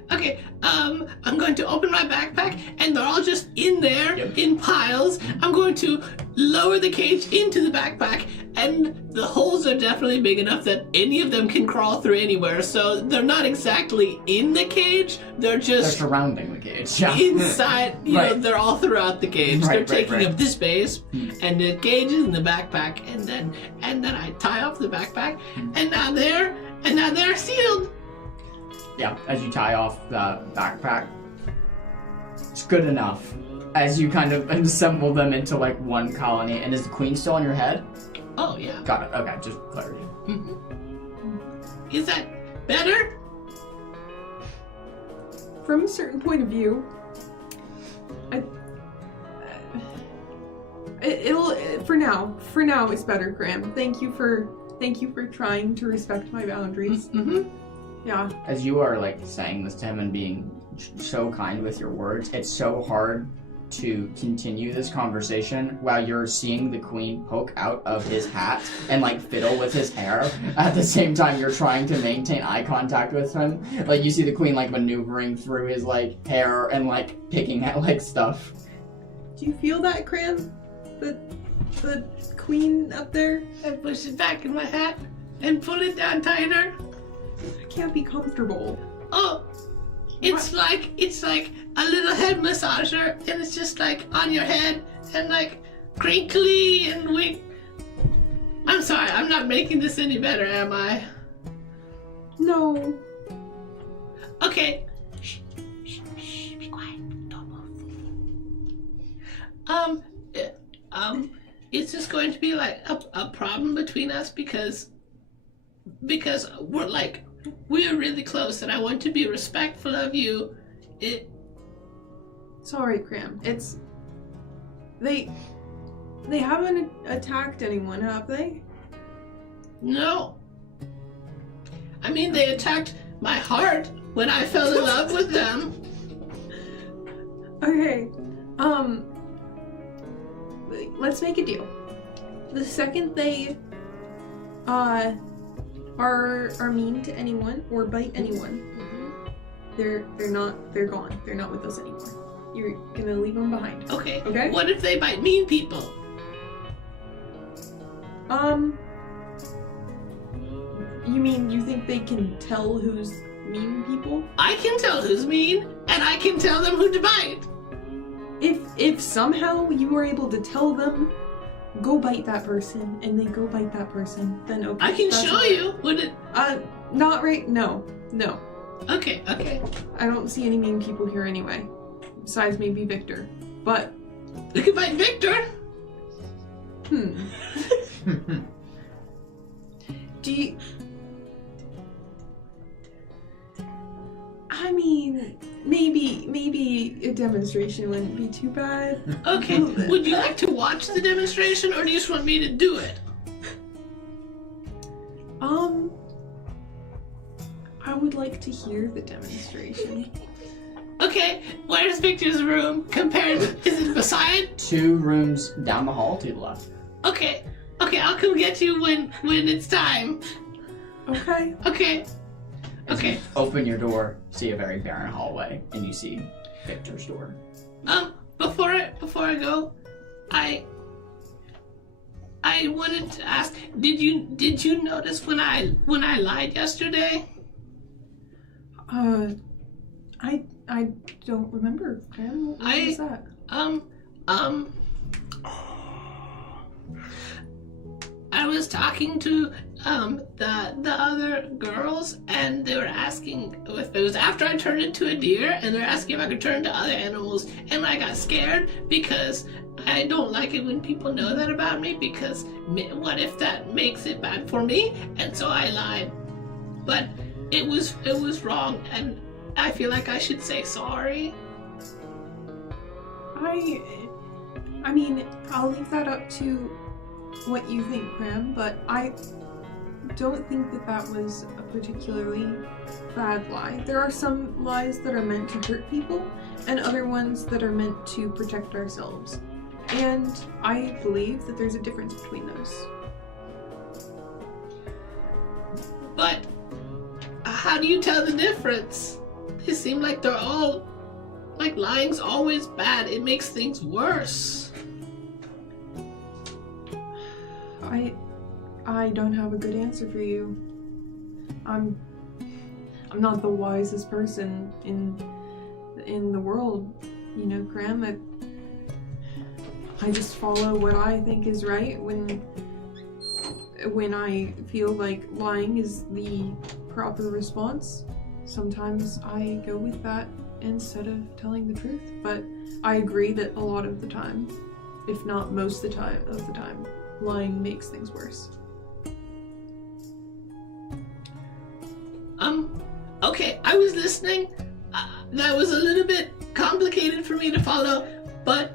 I'm going to open my backpack, and they're all just in there in piles. I'm going to lower the cage into the backpack, and the holes are definitely big enough that any of them can crawl through anywhere. So they're not exactly in the cage. They're surrounding the cage. Yeah. inside. You know, they're all throughout the cage. Right, they're taking right. up this space, and the cage is in the backpack, and then I tie off the backpack, and now they're sealed. Yeah, as you tie off the backpack, it's good enough. As you kind of assemble them into like one colony, and is the queen still on your head? Oh yeah. Got it. Okay, just clarity. Is that better? From a certain point of view, it'll for now it's better, Graham. Thank you for trying to respect my boundaries. Mm-hmm. Yeah. As you are like saying this to him and being so kind with your words, it's so hard to continue this conversation while you're seeing the queen poke out of his hat and like fiddle with his hair. At the same time, you're trying to maintain eye contact with him. Like you see the queen like maneuvering through his like hair and like picking at like stuff. Do you feel that, Graham? The queen up there? I push it back in my hat and pull it down tighter. I can't be comfortable. Oh, it's like a little head massager, and it's just like on your head and like crinkly and weak. I'm sorry, I'm not making this any better, am I? No. Okay. Shh, be quiet. Don't move. It's just going to be like a problem between us because we're really close, and I want to be respectful of you. It's alright, Graham. They haven't attacked anyone, have they? No. I mean, they attacked my heart when I fell in love with them. Okay. Let's make a deal. The second they are mean to anyone or bite anyone, they're gone. They're not with us anymore. You're gonna leave them behind. Okay. Okay? What if they bite mean people? You mean you think they can tell who's mean people? I can tell who's mean, and I can tell them who to bite. If somehow you were able to tell them, go bite that person, and they go bite that person, then okay. I can that's show okay. you. Would it? Not right. No. Okay. I don't see any mean people here anyway. Besides maybe Victor. But We could bite Victor. Do you... I mean, maybe a demonstration wouldn't be too bad. Okay. Would you like to watch the demonstration, or do you just want me to do it? I would like to hear the demonstration. Okay. Where's Victor's room compared? Is it beside? 2 rooms down the hall to the left. Okay. I'll come get you when it's time. Okay. Okay. As you open your door, see a very barren hallway, and you see Victor's door. Before I go, I wanted to ask, did you notice when I lied yesterday? I don't remember. Graham, what was that? I was talking to the other girls, and they were asking if it was after I turned into a deer, and they're asking if I could turn into other animals, and I got scared because I don't like it when people know that about me, because what if that makes it bad for me? And so I lied. But it was wrong, and I feel like I should say sorry. I mean, I'll leave that up to what you think, Graham, but I don't think that was a particularly bad lie. There are some lies that are meant to hurt people, and other ones that are meant to protect ourselves. And I believe that there's a difference between those. But how do you tell the difference? They seem like they're all, like lying's always bad. It makes things worse. I don't have a good answer for you. I'm not the wisest person in the world, you know, Cram. I just follow what I think is right when I feel like lying is the proper response. Sometimes I go with that instead of telling the truth, but I agree that a lot of the time, if not most of the time, lying makes things worse. Okay, I was listening. That was a little bit complicated for me to follow, but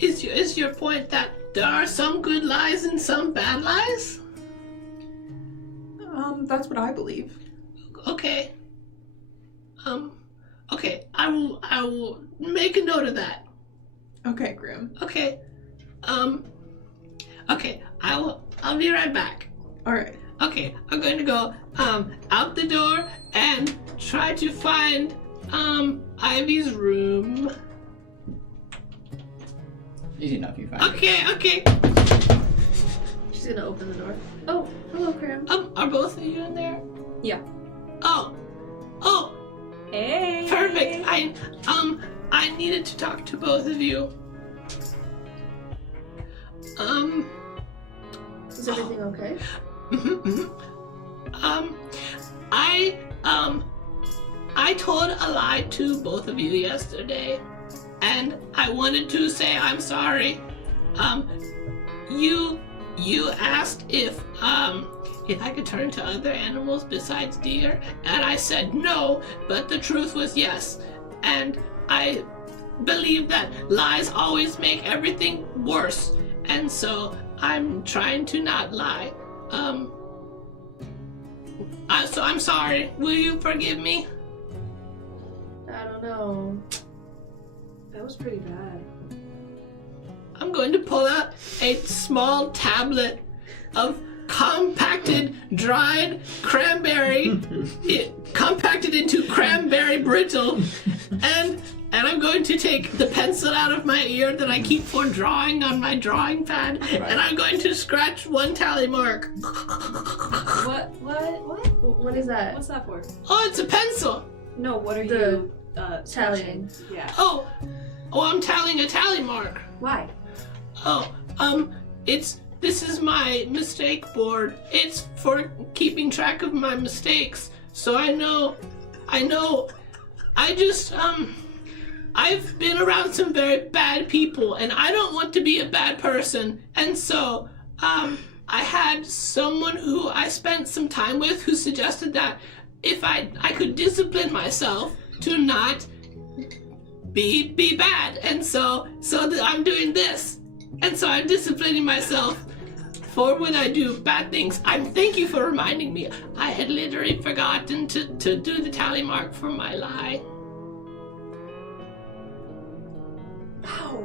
is your point that there are some good lies and some bad lies? That's what I believe. Okay. Okay, I will make a note of that. Okay, Grim. Okay. Okay, I'll be right back. All right. Okay, I'm going to go out the door and try to find Ivy's room. Easy enough, you find. Okay. She's gonna open the door. Oh, hello, Cram. Are both of you in there? Yeah. Oh. Hey. Perfect. I needed to talk to both of you. Is everything okay? I told a lie to both of you yesterday, and I wanted to say I'm sorry. You asked if I could turn to other animals besides deer, and I said no, but the truth was yes. And I believe that lies always make everything worse, and so I'm trying to not lie. So I'm sorry. Will you forgive me? I don't know. That was pretty bad. I'm going to pull out a small tablet of compacted, dried cranberry, compacted into cranberry brittle, and I'm going to take the pencil out of my ear that I keep for drawing on my drawing pad, and I'm going to scratch one tally mark. What is that? What's that for? Oh, it's a pencil. No, what are The you tallying. Yeah. Oh, I'm tallying a tally mark. Why? Oh, this is my mistake board. It's for keeping track of my mistakes. So I know, I've been around some very bad people, and I don't want to be a bad person. And so, I had someone who I spent some time with who suggested that if I could discipline myself to not be bad. And so I'm doing this. And so I'm disciplining myself for when I do bad things. Thank you for reminding me. I had literally forgotten to do the tally mark for my lie. Wow.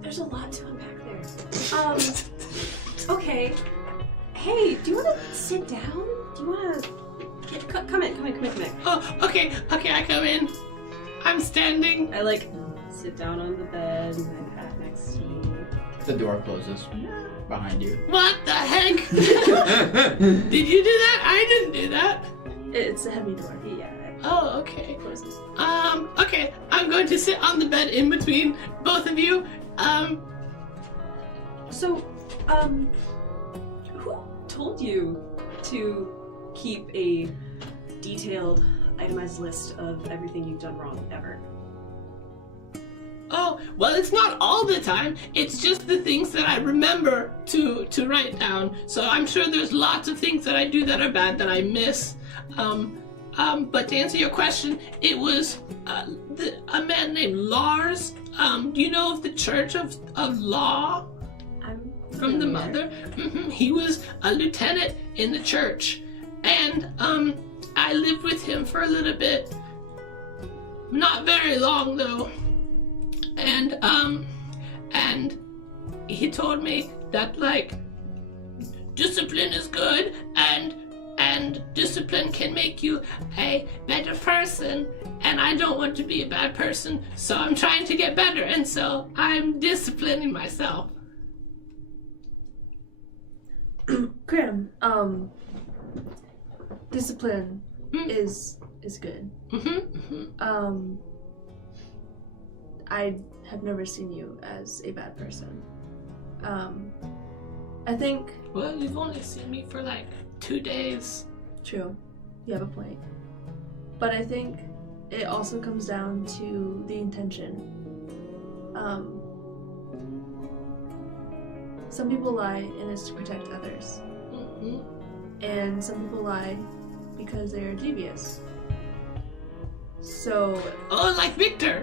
There's a lot to unpack there. Okay. Hey, do you want to sit down? Do you want to... Come in. Oh, okay, I come in. I'm standing. I, sit down on the bed, my hat next to you. The door closes behind you. What the heck? Did you do that? I didn't do that. It's a heavy door. Yeah. Oh, okay. It closes. Okay, I'm going to sit on the bed in between both of you. So, who told you to keep a detailed, itemized list of everything you've done wrong ever? Oh, well, it's not all the time. It's just the things that I remember to write down. So I'm sure there's lots of things that I do that are bad that I miss. But to answer your question, it was a man named Lars. Do you know of the Church of Law? From the mother? He was a lieutenant in the church. And I lived with him for a little bit. Not very long, though. And he told me that, discipline is good, and and discipline can make you a better person, and I don't want to be a bad person, so I'm trying to get better, and so I'm disciplining myself. Graham, discipline is good. I have never seen you as a bad person. I think... Well, you've only seen me for like 2 days. True. You have a point. But I think it also comes down to the intention. Some people lie and it's to protect others. And some people lie because they are devious. So... Oh, like Victor!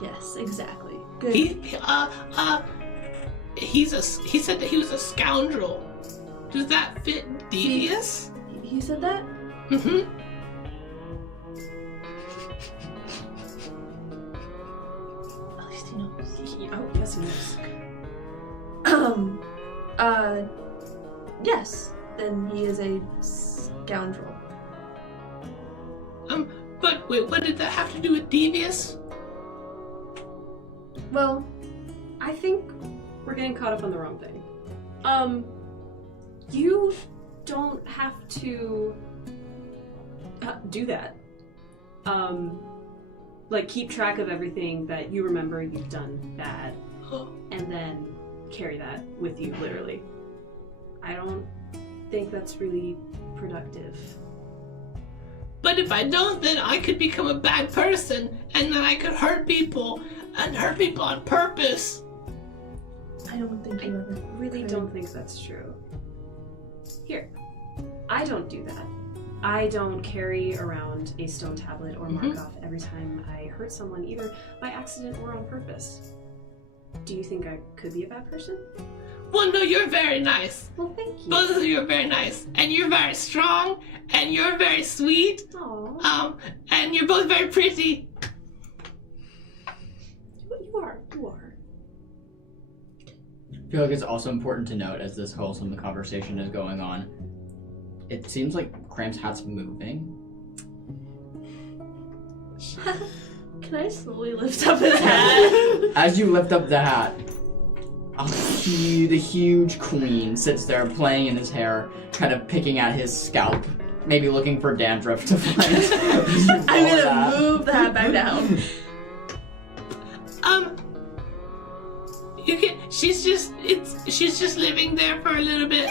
Yes, exactly. Good. He said that he was a scoundrel. Does that fit devious? He said that? Mm-hmm. At least he knows. Oh, yes, he knows. Yes. Then he is a scoundrel. But wait, what did that have to do with devious? Well, I think we're getting caught up on the wrong thing. You don't have to do that. Like keep track of everything that you remember you've done bad, and then carry that with you, literally. I don't think that's really productive. But if I don't, then I could become a bad person, and then I could hurt people, and hurt people on purpose. I don't think you ever Really could. don't think that's true. Here, I don't do that. I don't carry around a stone tablet or mark off every time I hurt someone, either by accident or on purpose. Do you think I could be a bad person? Well, no, you're very nice. Well, thank you. Both of you are very nice, and you're very strong, and you're very sweet. Aww. And you're both very pretty. You are. I feel like it's also important to note as this whole some conversation is going on, it seems like Cram's hat's moving. Can I slowly lift up his hat? As you lift up the hat, the huge queen sits there playing in his hair, kind of picking at his scalp, maybe looking for dandruff to find. I'm gonna move the hat back down. You can. She's just living there for a little bit.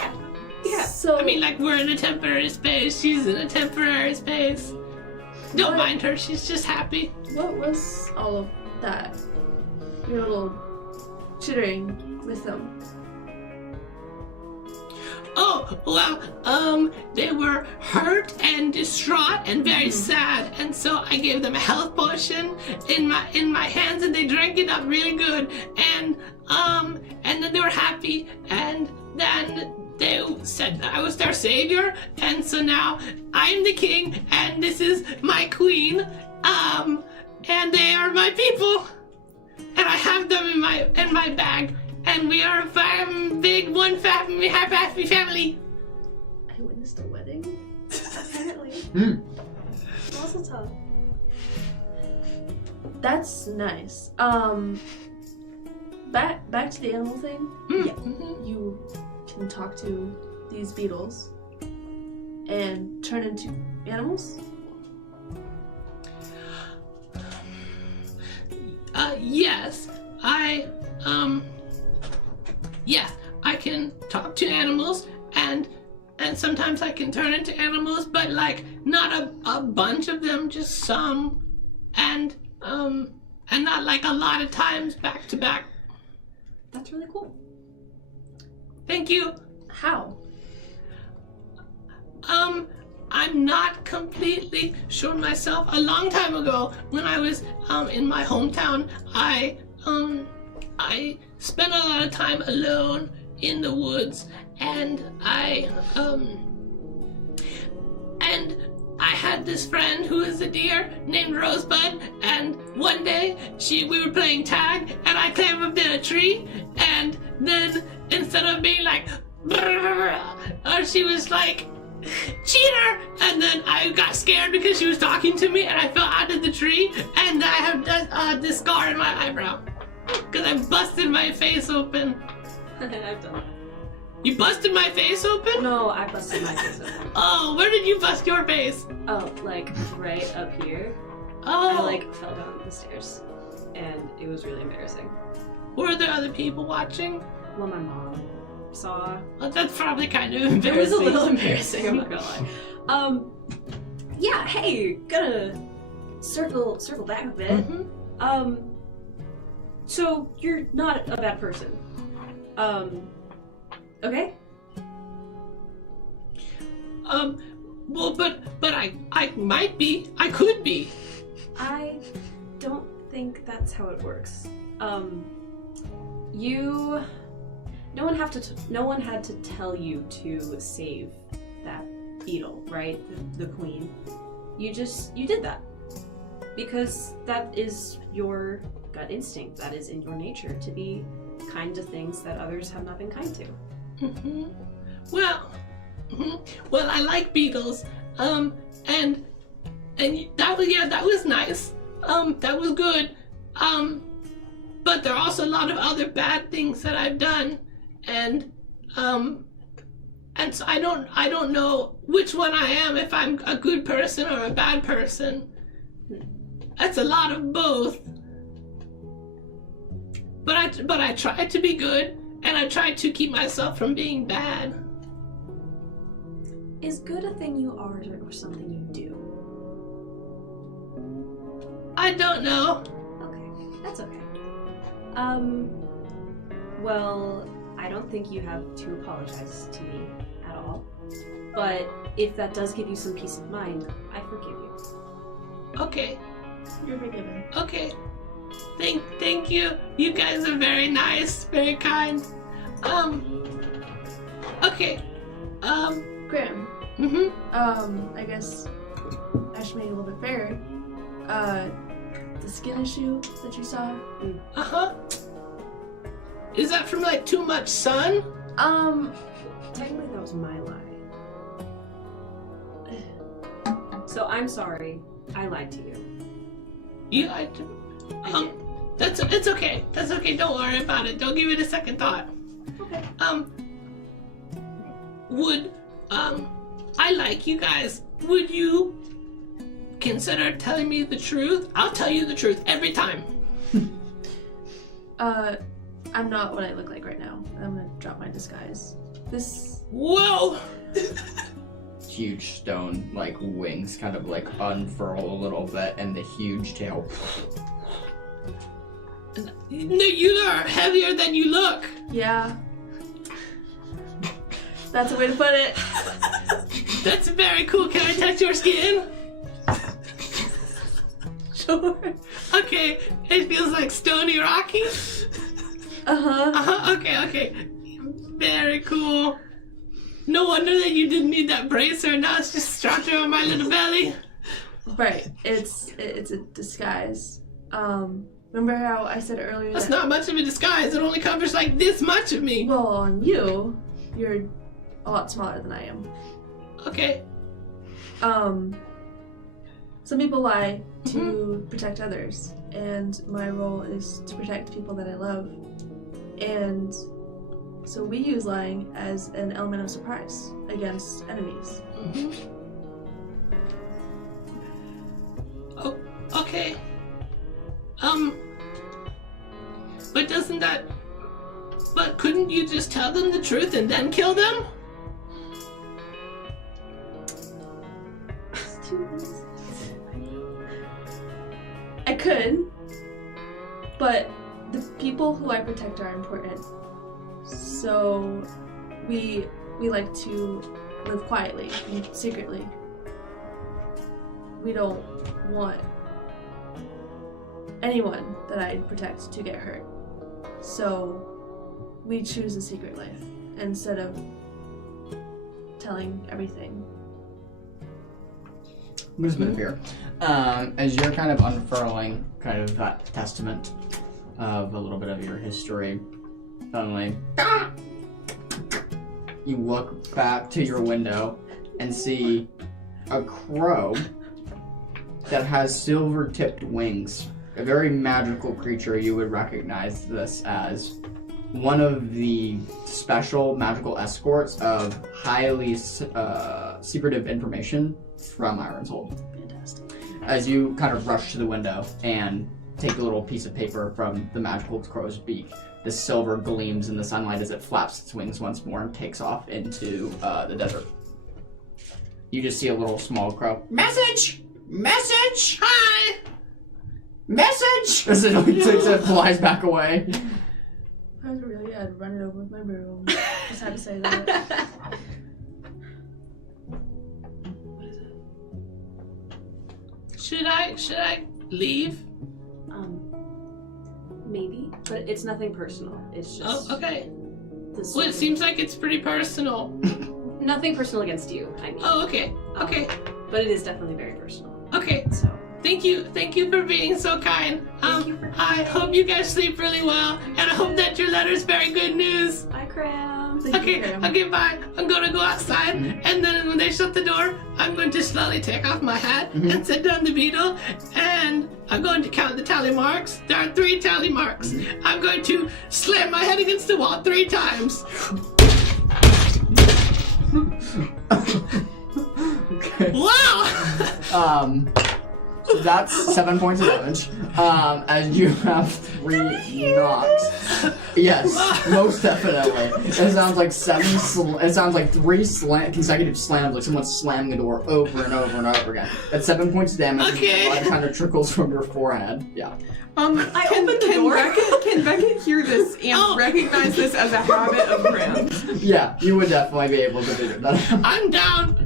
Yeah. So I mean, like, we're in a temporary space. She's in a temporary space. Don't mind her. She's just happy. what was all of that? Your little chittering with them. Oh, well, they were hurt and distraught and very sad, and so I gave them a health potion in my hands, and they drank it up really good, and then they were happy, and then they said that I was their savior, and so now I'm the king, and this is my queen, and they are my people, and I have them in my bag. And we are a big one family, happy family. I witnessed a wedding. Apparently. Also tough. That's nice. Back to the animal thing. Yeah. You can talk to these beetles and turn into animals. Yes, yeah, I can talk to animals, and sometimes I can turn into animals, but like not a bunch of them, just some, and not like a lot of times back to back. That's really cool. Thank you. How? I'm not completely sure myself. A long time ago, when I was in my hometown, I spent a lot of time alone in the woods, and I had this friend who is a deer named Rosebud, and one day we were playing tag, and I climbed up in a tree, and then instead of being like, she was like, cheater! And then I got scared because she was talking to me and I fell out of the tree and I have this scar in my eyebrow. Because I busted my face open. I've done that. You busted my face open? No, I busted my face open. Oh, where did you bust your face? Oh, like right up here. Oh. I like fell down the stairs, and it was really embarrassing. Were there other people watching? Well, my mom saw. Well, that's probably kind of embarrassing. It was a little embarrassing, I'm not gonna lie. Yeah, hey, gonna circle back a bit. So you're not a bad person. Okay? Well, but I might be. I could be. I don't think that's how it works. No one had to tell you to save that beetle, right? The queen. You did that. Because that is your gut instinct. That is in your nature to be kind to things that others have not been kind to. Well, I like beetles. And that was nice. That was good. But there are also a lot of other bad things that I've done, and so I don't know which one I am, if I'm a good person or a bad person. That's a lot of both. But I try to be good, and I try to keep myself from being bad. Is good a thing you are or something you do? I don't know. Okay, that's okay. Well, I don't think you have to apologize to me at all. But if that does give you some peace of mind, I forgive you. Okay. You're forgiven. Okay. Thank you. You guys are very nice, very kind. Okay. Graham. I guess I should make it a little bit fairer. The skin issue that you saw. Uh-huh. Is that from like too much sun? Technically that was my lie. So I'm sorry. I lied to you. You lied to me. It's okay. That's okay. Don't worry about it. Don't give it a second thought. Okay. I like you guys. Would you consider telling me the truth? I'll tell you the truth every time. I'm not what I look like right now. I'm gonna drop my disguise. Whoa! Huge stone, like, wings kind of, like, unfurl a little bit, and the huge tail. No, you are heavier than you look. Yeah. That's a way to put it. That's very cool. Can I touch your skin? Sure. Okay. It feels like stony rocky. Okay. Very cool. No wonder that you didn't need that bracer. Now it's just strapped around my little belly. Right. It's a disguise. Remember how I said earlier That's that, not much of a disguise. It only covers like this much of me. well, on you're a lot smaller than I am. Okay. Some people lie to protect others, and my role is to protect people that I love. And so we use lying as an element of surprise against enemies. Oh, okay. But couldn't you just tell them the truth and then kill them? I could, but the people who I protect are important. So we like to live quietly and secretly. We don't want anyone that I protect to get hurt. So we choose a secret life instead of telling everything. I'm just move here. As you're kind of unfurling kind of that testament of a little bit of your history, suddenly you look back to your window and see a crow that has silver-tipped wings. A very magical creature. You would recognize this as one of the special magical escorts of highly secretive information from Ironshold. Fantastic. As you kind of rush to the window and take a little piece of paper from the magical crow's beak, the silver gleams in the sunlight as it flaps its wings once more and takes off into the desert. You just see a little small crow. Message! Message! Hi! Message! As it takes it, flies back away. I was really I'd run it over with my broom. Just had to say that. Should I leave? Maybe, but it's nothing personal. It's just. Oh, okay. This Well, it seems like it's pretty personal. nothing personal against you. I mean. Oh, okay. Okay. But it is definitely very personal. Okay. So. Thank you for being so kind. Thank you for I hope you guys sleep really well, and I hope that your letter's very good news. Bye, Cram. Okay, bye. I'm gonna go outside, and then when they shut the door, I'm going to slowly take off my hat and sit down the beetle, and I'm going to count the tally marks. There are 3 tally marks. I'm going to slam my head against the wall 3 times. Okay. Wow! That's 7 points of damage. As you have 3 knocks. Yes, most definitely. It sounds like 3 consecutive slams, like someone slamming the door over and over and over again. That's 7 points of damage. Okay. Blood kind of trickles from your forehead. Yeah. I opened the door. Can Beckett hear this and recognize this as a habit of Graham's? Yeah, you would definitely be able to do that. I'm down.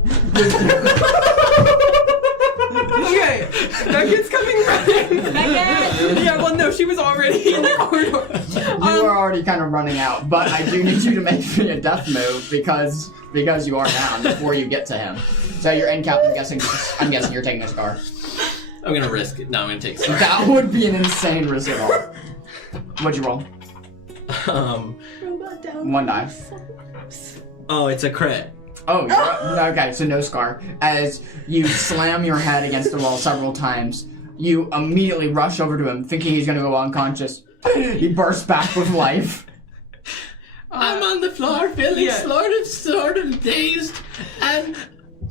Okay, Beckett's coming running. Beckett! Yeah, well, no, she was already in the corridor. You are already kind of running out, but I do need you to make me a death move because you are down before you get to him. So you're in cap. I'm guessing you're taking a scar. I'm gonna risk it. No, I'm gonna take Star. That would be an insane risk at all. What'd you roll? Robot down. 1 die. Oh, it's a crit. Oh, okay, so no scar. As you slam your head against the wall several times, you immediately rush over to him, thinking he's gonna go unconscious. He bursts back with life. I'm on the floor, feeling sort of dazed, and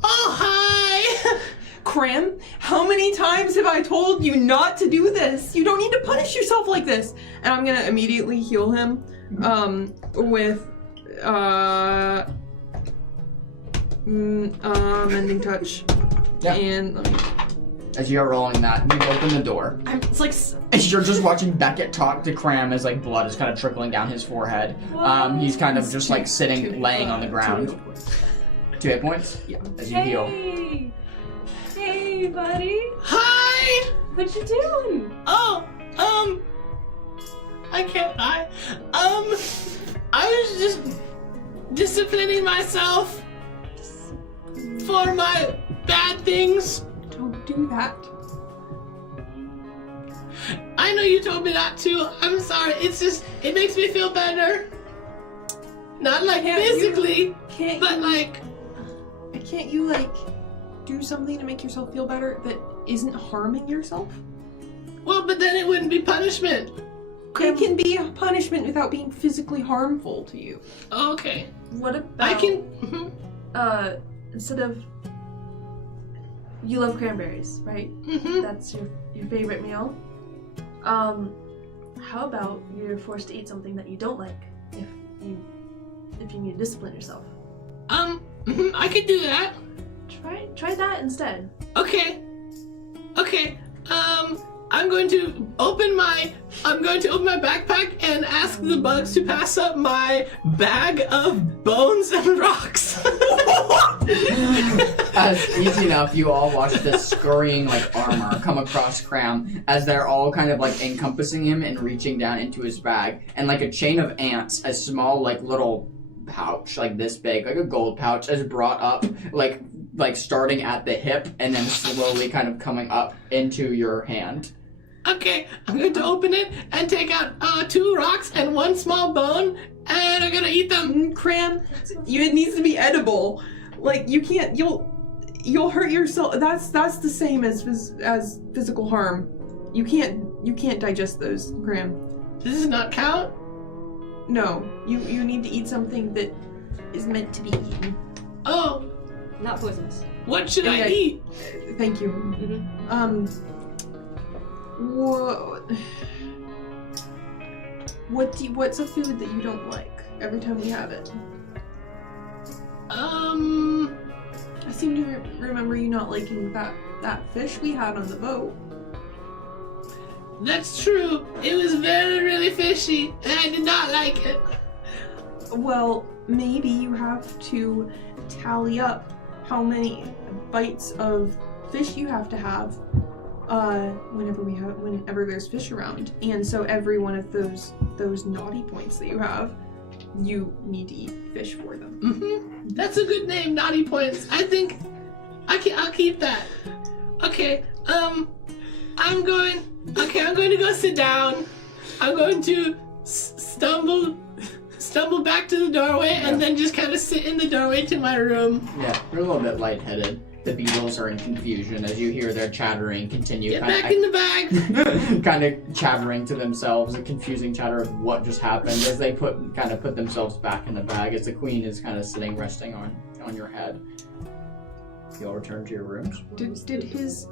oh hi! Cram, how many times have I told you not to do this? You don't need to punish yourself like this. And I'm gonna immediately heal him, with, mending touch. Yeah. And let me. As you're rolling that, you open the door. It's like. As you're just watching Beckett talk to Cram as like blood is kind of trickling down his forehead. He's kind of just like sitting, laying on the ground. 2 hit points? Yeah. As you heal. Hey, buddy. Hi! What you doing? Oh, I was just disciplining myself for my bad things. Don't do that. I know you told me not to. I'm sorry. It's just, it makes me feel better. Not like physically, but like... Can't you, like, do something to make yourself feel better that isn't harming yourself? Well, but then it wouldn't be punishment. It can be a punishment without being physically harmful to you. Okay. What about I can... instead of you love cranberries, right? Mm-hmm. That's your favorite meal. How about you're forced to eat something that you don't like if you need to discipline yourself? I could do that. Try that instead. Okay. I'm going to open my backpack and ask the bugs to pass up my bag of bones and rocks. As easy enough, you all watch this scurrying like armor come across Cram as they're all kind of like encompassing him and reaching down into his bag, and like a chain of ants, a small like little pouch like this big, like a gold pouch, is brought up like starting at the hip and then slowly kind of coming up into your hand. Okay, I'm going to open it and take out 2 rocks and 1 small bone, and I'm gonna eat them. Cram, it needs to be edible. Like you can't. You'll hurt yourself. That's the same as physical harm. You can't digest those, Graham. Does this not count? No, you need to eat something that is meant to be eaten. Oh, Not poisonous. what should I Yeah. eat? Thank you. What's a food that you don't like every time we have it? I seem to remember you not liking that fish we had on the boat. That's true. It was really fishy, and I did not like it. Well, maybe you have to tally up how many bites of fish you have to have whenever there's fish around. And so every one of those naughty points that you have, you need to eat fish for them. Mm-hmm. That's a good name, Naughty Points. I think I'll keep that. Okay, I'm going to go sit down. I'm going to stumble back to the doorway and then just kind of sit in the doorway to my room. Yeah, you're a little bit lightheaded. The beetles are in confusion as you hear their chattering continue. Get back in the bag. Kind of chattering to themselves, a confusing chatter of what just happened as they put themselves back in the bag as the queen is kind of sitting resting on your head. You all return to your rooms. Did his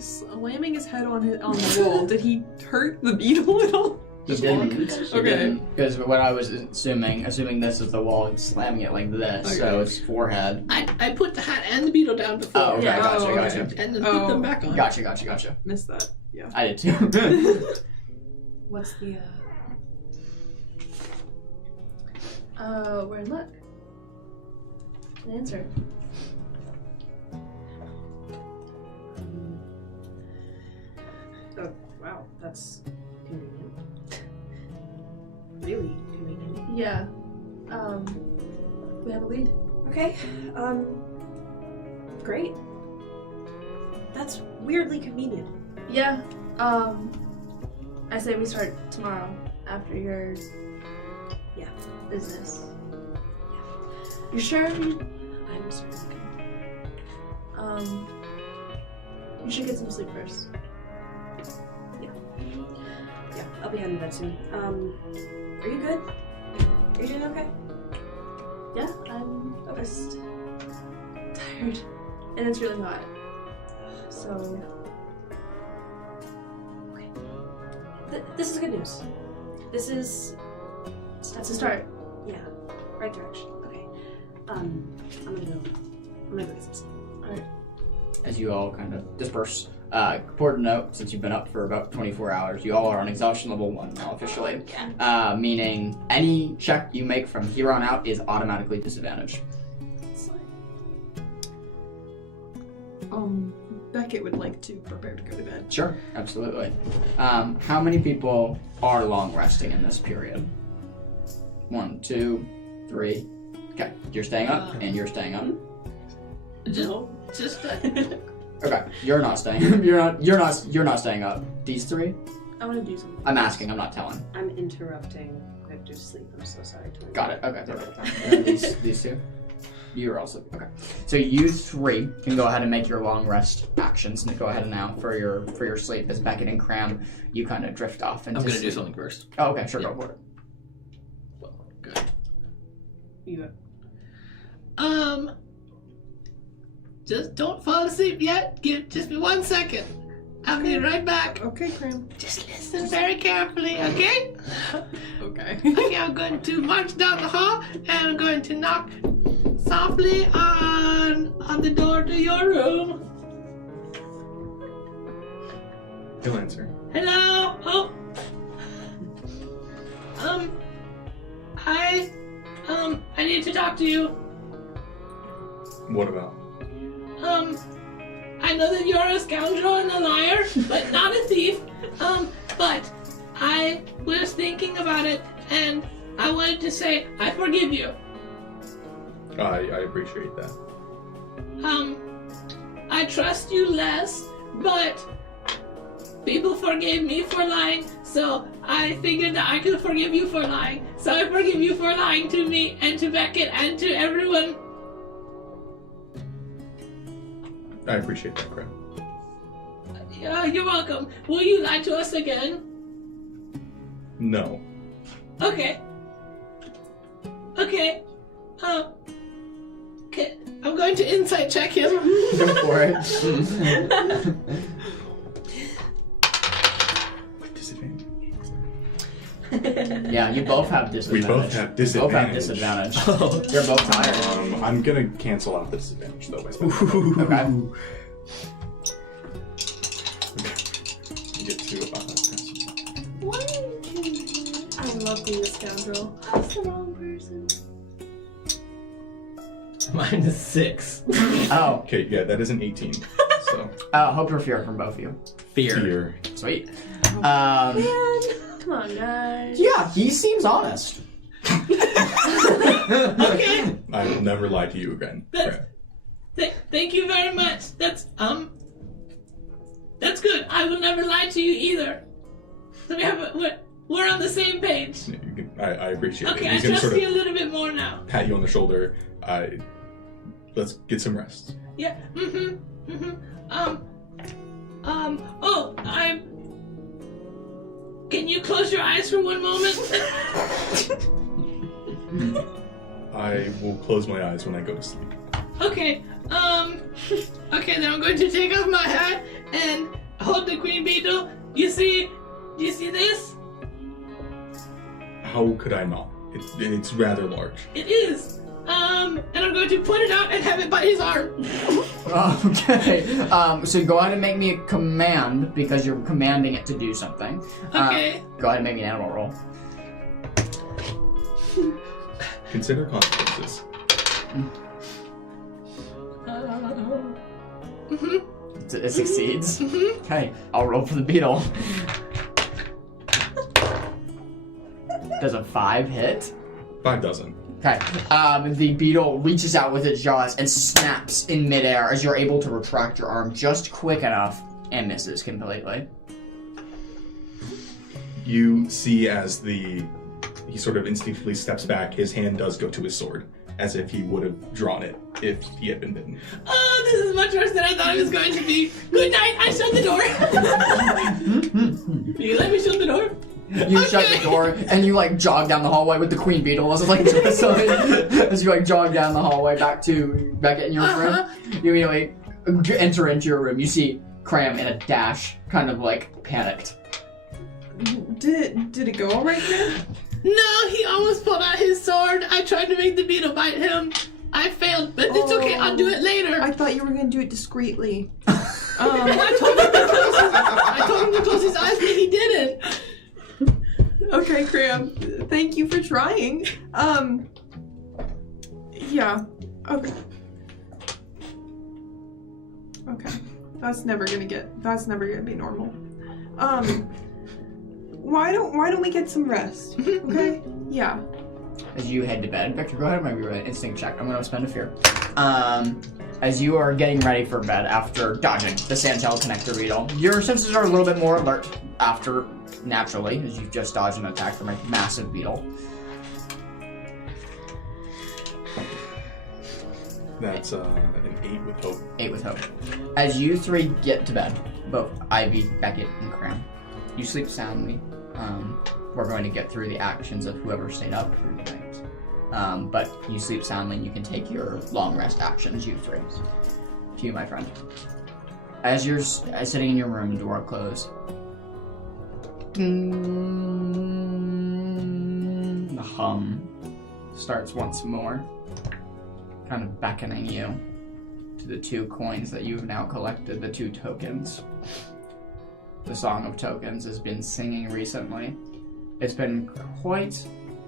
slamming his head on the wall, did he hurt the beetle at all? He didn't. Okay. Because what I was assuming this is the wall, and slamming it like this, so it's forehead. I put the hat and the beetle down before. Oh, okay, Yeah. gotcha. And then put them back on. Gotcha. Missed that. Yeah. I did too. What's the We're in luck. An answer. Oh, wow, that's convenient. Really convenient. Yeah. We have a lead. Okay, great. That's weirdly convenient. Yeah. I say we start tomorrow after your business. You sure? I'm sorry. You should get some sleep first. Yeah, I'll be heading to bed soon. Are you good? Are you doing okay? Yeah, I'm just tired, and it's really hot. So This is good news. This is that's a start. Yeah, right direction. Okay. I'm gonna go get some sleep. Alright. As you all kind of disperse. Important note, since you've been up for about 24 hours, you all are on exhaustion level 1 now officially. Meaning any check you make from here on out is automatically disadvantaged. Beckett would like to prepare to go to bed. Sure, absolutely. How many people are long resting in this period? 1, 2, 3. Okay, you're staying up, and you're staying up. Just Okay, you're not staying. You're not staying up. These 3? I want to do something. I'm asking. I'm not telling. I'm interrupting Victor's sleep. I'm so sorry to Got it. Okay. And then these 2. You're also okay. So you 3 can go ahead and make your long rest actions. And go ahead now for your sleep. As Beckett and Cram, you kind of drift off into I'm gonna sleep. do something first. Oh, okay, sure, Yeah. go for it. Good. You Just don't fall asleep yet. Just be 1 second. I'll be right back. Okay, Cram. Just listen very carefully, okay? Okay. Okay, I'm going to march down the hall and I'm going to knock softly on the door to your room. He'll answer. Hello? Oh. I need to talk to you. What about? I know that you're a scoundrel and a liar, but not a thief. But I was thinking about it, and I wanted to say I forgive you. I appreciate that. I trust you less, but people forgave me for lying, so I figured that I could forgive you for lying. So I forgive you for lying to me and to Beckett and to everyone. I appreciate that, Crab. You're welcome. Will you lie to us again? No. Okay. Okay. Okay. I'm going to insight check him. Go for it. With disadvantage. Yeah, you both have We disadvantage. both have disadvantage. Both have disadvantage. You're both tired. I'm gonna cancel out the disadvantage though. By spending Okay. You get to I love being a scoundrel. That's the wrong person. Mine is 6. Oh, Okay, yeah, that is an 18. So hope or fear from both of you. Fear. fear. Sweet. Man, come on, guys. Yeah, he seems honest. Okay. I will never lie to you again. Crab. Thank you very much. That's good. I will never lie to you either. So we're on the same page. I appreciate Okay, it. I He's gonna trust sort you a of little bit more now. pat you on the shoulder. Let's get some rest. Yeah. Can you close your eyes for one moment? I will close my eyes when I go to sleep. Okay. Okay, then I'm going to take off my hat and hold the queen beetle. Do you see this? How could I not? It's rather large. It is. And I'm going to put it out and have it bite his arm. Okay. So go ahead and make me a command because you're commanding it to do something. Okay. Go ahead and make me an animal roll. Consider consequences. It succeeds. Okay, I'll roll for the beetle. Does a 5 hit? 5 doesn't. Okay. The beetle reaches out with its jaws and snaps in midair as you're able to retract your arm just quick enough and misses completely. You see as he sort of instinctively steps back, his hand does go to his sword, as if he would have drawn it if he had been bitten. Oh, this is much worse than I thought it was going to be. Good night. I shut the door. You let me shut the door? You shut the door and you like jog down the hallway with the queen beetle as as you jog down the hallway back in your room. You immediately enter into your room. You see Cram in a dash, kind of like panicked. Did it go all right then? No, he almost pulled out his sword. I tried to make the beetle bite him. I failed, but it's okay. I'll do it later. I thought you were gonna do it discreetly. I told him to close his eyes, but he didn't. Okay, Cram. Thank you for trying. Yeah. Okay. Okay. That's never gonna be normal. Why don't we get some rest? Okay? Yeah. As you head to bed, Victor, go ahead and make me an instinct check. I'm gonna spend a fear. As you are getting ready for bed after dodging the Santel connector beetle, your senses are a little bit more alert after naturally, as you've just dodged an attack from a massive beetle. That's an 8 with hope. 8 with hope. As you three get to bed, both Ivy, Beckett, and Cram, you sleep soundly. We're going to get through the actions of whoever stayed up through the night. But you sleep soundly and you can take your long rest actions, you three. To you, my friend. As you're sitting in your room, door closed. The hum starts once more, kind of beckoning you to the 2 coins that you've now collected, the 2 tokens. The Song of Tokens has been singing recently. It's been quite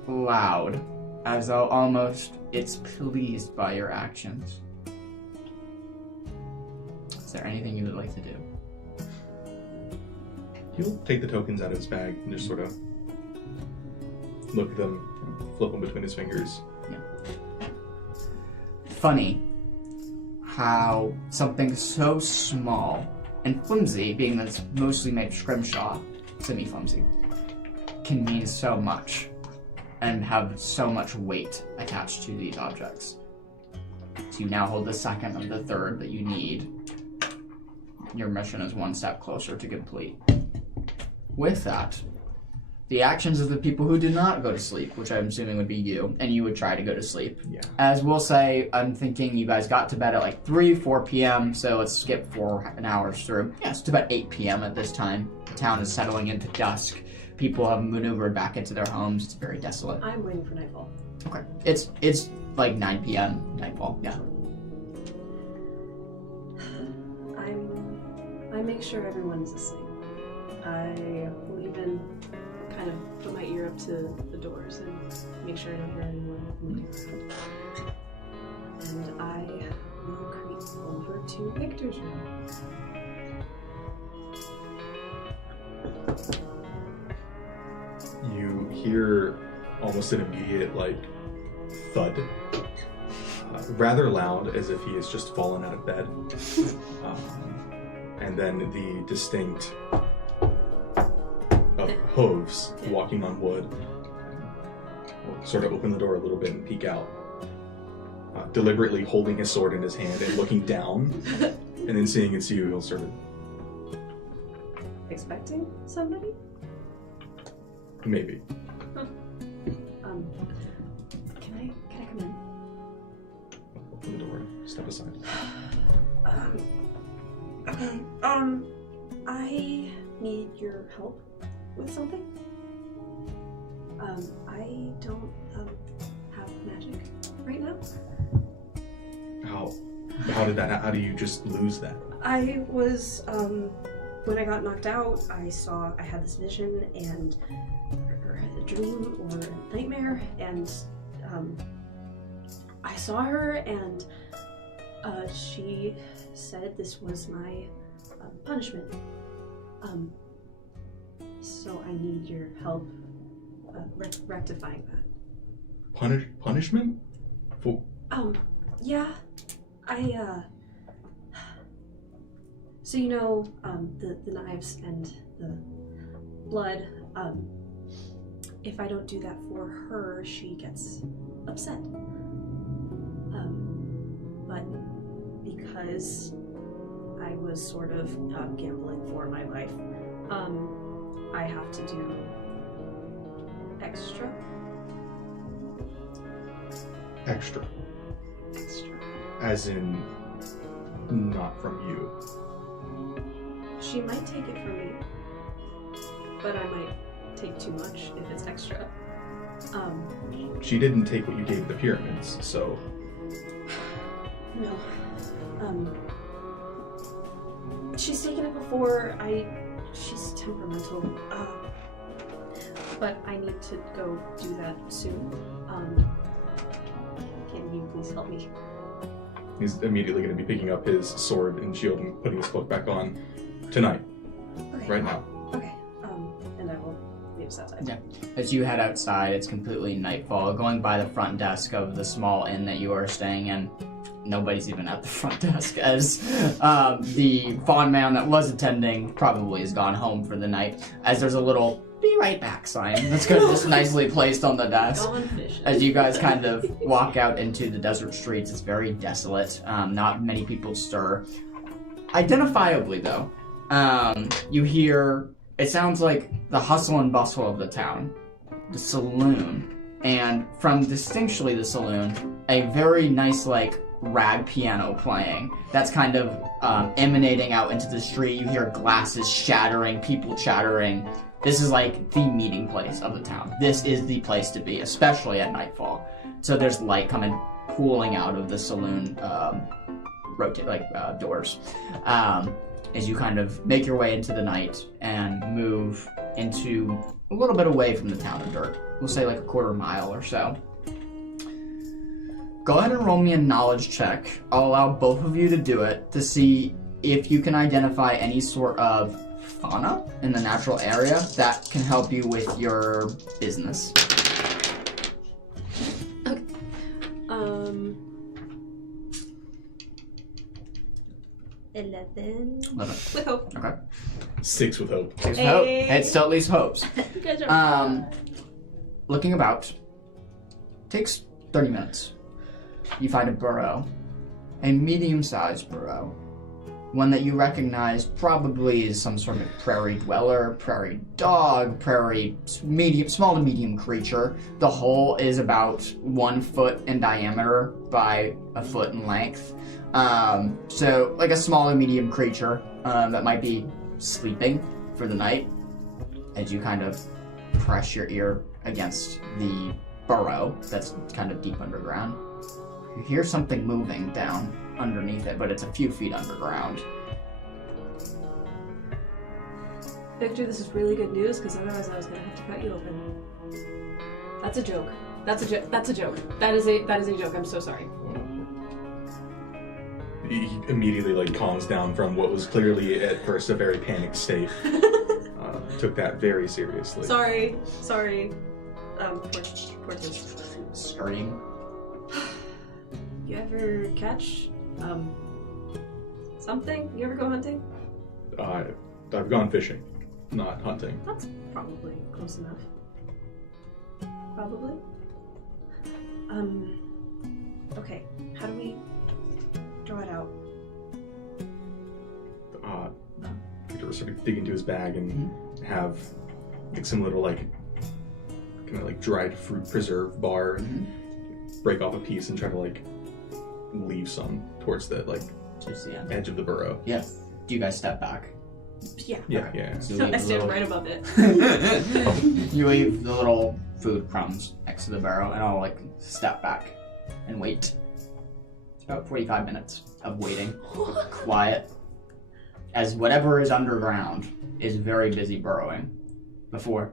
loud, as though almost it's pleased by your actions. Is there anything you would like to do? He'll take the tokens out of his bag and just sort of look at them, flip them between his fingers. Funny how something so small and flimsy, being that it's mostly made of scrimshaw, semi-flimsy, can mean so much and have so much weight attached to these objects. So you now hold the second and the third that you need your mission is one step closer to complete. With that, the actions of the people who do not go to sleep, which I'm assuming would be you, and you would try to go to sleep. Yeah. As we'll say, I'm thinking you guys got to bed at like 3, 4 p.m., so let's skip 4 hours through. Yeah, it's about 8 p.m. at this time. The town is settling into dusk. People have maneuvered back into their homes. It's very desolate. I'm waiting for nightfall. Okay. It's like 9 p.m. nightfall, yeah. I make sure everyone is asleep. I will even kind of put my ear up to the doors and make sure I don't hear anyone moving around. And I will creep over to Victor's room. You hear almost an immediate, like, thud. Rather loud, as if he has just fallen out of bed. And then the distinct of hooves walking on wood. We'll sort of open the door a little bit and peek out. Deliberately holding his sword in his hand and looking down. And then seeing it's you, he'll sort of... Expecting somebody? Maybe. Can I come in? Open the door. Step aside. Okay. I need your help with something. I don't have magic right now. How did that? How do you just lose that? I was when I got knocked out, I had this vision and or had a dream or a nightmare, and I saw her, and she said this was my punishment. So I need your help rectifying that. Punishment? For... Yeah. So you know, the knives and the blood, if I don't do that for her, she gets upset. But because I was sort of gambling for my life, I have to do extra. Extra. Extra. As in, not from you. She might take it from me, but I might take too much if it's extra. She didn't take what you gave the pyramids, so... No. She's taken it before. She's temperamental. But I need to go do that soon. Can you please help me? He's immediately going to be picking up his sword and shield and putting his cloak back on tonight. Okay. Right now. Okay. And I will leave us outside. Yeah. As you head outside, it's completely nightfall. Going by the front desk of the small inn that you are staying in, nobody's even at the front desk, as the fawn man that was attending probably has gone home for the night, as there's a little "be right back" sign that's just nicely placed on the desk. Gone fishing. As you guys kind of walk out into the desert streets, it's very desolate. Not many people stir. Identifiably, though, you hear, it sounds like the hustle and bustle of the town, the saloon, and from distinctly the saloon, a very nice, like, rag piano playing that's kind of emanating out into the street. You hear glasses shattering, people chattering. This is like the meeting place of the town. This is the place to be, especially at nightfall. So there's light coming, pooling out of the saloon doors. As you kind of make your way into the night and move into a little bit away from the town of Dirt. We'll say like a quarter mile or so. Go ahead and roll me a knowledge check. I'll allow both of you to do it to see if you can identify any sort of fauna in the natural area that can help you with your business. Okay. 11. 11. With hope. Okay. 6 with hope. Here's hope. It's still at least hopes. You guys are Looking about. Takes 30 minutes. You find a burrow. A medium-sized burrow. One that you recognize probably is some sort of prairie dweller, prairie dog, prairie small to medium creature. The hole is about 1 foot in diameter by a foot in length. So like a small to medium creature that might be sleeping for the night. As you kind of press your ear against the burrow that's kind of deep underground, you hear something moving down underneath it, but it's a few feet underground. Victor, this is really good news, because otherwise I was going to have to cut you open. That's a joke. That's a joke. That's a joke. That is a joke. I'm so sorry. He immediately calms down from what was clearly at first a very panicked state. Took that very seriously. Sorry. Poor Scream. You ever catch, something? You ever go hunting? I've gone fishing, not hunting. That's probably close enough. Probably. Okay. How do we draw it out? Victor was sort of dig into his bag and have some little kind of dried fruit preserve bar and break off a piece and try to leave some towards the Just the end. edge of the burrow. Yeah. Do you guys step back? Yeah. Yeah. So you I leave stand right above it. you leave the little food crumbs next to the barrel, and I'll step back and wait. It's about 45 minutes of waiting, quiet, as whatever is underground is very busy burrowing before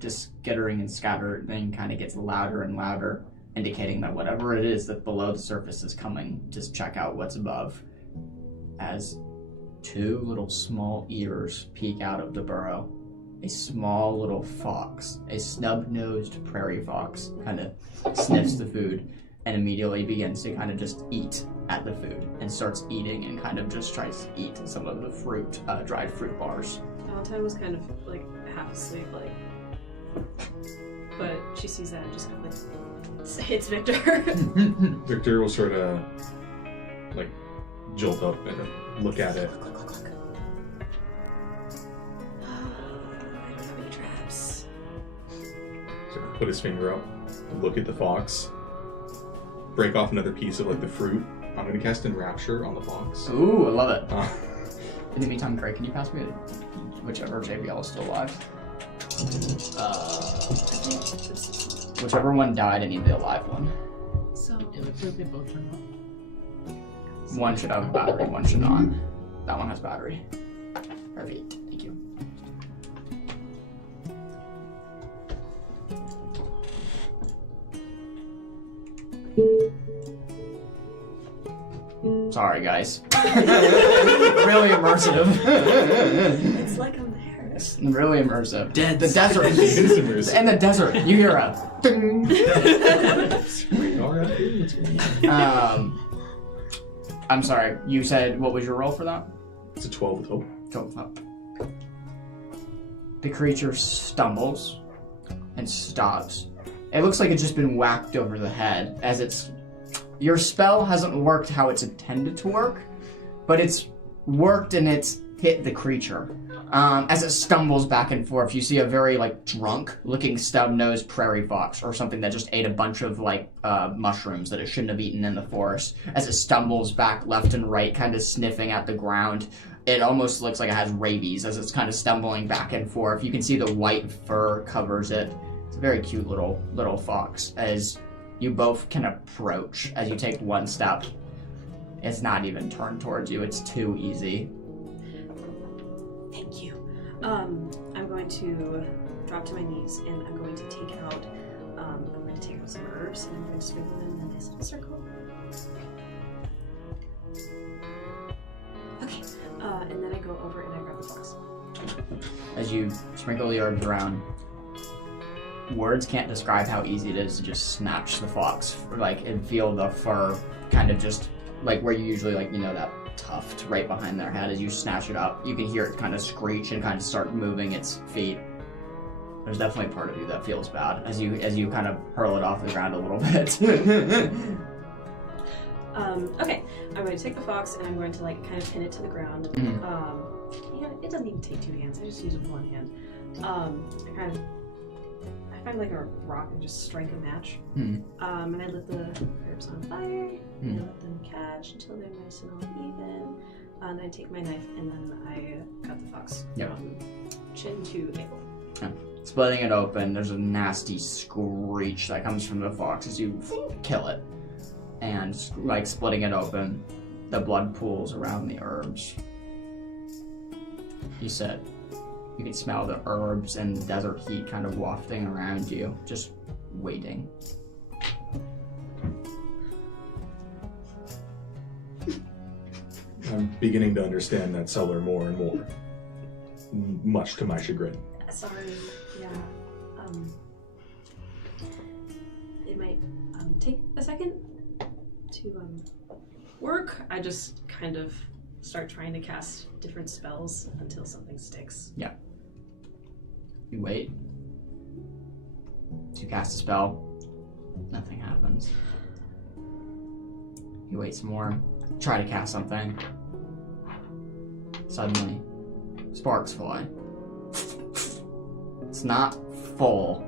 just skittering and scattering kind of gets louder and louder, indicating that whatever it is that below the surface is coming to check out what's above, as 2 little small ears peek out of the burrow. A small little fox, a snub-nosed prairie fox, kind of sniffs the food and immediately begins to kind of just eat at the food and starts eating and kind of just tries to eat some of the fruit, dried fruit bars. Valentine was kind of half asleep, but she sees that and just kind of hits Victor. Victor will sort of jolt up and look at it. Traps. Sort of put his finger up, look at the fox, break off another piece of the fruit. I'm gonna cast Enrapture on the fox. Ooh, I love it. In the meantime, Craig, can you pass me whichever JBL is still alive? Whichever one died, I need the alive one. So One should have a battery, one should not. That one has battery. Perfect, thank you. Sorry, guys. Really immersive. it's like I'm there. Really immersive. Dead The desert. Immersive. In the desert, you hear a ding. I'm sorry, you said, what was your roll for that? It's a 12 with hope. The creature stumbles and stops. It looks like it's just been whacked over the head, as it's... Your spell hasn't worked how it's intended to work, but it's worked and it's hit the creature. As it stumbles back and forth, you see a very drunk-looking stub-nosed prairie fox, or something that just ate a bunch of mushrooms that it shouldn't have eaten in the forest. As it stumbles back left and right, kind of sniffing at the ground, it almost looks like it has rabies as it's kind of stumbling back and forth. You can see the white fur covers it. It's a very cute little fox. As you both can approach, as you take one step, it's not even turned towards you. It's too easy. Thank you. I'm going to drop to my knees and I'm going to take out some herbs and I'm going to sprinkle them in a nice little circle. Okay. And then I go over and I grab the fox. As you sprinkle the herbs around, words can't describe how easy it is to just snatch the fox, and feel the fur kind of just where you usually that tuft right behind their head. As you snatch it up, you can hear it kind of screech and kind of start moving its feet. There's definitely a part of you that feels bad as you kind of hurl it off the ground a little bit. Okay, I'm going to take the fox and I'm going to like kind of pin it to the ground. Mhm. Yeah, it doesn't even take 2 hands. I just use it with 1 hand. I find like a rock and just strike a match. Mhm. And I lit the herbs on fire. And I Mhm. let them catch until they're nice and all even. And I take my knife and then I cut the fox Yep. from chin to ankle. Splitting it open, there's a nasty screech that comes from the fox as you kill it. And, like, splitting it open, the blood pools around the herbs. You said you can smell the herbs and the desert heat kind of wafting around you, just waiting. I'm beginning to understand that cellar more and more, much to my chagrin. Sorry, yeah. It might take a second to work. I just kind of start trying to cast different spells until something sticks. You wait. You cast a spell. Nothing happens. You wait some more. Try to cast something. Suddenly, sparks fly. It's not full,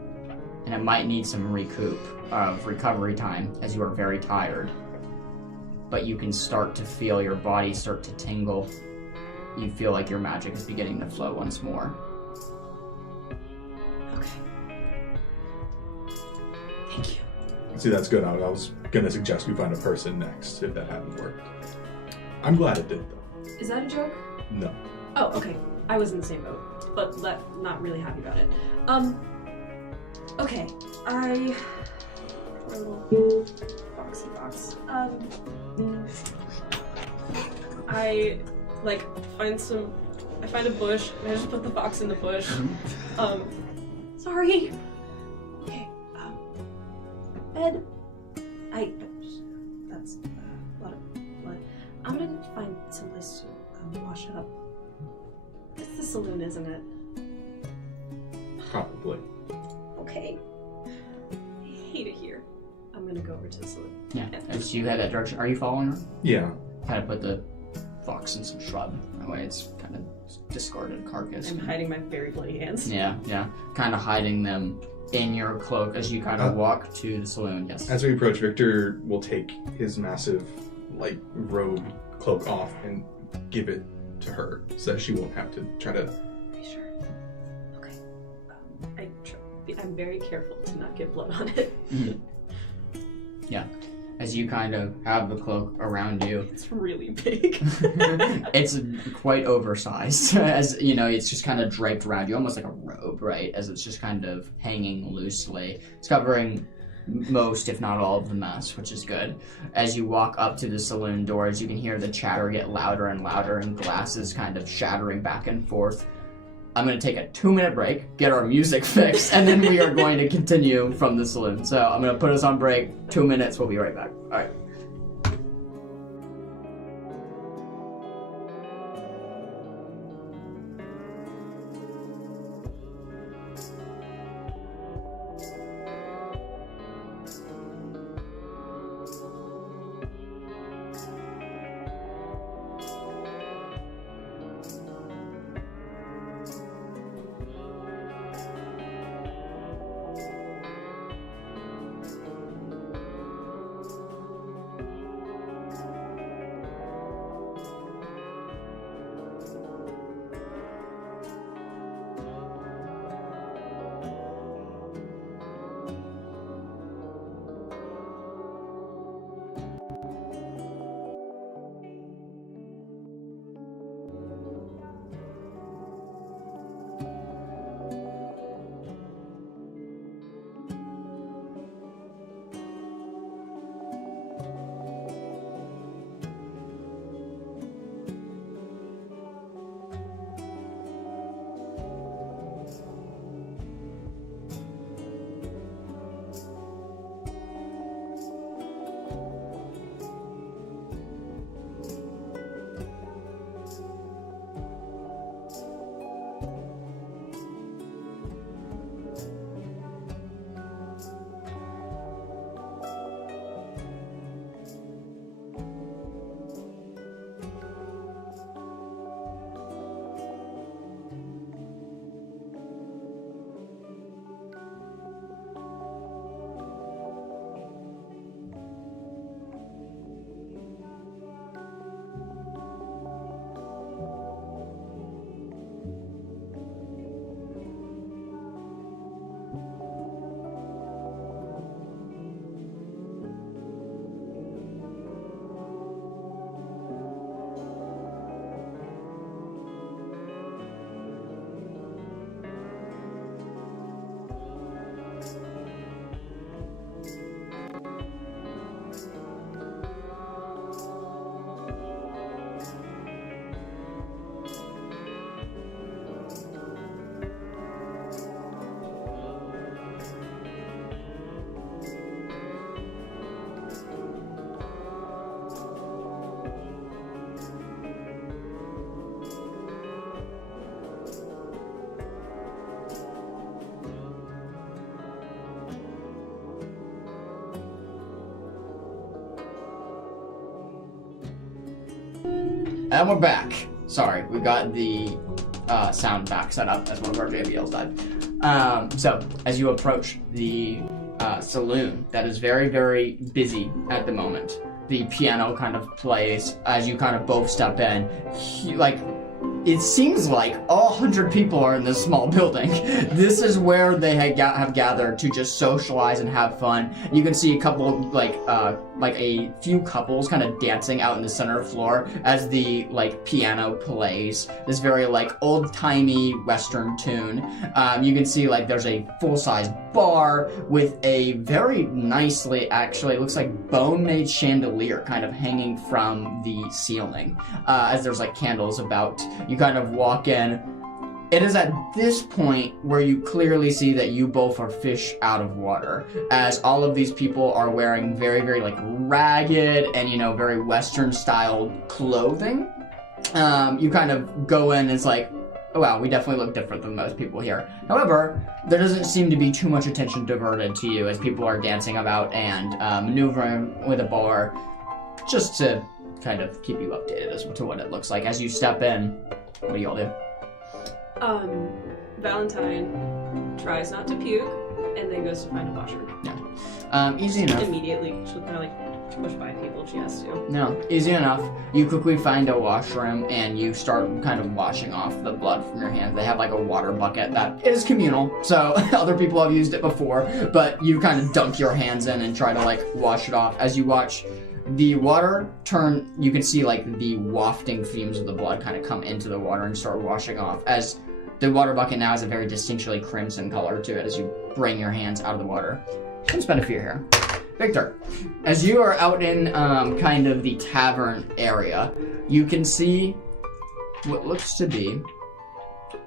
and it might need some recovery time as you are very tired. But you can start to feel your body start to tingle. You feel like your magic is beginning to flow once more. Thank you. See, that's good. I was going to suggest we find a person next, if that hadn't worked. I'm glad it did, though. Is that a joke? No. Oh, okay. I was in the same boat, but not really happy about it. Okay. Poor little foxy fox. I find a bush and I just put the fox in the bush. Sorry. Okay. Bed. That's a lot of blood. I'm gonna find someplace to wash up. It's the saloon, isn't it? Probably. Okay. I hate it here. I'm gonna go over to the saloon. Yeah, as you head that direction, are you following her? Yeah. Kind of put the fox in some shrub. That way it's kind of discarded carcass. I'm hiding my very bloody hands. Yeah. Kind of hiding them in your cloak as you kind of walk to the saloon. Yes. As we approach, Victor will take his massive, robe cloak off and give it to her so that she won't have to try to... Are you sure? Okay. I'm very careful to not get blood on it. Yeah. As you kind of have the cloak around you. It's really big. It's quite oversized. As, it's just kind of draped around you, almost like a robe, right? As it's just kind of hanging loosely. It's covering most, if not all, of the mess, which is good. As you walk up to the saloon doors, you can hear the chatter get louder and louder and glasses kind of shattering back and forth. I'm going to take a 2-minute break, get our music fixed, and then we are going to continue from the saloon. So I'm going to put us on break. 2 minutes. We'll be right back. All right. And we're back. Sorry, we got the sound back set up as one of our JBLs died. So, as you approach the saloon that is very, very busy at the moment, the piano kind of plays as you kind of both step in. It seems like all 100 people are in this small building. This is where they have gathered to just socialize and have fun. You can see a couple, like a few couples kind of dancing out in the center floor as the, piano plays this very, old-timey Western tune. You can see, there's a full-size bar with a very nicely, actually, it looks like bone-made chandelier kind of hanging from the ceiling. As there's, candles about. You kind of walk in. It is at this point where you clearly see that you both are fish out of water, as all of these people are wearing very, very, ragged and, very Western-styled clothing. You kind of go in and it's like, oh, wow, we definitely look different than most people here. However, there doesn't seem to be too much attention diverted to you as people are dancing about and maneuvering with a bar, just to kind of keep you updated as to what it looks like. As you step in, what do y'all do? Valentine tries not to puke and then goes to find a washroom. Yeah. Easy enough. Immediately. She'll kind of push by people if she has to. No, easy enough. You quickly find a washroom and you start kind of washing off the blood from your hands. They have a water bucket that is communal, so other people have used it before, but you kind of dunk your hands in and try to wash it off. As you watch the water turn, you can see the wafting fumes of the blood kind of come into the water and start washing off, as the water bucket now has a very distinctly crimson color to it as you bring your hands out of the water. Don't spend a fear here. Victor, as you are out in kind of the tavern area, you can see what looks to be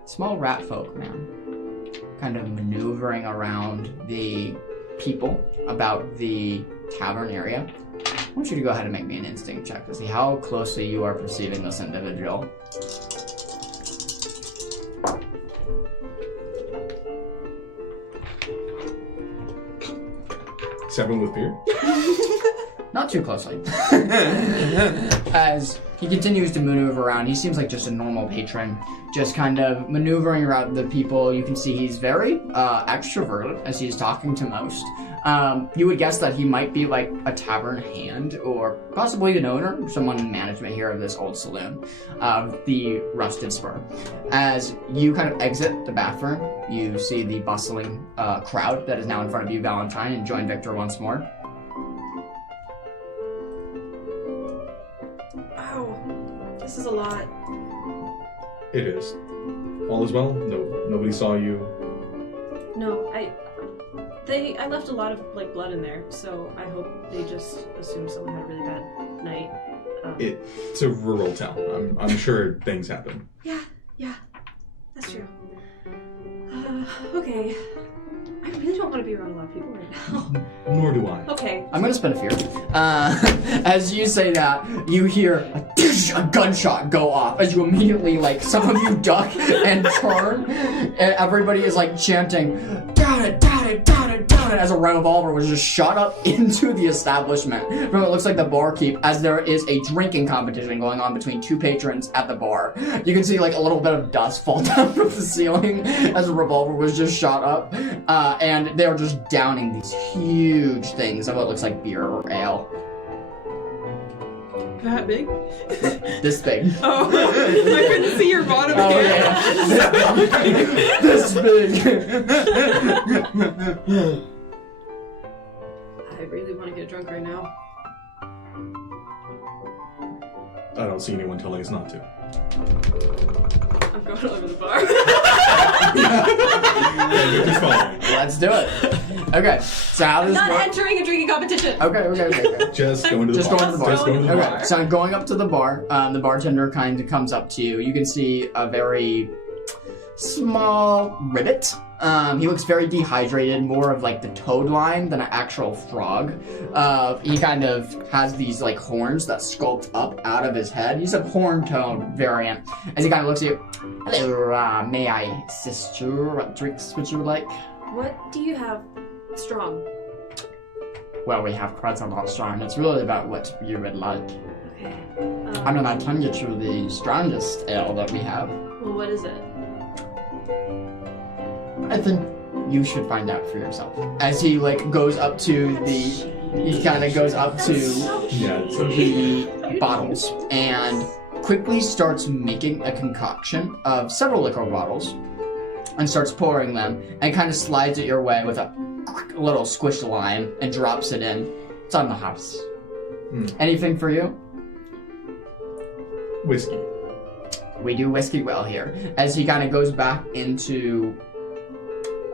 small rat folk, man, kind of maneuvering around the people about the tavern area. I want you to go ahead and make me an instinct check to see how closely you are perceiving this individual. Seven with fear? Not too closely. As he continues to maneuver around, he seems like just a normal patron, just kind of maneuvering around the people. You can see he's very extroverted as he's talking to most. You would guess that he might be a tavern hand or possibly an owner, someone in management here of this old saloon, the Rusted Spur. As you kind of exit the bathroom, you see the bustling crowd that is now in front of you, Valentine, and join Victor once more. Wow, this is a lot. It is. All is well? No, nobody saw you? No, I left a lot of blood in there, so I hope they just assumed someone had a really bad night. It's a rural town. I'm sure things happen. Yeah, that's true. Okay. I really don't want to be around a lot of people right now. Nor do I. Okay. I'm gonna spend a fear. As you say that, you hear a gunshot go off as you immediately, some of you duck and turn, and everybody is, chanting, "Got it, got it, got it, got it," as a revolver was just shot up into the establishment from what looks like the barkeep, as there is a drinking competition going on between two patrons at the bar. You can see, a little bit of dust fall down from the ceiling as a revolver was just shot up, and they're just downing these huge things of what looks like beer or ale. That big? This big. Oh, I couldn't see your bottom hair. Yeah. This big. I really want to get drunk right now. I don't see anyone telling us not to. I'm going over the bar. Just following. Let's do it. Okay, so how does Not work? entering a drinking competition. Okay. Just going to the Just bar. going to the bar. Just going to the Okay, bar. so I'm going up to the bar. The bartender kind of comes up to you. You can see a very small ribbit. He looks very dehydrated, more of the toad line than an actual frog. He kind of has these horns that sculpt up out of his head. He's a horn toad variant. As he kind of looks at you, "Hello, may I assist you? What drinks would you like?" What do you have strong? Well, we have quite a lot strong. It's really about what you would like. Okay. I mean, I can get you the strongest ale that we have. Well, what is it? I think you should find out for yourself. As he goes up to he kind of goes up to the bottles and quickly starts making a concoction of several liquor bottles and starts pouring them and kind of slides it your way with a little squished lime and drops it in. It's on the house. Anything for you? Whiskey. We do whiskey well here. As he kind of goes back into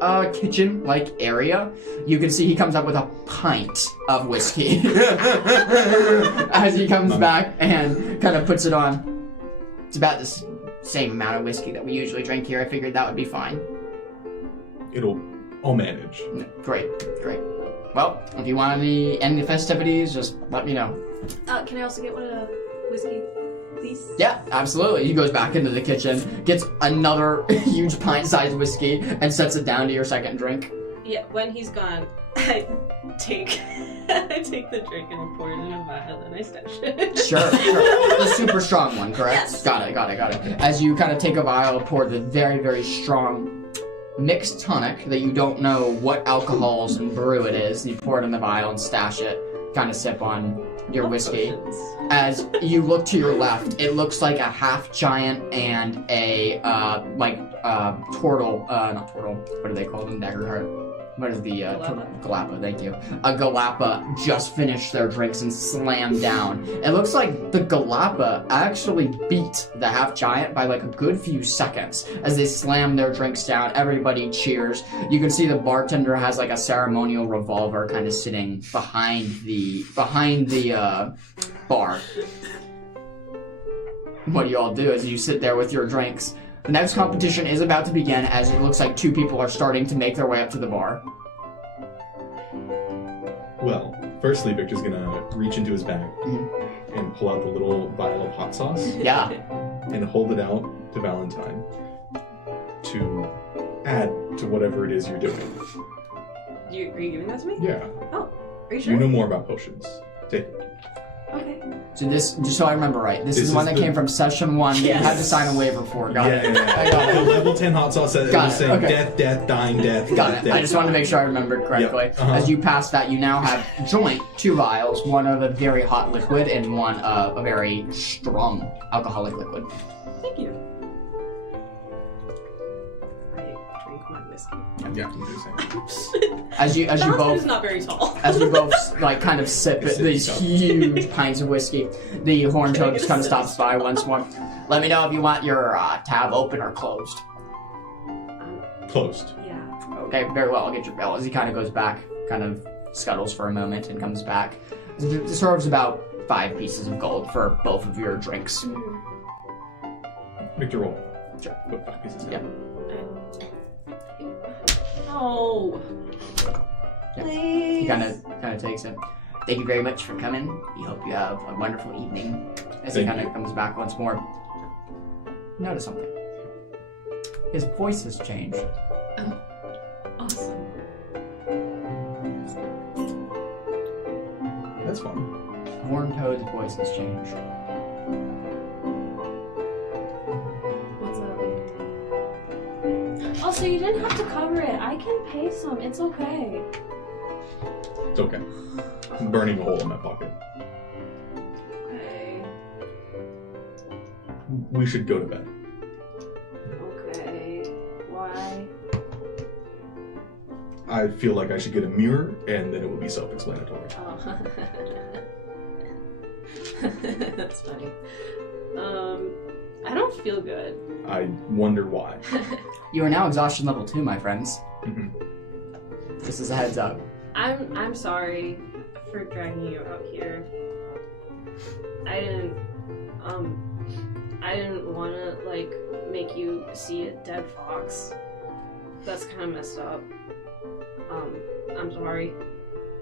a kitchen-like area, you can see he comes up with a pint of whiskey. As he comes back and kind of puts it on. It's about the same amount of whiskey that we usually drink here. I figured that would be fine. I'll manage. Great. Well, if you want any end the festivities, just let me know. Can I also get one of the whiskey, please? Yeah, absolutely. He goes back into the kitchen, gets another huge pint-sized whiskey, and sets it down to your second drink. Yeah, when he's gone, I take the drink and I pour it in a vial and I stash it. Sure. The super strong one, correct? Yes. Got it. As you kind of take a vial, pour the very, very strong mixed tonic that you don't know what alcohols and brew it is. You pour it in the vial and stash it, kind of sip on your whiskey. As you look to your left, it looks like a half giant and a turtle. Not turtle. What do they call them? Daggerheart. What is the Galapa? Thank you. A Galapa just finished their drinks and slammed down. It looks like the Galapa actually beat the half giant by a good few seconds as they slam their drinks down. Everybody cheers. You can see the bartender has a ceremonial revolver kind of sitting behind the bar. What do you all do as you sit there with your drinks? The next competition is about to begin as it looks like two people are starting to make their way up to the bar. Well, firstly, Victor's gonna reach into his bag and pull out the little vial of hot sauce Yeah. and hold it out to Valentine to add to whatever it is you're doing. Are you giving that to me? Yeah. Oh, are you sure? You know more about potions. Take it. Okay. So this, just so I remember right, this is This the one is that the- came from session 1 that you had to sign a waiver for. Got it. I got The it. level 10 hot sauce that Got was it, saying okay. death, death, dying, death. Got it. death. I just wanted to make sure I remembered correctly. Yep, uh-huh. As you pass that, you now have joint 2 vials, one of a very hot liquid and one of a very strong alcoholic liquid. Thank you. I drink my whiskey. Yeah, I'm just saying. As you Valentine both is not very tall. As we both kind of sip these huge pints of whiskey, the horn toad just kind of stops by once more. Let me know if you want your tab open or closed. Closed. Yeah. Okay, very well. I'll get your bill. As he kind of goes back, kind of scuttles for a moment and comes back. It serves about 5 pieces of gold for both of your drinks. Victor, roll. Sure. Put 5 pieces down. Yep. Oh. Yeah. Please. He kind of takes it. Thank you very much for coming. We hope you have a wonderful evening. As he Thank kind you. of comes back once more. Notice something. His voice has changed. Awesome. That's fun. Horn Toad's voice has changed. What's up? Also, you didn't have to cover it. I can pay some. It's okay. It's okay. I'm burning a hole in my pocket. Okay. We should go to bed. Okay. Why? I feel like I should get a mirror, and then it would be self-explanatory. Oh. That's funny. I don't feel good. I wonder why. You are now exhaustion level 2, my friends. Mhm. This is a heads up. I'm sorry for dragging you out here. I didn't want to make you see a dead fox. That's kind of messed up. I'm sorry.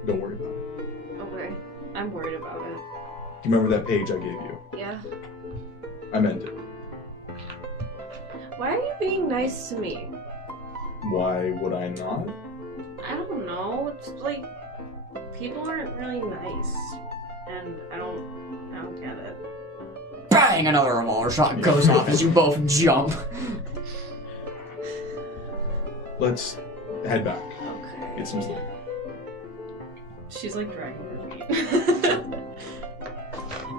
Don't worry about it. Okay, I'm worried about it. Do you remember that page I gave you? Yeah. I meant it. Why are you being nice to me? Why would I not? I don't know. It's like people aren't really nice. and I don't get it. Bang! Another revolver shot goes off as you both jump. Let's head back. Okay. Get some sleep. She's like dragging her feet.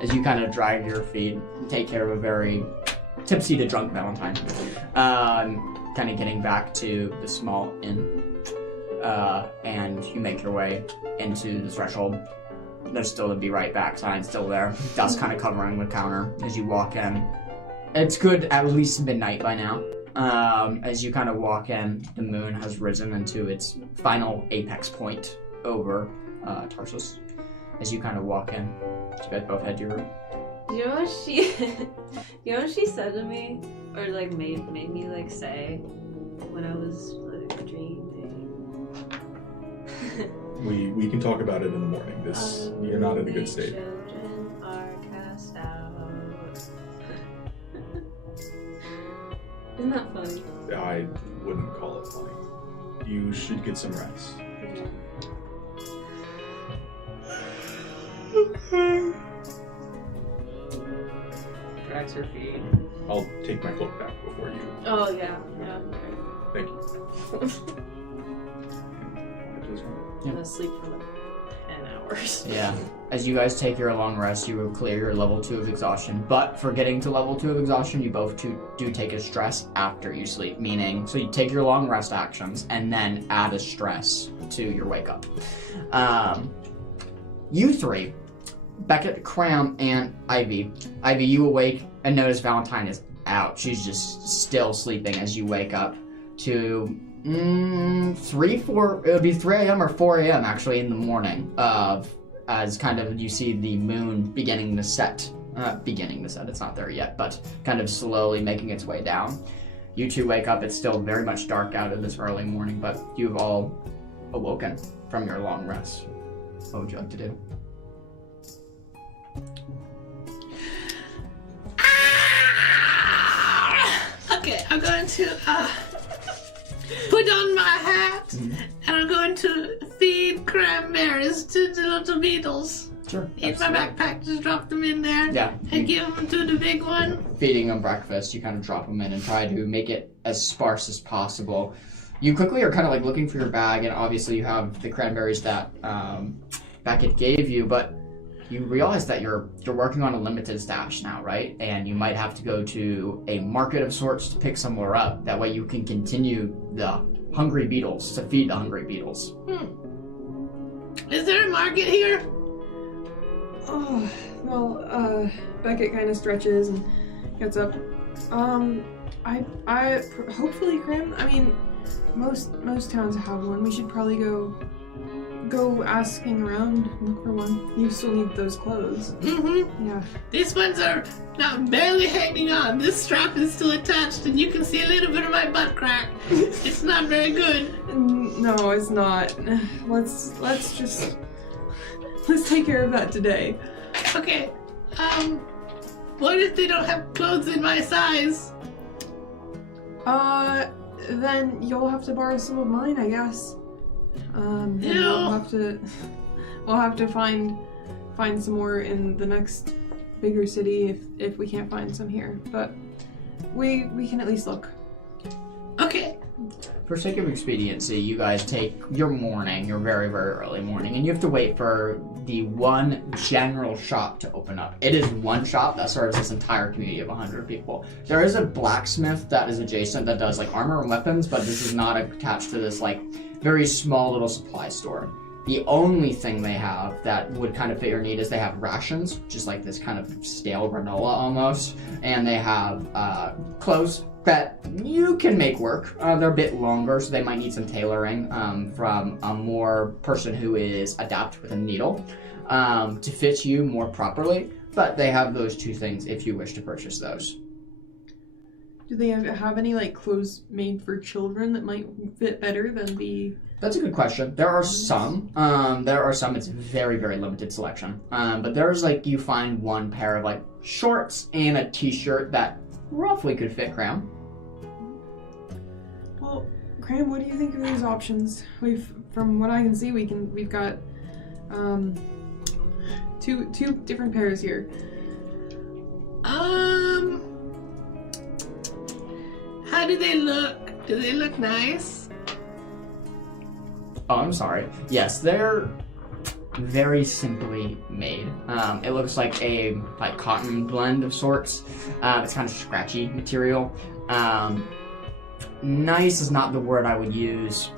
As you kind of drag your feet and take care of a very tipsy to drunk Valentine. Kind of getting back to the small inn. And you make your way into the threshold. There's still the Be Right Back sign still there. Dust kind of covering the counter as you walk in. It's good at least midnight by now. As you kind of walk in, the moon has risen into its final apex point over Tarsus. As you kind of walk in, you guys both head to your room. You know what she said to me, or like made me like say when I was like dreaming. We can talk about it in the morning. You're not in a good state. Children are cast out. Isn't that funny? I wouldn't call it funny. You should get some rest. Drags her feet. I'll take my cloak back before you. Oh yeah. Thank you. I'm gonna sleep for like 10 hours. Yeah. As you guys take your long rest, you will clear your level 2 of exhaustion. But for getting to level 2 of exhaustion, you both do take a stress after you sleep. Meaning, so you take your long rest actions and then add a stress to your wake up. You three, Beckett, Cram, and Ivy. Ivy, you awake and notice Valentine is out. She's just still sleeping as you wake up to 4, it would be 3 a.m. or 4 a.m. actually in the morning as kind of you see the moon beginning to set, it's not there yet, but kind of slowly making its way down. You two wake up, it's still very much dark out of this early morning, but you've all awoken from your long rest. What would you like to do? Okay, I'm going to put on my hat and I'm going to feed cranberries to the little beetles. Sure. In my backpack, just drop them in there. Yeah. And give them to the big one. Feeding them breakfast, you kind of drop them in and try to make it as sparse as possible. You quickly are kind of like looking for your bag, and obviously you have the cranberries that Beckett gave you, but you realize that you're working on a limited stash now, right? And you might have to go to a market of sorts to pick some more up. That way you can continue to feed the hungry beetles. Is there a market here? Oh, well, Beckett kind of stretches and gets up. I hopefully, Cram, I mean, most towns have one. We should probably go asking around, look for one. You still need those clothes. Mm-hmm. Yeah. These ones are now barely hanging on. This strap is still attached and you can see a little bit of my butt crack. It's not very good. No, it's not. Let's take care of that today. Okay. What if they don't have clothes in my size? Then you'll have to borrow some of mine, I guess. And Ew. we'll have to find some more in the next bigger city if we can't find some here. But we can at least look. Okay. For sake of expediency, you guys take your very, very early morning, and you have to wait for the one general shop to open up. It is one shop that serves this entire community of 100 people. There is a blacksmith that is adjacent that does like armor and weapons, but this is not attached to this like very small little supply store. The only thing they have that would kind of fit your need is they have rations, just like this kind of stale granola almost, and they have clothes that you can make work. They're a bit longer, so they might need some tailoring from a more person who is adept with a needle to fit you more properly, but they have those two things if you wish to purchase those. Do they have any like clothes made for children that might fit better than the... That's a good question. There are some. It's a very, very limited selection. But there's like, you find one pair of like shorts and a t-shirt that roughly could fit Cram. Well, Cram, what do you think of these options? From what I can see, we've got Two different pairs here. How do they look? Do they look nice? Oh, I'm sorry. Yes, they're very simply made. It looks like a cotton blend of sorts. It's kind of scratchy material. Nice is not the word I would use.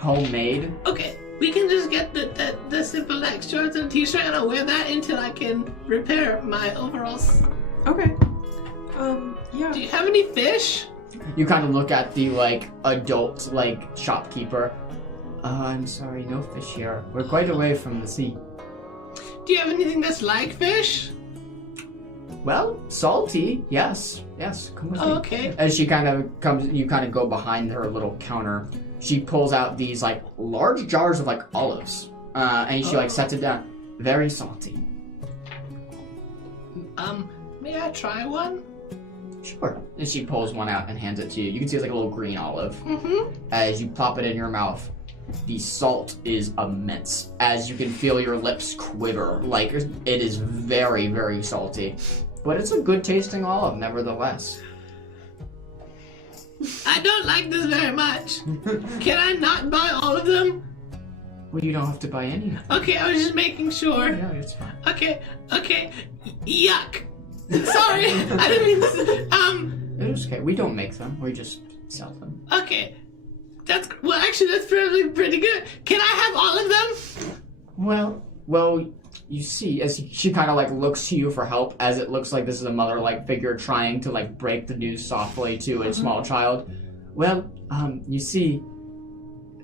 Homemade. Okay, we can just get the simple like shorts and t-shirt, and I'll wear that until I can repair my overalls. Okay. Yeah. Do you have any fish? You kind of look at the adult shopkeeper. I'm sorry, no fish here. We're quite away from the sea. Do you have anything that's like fish? Well, salty, yes. Come with me. Okay. As she kind of comes, you kind of go behind her little counter. She pulls out these large jars of olives, and she sets it down. Very salty. May I try one? Sure. And she pulls one out and hands it to you. You can see it's a little green olive. Mm-hmm. As you pop it in your mouth, the salt is immense. As you can feel your lips quiver, it is very, very salty. But it's a good tasting olive, nevertheless. I don't like this very much. Can I not buy all of them? Well, you don't have to buy any. Okay, I was just making sure. Yeah, it's fine. Okay. Yuck. Sorry, I didn't mean to. It's okay. We don't make them. We just sell them. Okay. That's probably pretty good. Can I have all of them? Well, you see, as she kind of looks to you for help, as it looks like this is a mother-like figure trying to break the news softly to a small child. Well, you see,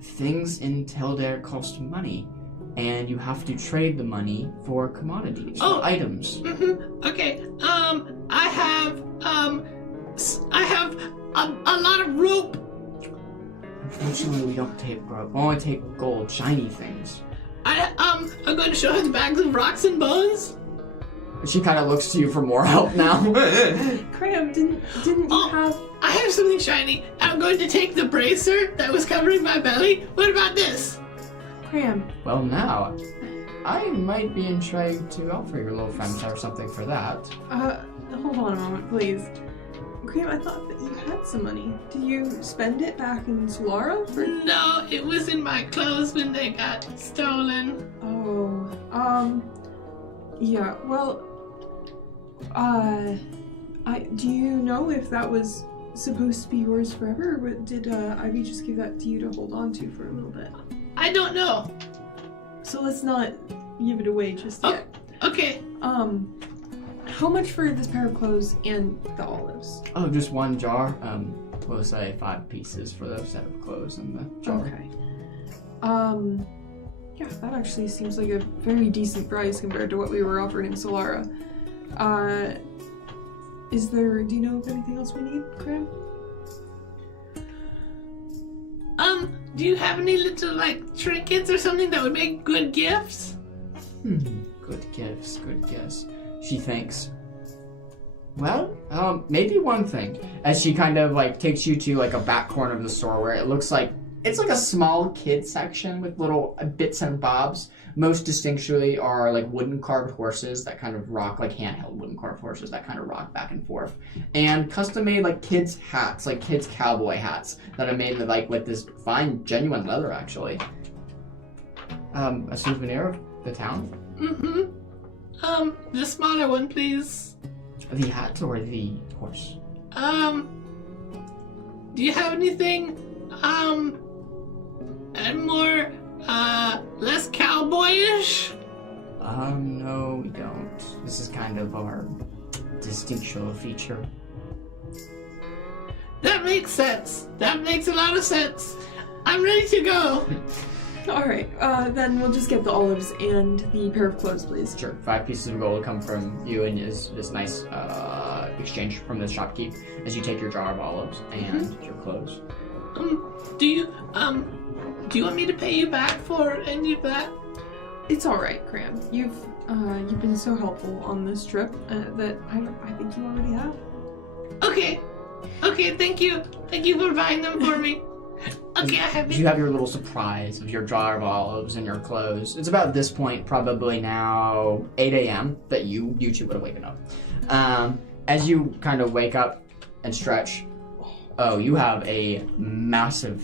things in Tildare cost money, and you have to trade the money for commodities, or items. Mm-hmm. Okay. I have a lot of rope. Unfortunately, we don't take rope. We only take gold, shiny things. I'm going to show her the bags of rocks and bones. She kind of looks to you for more help now. Cram, didn't you have... I have something shiny. I'm going to take the bracer that was covering my belly. What about this? Cram. Well, now, I might be intrigued to offer your little friend or something for that. Hold on a moment, please. Cram, I thought that you had some money. Did you spend it back in Solara? No, it was in my clothes when they got stolen. Oh, yeah, well, do you know if that was supposed to be yours forever, or did, Ivy just give that to you to hold on to for a little bit? I don't know. So let's not give it away just yet. Okay. How much for this pair of clothes and the olives? Oh, just one jar. We'll say 5 pieces for the set of clothes and the jar. Okay. Yeah, that actually seems like a very decent price compared to what we were offering in Solara. Do you know of anything else we need, Cram? Do you have any little, trinkets or something that would make good gifts? Good gifts, good guess. She thinks. Well, maybe one thing. As she kind of, takes you to, a back corner of the store where it looks like it's a small kid section with little bits and bobs. Most distinctly are wooden carved horses that kind of rock, handheld wooden carved horses that kind of rock back and forth, and custom made kids hats, kids cowboy hats that are made with this fine genuine leather actually. A souvenir of the town. The smaller one, please. The hat or the horse? Do you have anything more less cowboyish? No, we don't. This is kind of our distinctive feature. That makes sense. That makes a lot of sense. I'm ready to go. Alright, then we'll just get the olives and the pair of clothes, please. Sure. 5 pieces of gold come from you and is this nice exchange from the shopkeep as you take your jar of olives and your clothes. Do you want me to pay you back for any of that? It's alright, Cram. You've been so helpful on this trip that I think you already have. Okay, thank you. Thank you for buying them for me. Okay, I have You it. have your little surprise of your jar of olives and your clothes. It's about this point, probably now 8 a.m. that you two would have waken up. As you kind of wake up and stretch, oh, you have a massive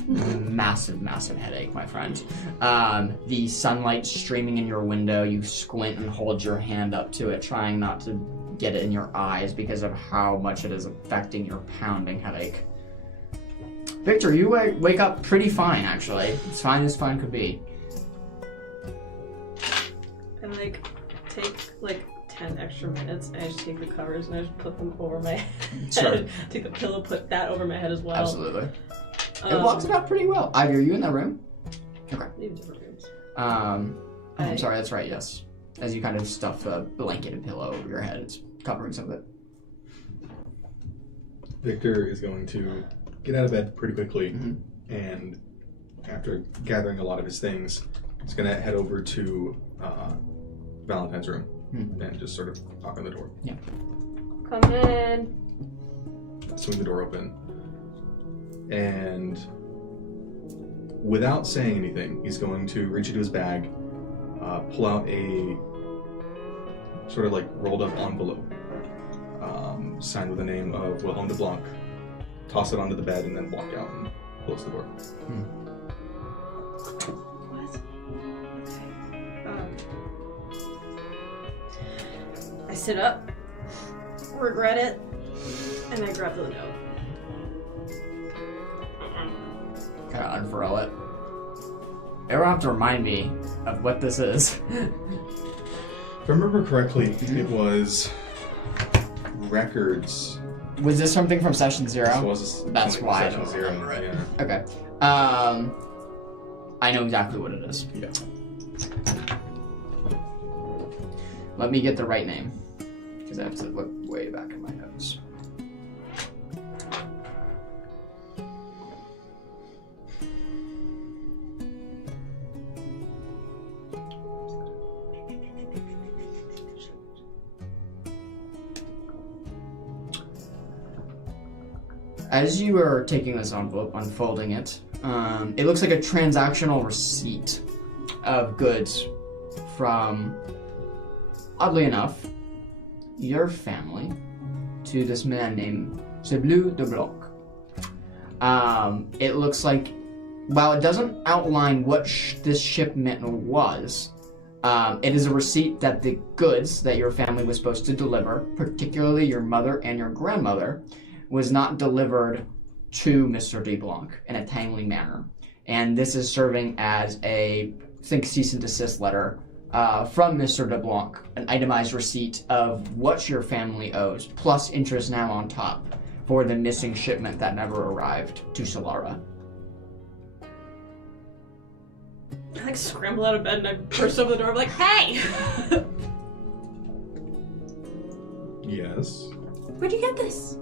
headache, my friend. The sunlight streaming in your window, you squint and hold your hand up to it, trying not to get it in your eyes because of how much it is affecting your pounding headache. Victor, you wake up pretty fine, actually. As fine as fine could be. I take 10 extra minutes and I just take the covers and I just put them over my head. Sure. Take the pillow, put that over my head as well. Absolutely. It blocks it out pretty well. Ivy, are you in that room? Okay. Maybe different rooms. I'm sorry, that's right, yes. As you kind of stuff a blanket and pillow over your head, it's covering some of it. Victor is going to get out of bed pretty quickly, and after gathering a lot of his things, he's going to head over to Valentine's room and just sort of knock on the door. Yeah. Come in. Swing the door open, and without saying anything, he's going to reach into his bag, pull out a sort of rolled up envelope, signed with the name of Wilhelm de Blanc, toss it onto the bed, and then walk out and close the door. What? I sit up, regret it, and I grab the note. Kind of unfurl it. You don't have to remind me of what this is. If I remember correctly, it was records. Was this something from session 0? That's why I Session don't 0. remember it. Yeah. Okay. I know exactly what it is. Yeah. Let me get the right name, because I have to look way back in my notes. As you are taking this envelope, unfolding it, it looks like a transactional receipt of goods from, oddly enough, your family to this man named Seblu de Blanc. It looks like, while it doesn't outline what this shipment was, it is a receipt that the goods that your family was supposed to deliver, particularly your mother and your grandmother, was not delivered to Mr. de Blanc in a timely manner. And this is serving as a, cease and desist letter from Mr. de Blanc, an itemized receipt of what your family owes, plus interest now on top for the missing shipment that never arrived to Solara. I scramble out of bed and I burst over the door. I'm like, hey! Yes. Where'd you get this?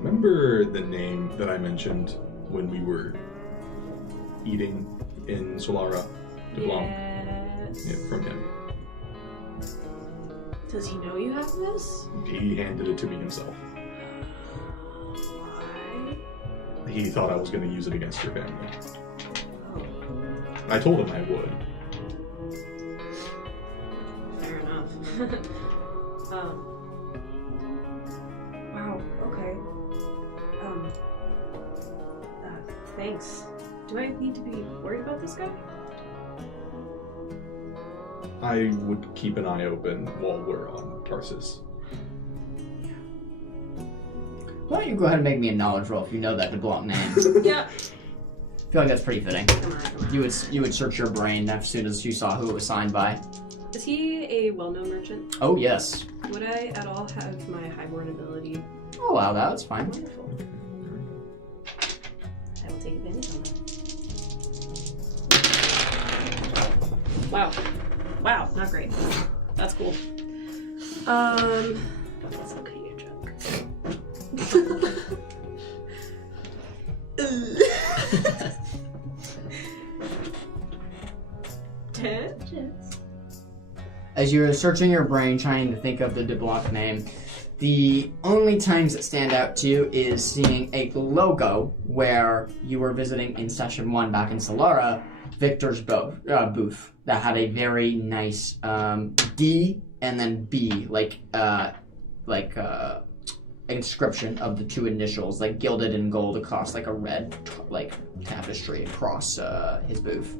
Remember the name that I mentioned when we were eating in Solara de Blanc? Yes. Yeah, from him. Does he know you have this? He handed it to me himself. Why? He thought I was going to use it against your family. Oh, I told him I would. fair enough. Wow, okay. Thanks. Do I need to be worried about this guy? I would keep an eye open while we're on Tarsus. Why don't you go ahead and make me a knowledge roll if you know that de Blanc name? Yeah. I feel like that's pretty fitting. Come on. You would search your brain as soon as you saw who it was signed by. Is he a well-known merchant? Oh, yes. Would I at all have my highborn ability? I'll allow that, that's fine. Wonderful. I will take advantage of that. Wow. Wow, not great. That's cool. That's okay, you're drunk. 10? As you're searching your brain trying to think of the de Blanc name, The only times that stand out to you is seeing a logo where you were visiting in session 1 back in Solara, Victor's booth that had a very nice D and then B, like inscription of the 2 initials, like gilded in gold across like a red tapestry across his booth.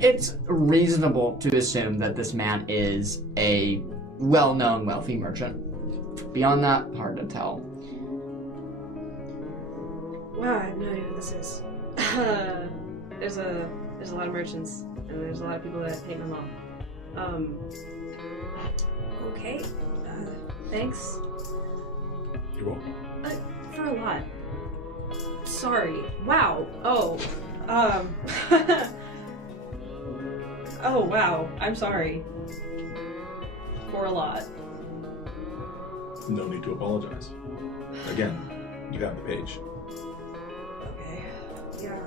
It's reasonable to assume that this man is a well-known wealthy merchant. Beyond that, hard to tell. Wow, I have no idea who this is. There's a lot of merchants, and there's a lot of people that hate my mom. Okay. Thanks. You're welcome. For a lot. Sorry. Wow. Oh. Oh, wow. I'm sorry. For a lot. No need to apologize. Again, you have the page. Okay. Yeah.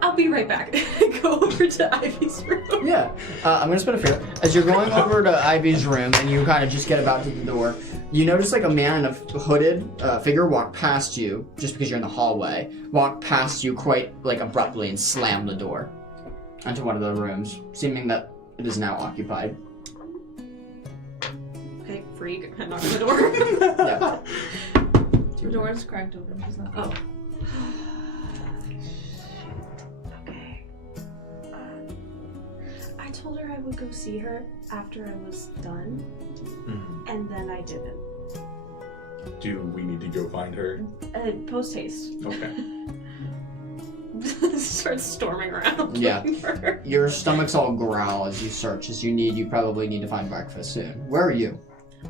I'll be right back. Go over to Ivy's room. Yeah, I'm gonna spin a fear. As you're going over to Ivy's room and you kind of just get about to the door, you notice like a man in a hooded figure walk past you, just because you're in the hallway, walk past you quite like abruptly and slam the door into one of the rooms, seeming that it is now occupied. Okay, freak. I knocked on the door. Yeah. The door is cracked open. She's not. Oh. I told her I would go see her after I was done, and then I didn't. Do we need to go find her? Post haste. Okay. Starts storming around. Yeah. looking for her. Your stomach's all growl as you search, as you probably need to find breakfast soon. Where are you?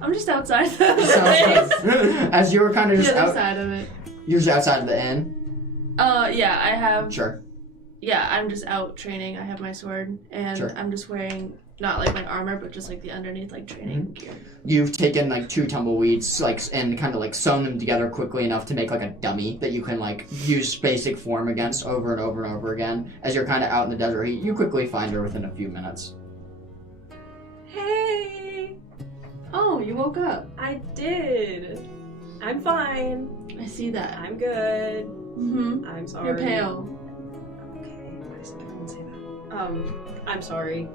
I'm just outside the As you were kind of just the other out, side of it. you're just outside of the inn? Yeah, I have. Sure. Yeah, I'm just out training. I have my sword, and Sure. I'm just wearing not like my armor, but just like the underneath like training gear. You've taken like 2 tumbleweeds, like, and kind of like sewn them together quickly enough to make like a dummy that you can like use basic form against over and over and over again. As you're kind of out in the desert heat, you quickly find her within a few minutes. Hey! Oh, you woke up. I did. I'm fine. I see that. I'm good. Mm-hmm. I'm sorry. You're pale. Okay, I didn't say that. I'm sorry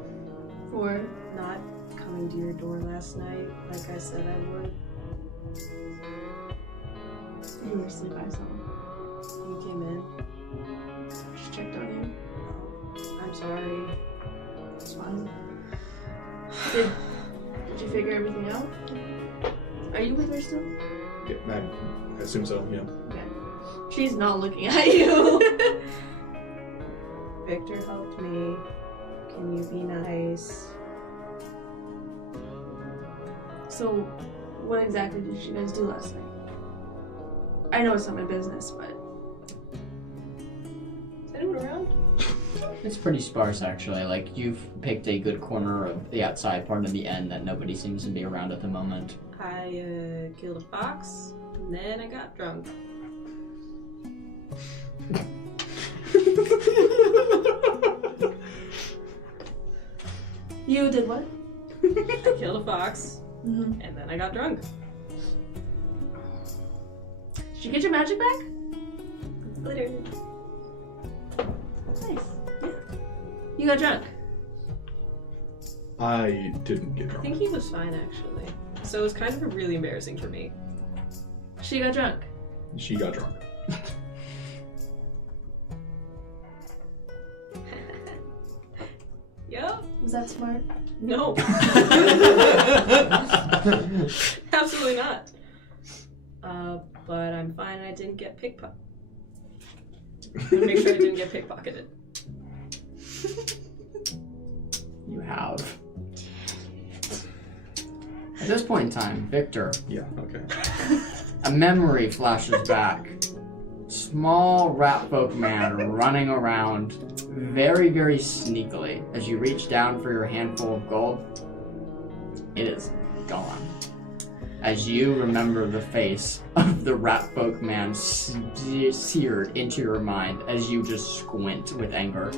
For not coming to your door last night like I said I would. you were asleep, I saw. You came in. Just checked on you. I'm sorry. It's fine. Did you figure everything out? Are you with her still? Yeah, I assume so, yeah. Okay. She's not looking at you. Victor helped me. Can you be nice? So, what exactly did you guys do last night? I know it's not my business, but Is anyone around? It's pretty sparse actually. Like you've picked a good corner of the outside part of the inn that nobody seems to be around at the moment. I killed a fox, and then I got drunk. you did what? I killed a fox, Mm-hmm. and then I got drunk. Did you get your magic back? Literally. Nice. Yeah. You got drunk. I didn't get I drunk. think he was fine, actually. So it was kind of really embarrassing for me. She got drunk. She got drunk. Yep. Was that smart? No. Absolutely not. But I'm fine. I didn't get pickpocketed. Make sure I didn't get pickpocketed. You have. At this point in time, Victor, Yeah, okay. a memory flashes back. Small rat folk man running around very, very sneakily. As you reach down for your handful of gold, it is gone. As you remember the face of the rat folk man seared into your mind as you just squint with anger.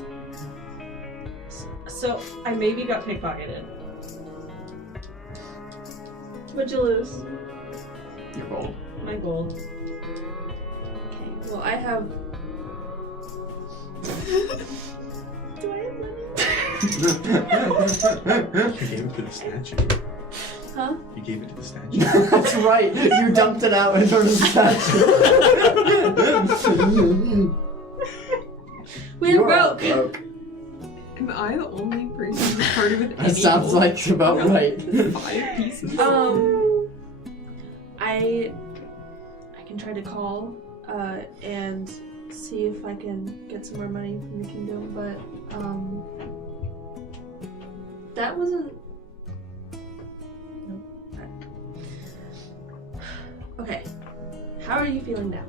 So I maybe got pickpocketed. What'd you lose? Your gold. My gold. Okay. Well, I have. Do I have money? You gave it to the statue. Huh? You gave it to the statue. That's right. You dumped it out in front of the statue. We're broke. Am I the only person who's part of it? That sounds like about right. 5 pieces. I can try to call and see if I can get some more money from the kingdom, but that wasn't. No. Okay. How are you feeling now?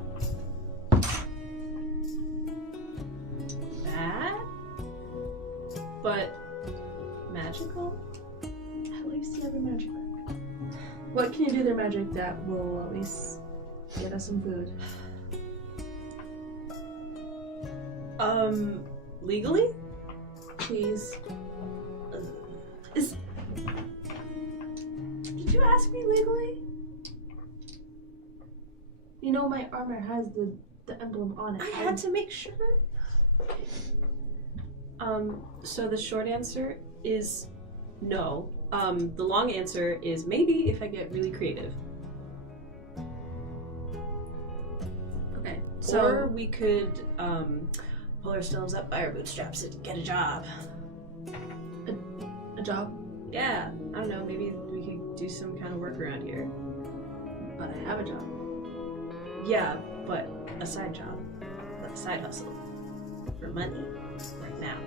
Bad? But magical? At least you have your magic back. What can you do with your magic that will at least get us some food? Legally? Please. Did you ask me legally? You know my armor has the emblem on it. I had to make sure. So the short answer is no. The long answer is maybe if I get really creative. Okay. Or we could pull ourselves up by our bootstraps and get a job. A job? Yeah, I don't know, maybe we could do some kind of work around here. But I have a job. Yeah, but a side job. Like a side hustle. For money. Right now.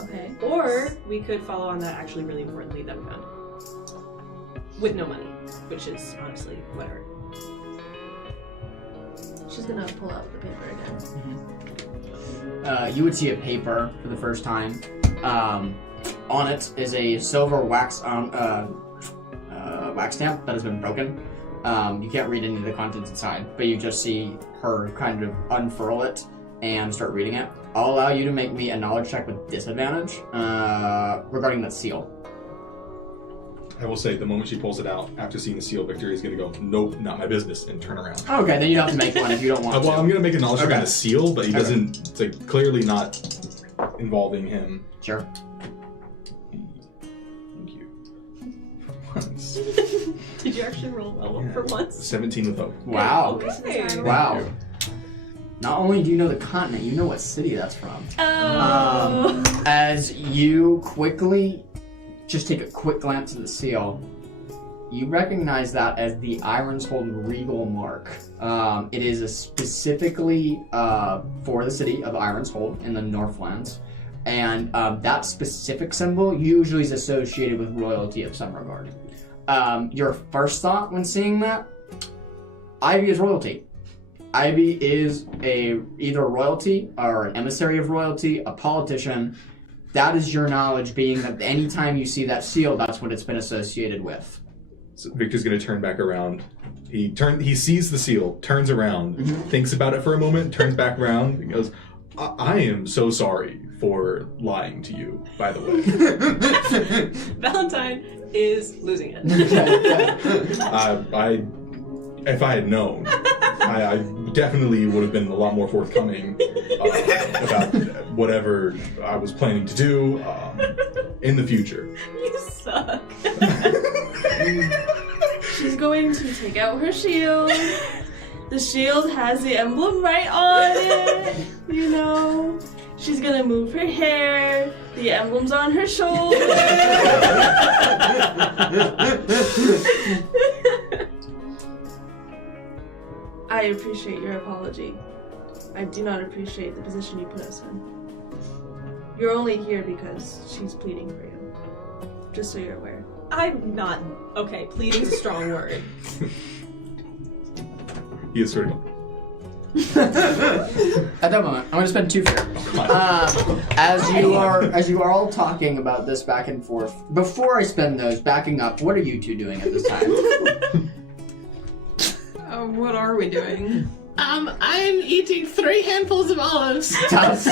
Okay. Or we could follow on that actually really important lead that we found. With no money. Which is honestly whatever. She's gonna pull out the paper again. You would see a paper for the first time. On it is a silver wax stamp that has been broken. You can't read any of the contents inside, but you just see her kind of unfurl it and start reading it. I'll allow you to make me a knowledge check with disadvantage regarding that seal. I will say, the moment she pulls it out, after seeing the seal, Victoria is going to go, nope, not my business, and turn around. Okay, then you don't have to make one if you don't want to. Well, I'm going to make a knowledge check Okay. on the seal, but he doesn't, it's like clearly not involving him. Sure. Thank you. Once. Did you actually roll well Yeah. for once? 17 with hope. Wow. Okay. Wow. Not only do you know the continent, you know what city that's from. Oh. As you quickly just take a quick glance at the seal, you recognize that as the Ironshold Regal Mark. It is specifically for the city of Ironshold in the Northlands, and that specific symbol usually is associated with royalty of some regard. Your first thought when seeing that, Ivy is royalty. Ivy is either royalty or an emissary of royalty, a politician. That is your knowledge, being that anytime you see that seal, that's what it's been associated with. So Victor's going to turn back around. He sees the seal, turns around, thinks about it for a moment, turns back around, and goes, I am so sorry for lying to you, by the way. Valentine is losing it. If I had known, I definitely would have been a lot more forthcoming about whatever I was planning to do in the future. You suck. She's going to take out her shield. The shield has the emblem right on it. You know. She's gonna move her hair. The emblem's on her shoulder. I appreciate your apology. I do not appreciate the position you put us in. You're only here because she's pleading for you. Just so you're aware. I'm not. Okay, pleading's a strong word. He is sort of. At that moment, I'm going to spend 2 fear. As you are all talking about this back and forth, before I spend those, backing up, what are you two doing at this time? What are we doing? I'm eating 3 handfuls of olives. That's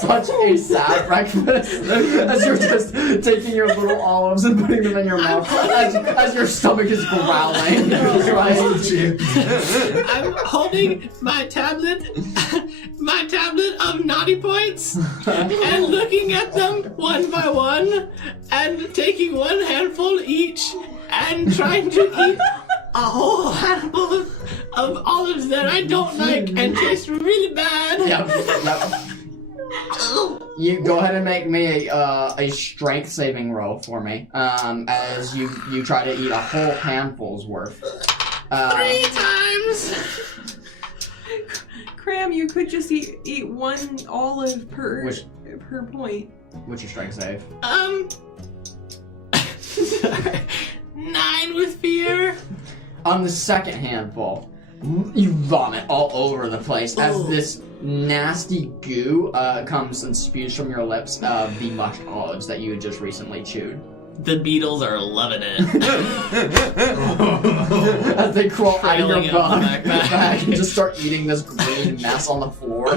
such a sad breakfast as you're just taking your little olives and putting them in your mouth as your stomach is growling. I'm holding my tablet of naughty points and looking at them one by one and taking 1 handful each and trying to eat a whole handful of olives that I don't like and taste really bad. Yep. You go ahead and make me a strength saving roll for me as you try to eat a whole handful's worth. 3 times. Cram, you could just eat 1 olive per point. What's your strength save? 9 with fear. On the second handful, you vomit all over the place as this nasty goo comes and spews from your lips of the mushed olives that you had just recently chewed. The beetles are loving it. As they crawl out of your Trailing it on the back and just start eating this green mess on the floor.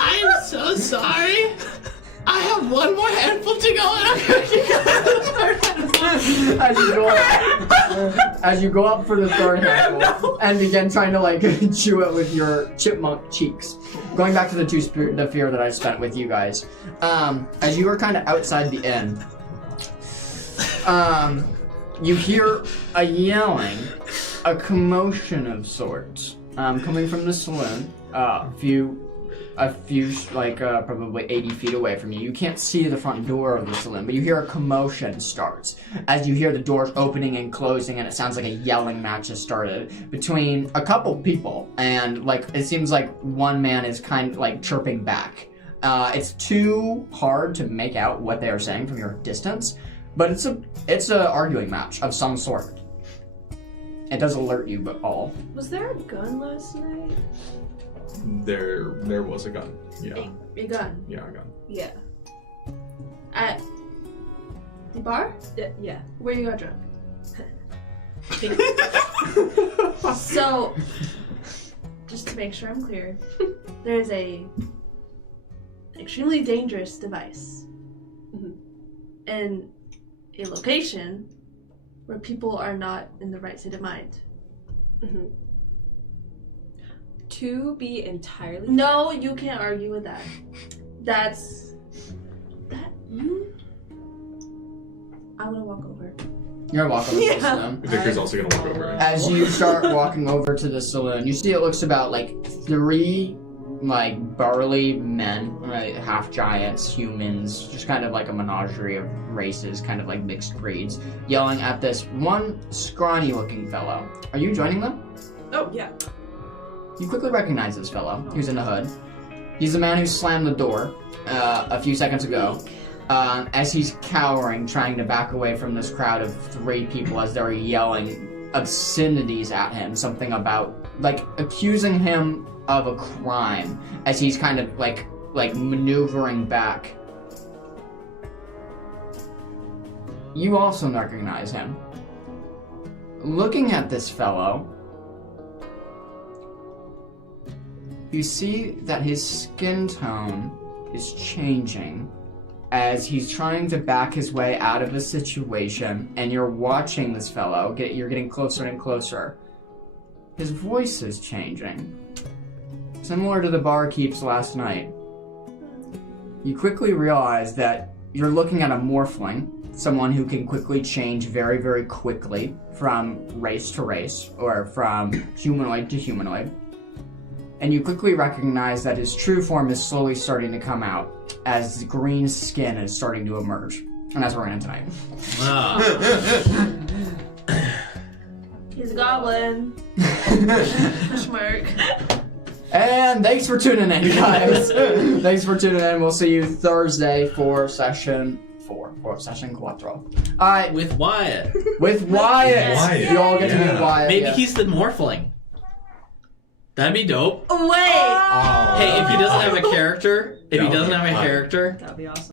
I'm so sorry. I have 1 more handful to go and I'm going to go for the 3rd handful. As you go up for the 3rd handful and begin trying to chew it with your chipmunk cheeks. Going back to the fear that I spent with you guys. As you are kind of outside the inn, you hear a yelling, a commotion of sorts, coming from the saloon. A few, probably 80 feet away from you. You can't see the front door of the saloon, but you hear a commotion starts as you hear the doors opening and closing, and it sounds like a yelling match has started between a couple people, and it seems like one man is kind of chirping back. It's too hard to make out what they are saying from your distance, but it's a arguing match of some sort. It does alert you, but all. Was there a gun last night? There was a gun. Yeah. A gun? Yeah, a gun. Yeah. At the bar? Yeah. Where you got drunk? So, just to make sure I'm clear, there's a extremely dangerous device in a location where people are not in the right state of mind. To be entirely No, you can't argue with that. I'm gonna walk over. You're gonna walk over to the saloon. Victor's also gonna walk over. As you start walking over to the saloon, you see it looks about 3 burly men, right? Half giants, humans, just kind of like a menagerie of races, kind of like mixed breeds, yelling at this one scrawny looking fellow. Are you joining them? Oh, yeah. You quickly recognize this fellow who's in the hood. He's the man who slammed the door a few seconds ago as he's cowering, trying to back away from this crowd of 3 people as they're yelling obscenities at him, something about, accusing him of a crime as he's kind of, maneuvering back. You also recognize him. Looking at this fellow, you see that his skin tone is changing as he's trying to back his way out of a situation, and you're watching this fellow, you're getting closer and closer. His voice is changing, similar to the barkeep's last night. You quickly realize that you're looking at a morphling, someone who can quickly change very, very quickly from race to race, or from humanoid to humanoid. And you quickly recognize that his true form is slowly starting to come out as green skin is starting to emerge. And that's what we're in tonight. Wow. He's a goblin. Mark. And thanks for tuning in, guys. Thanks for tuning in. We'll see you Thursday for session 4, or session 4. Alright. With Wyatt. With Wyatt. You all get to meet Wyatt. Maybe he's the morphling. That'd be dope. Wait! Hey, if he doesn't have a character, That would be awesome.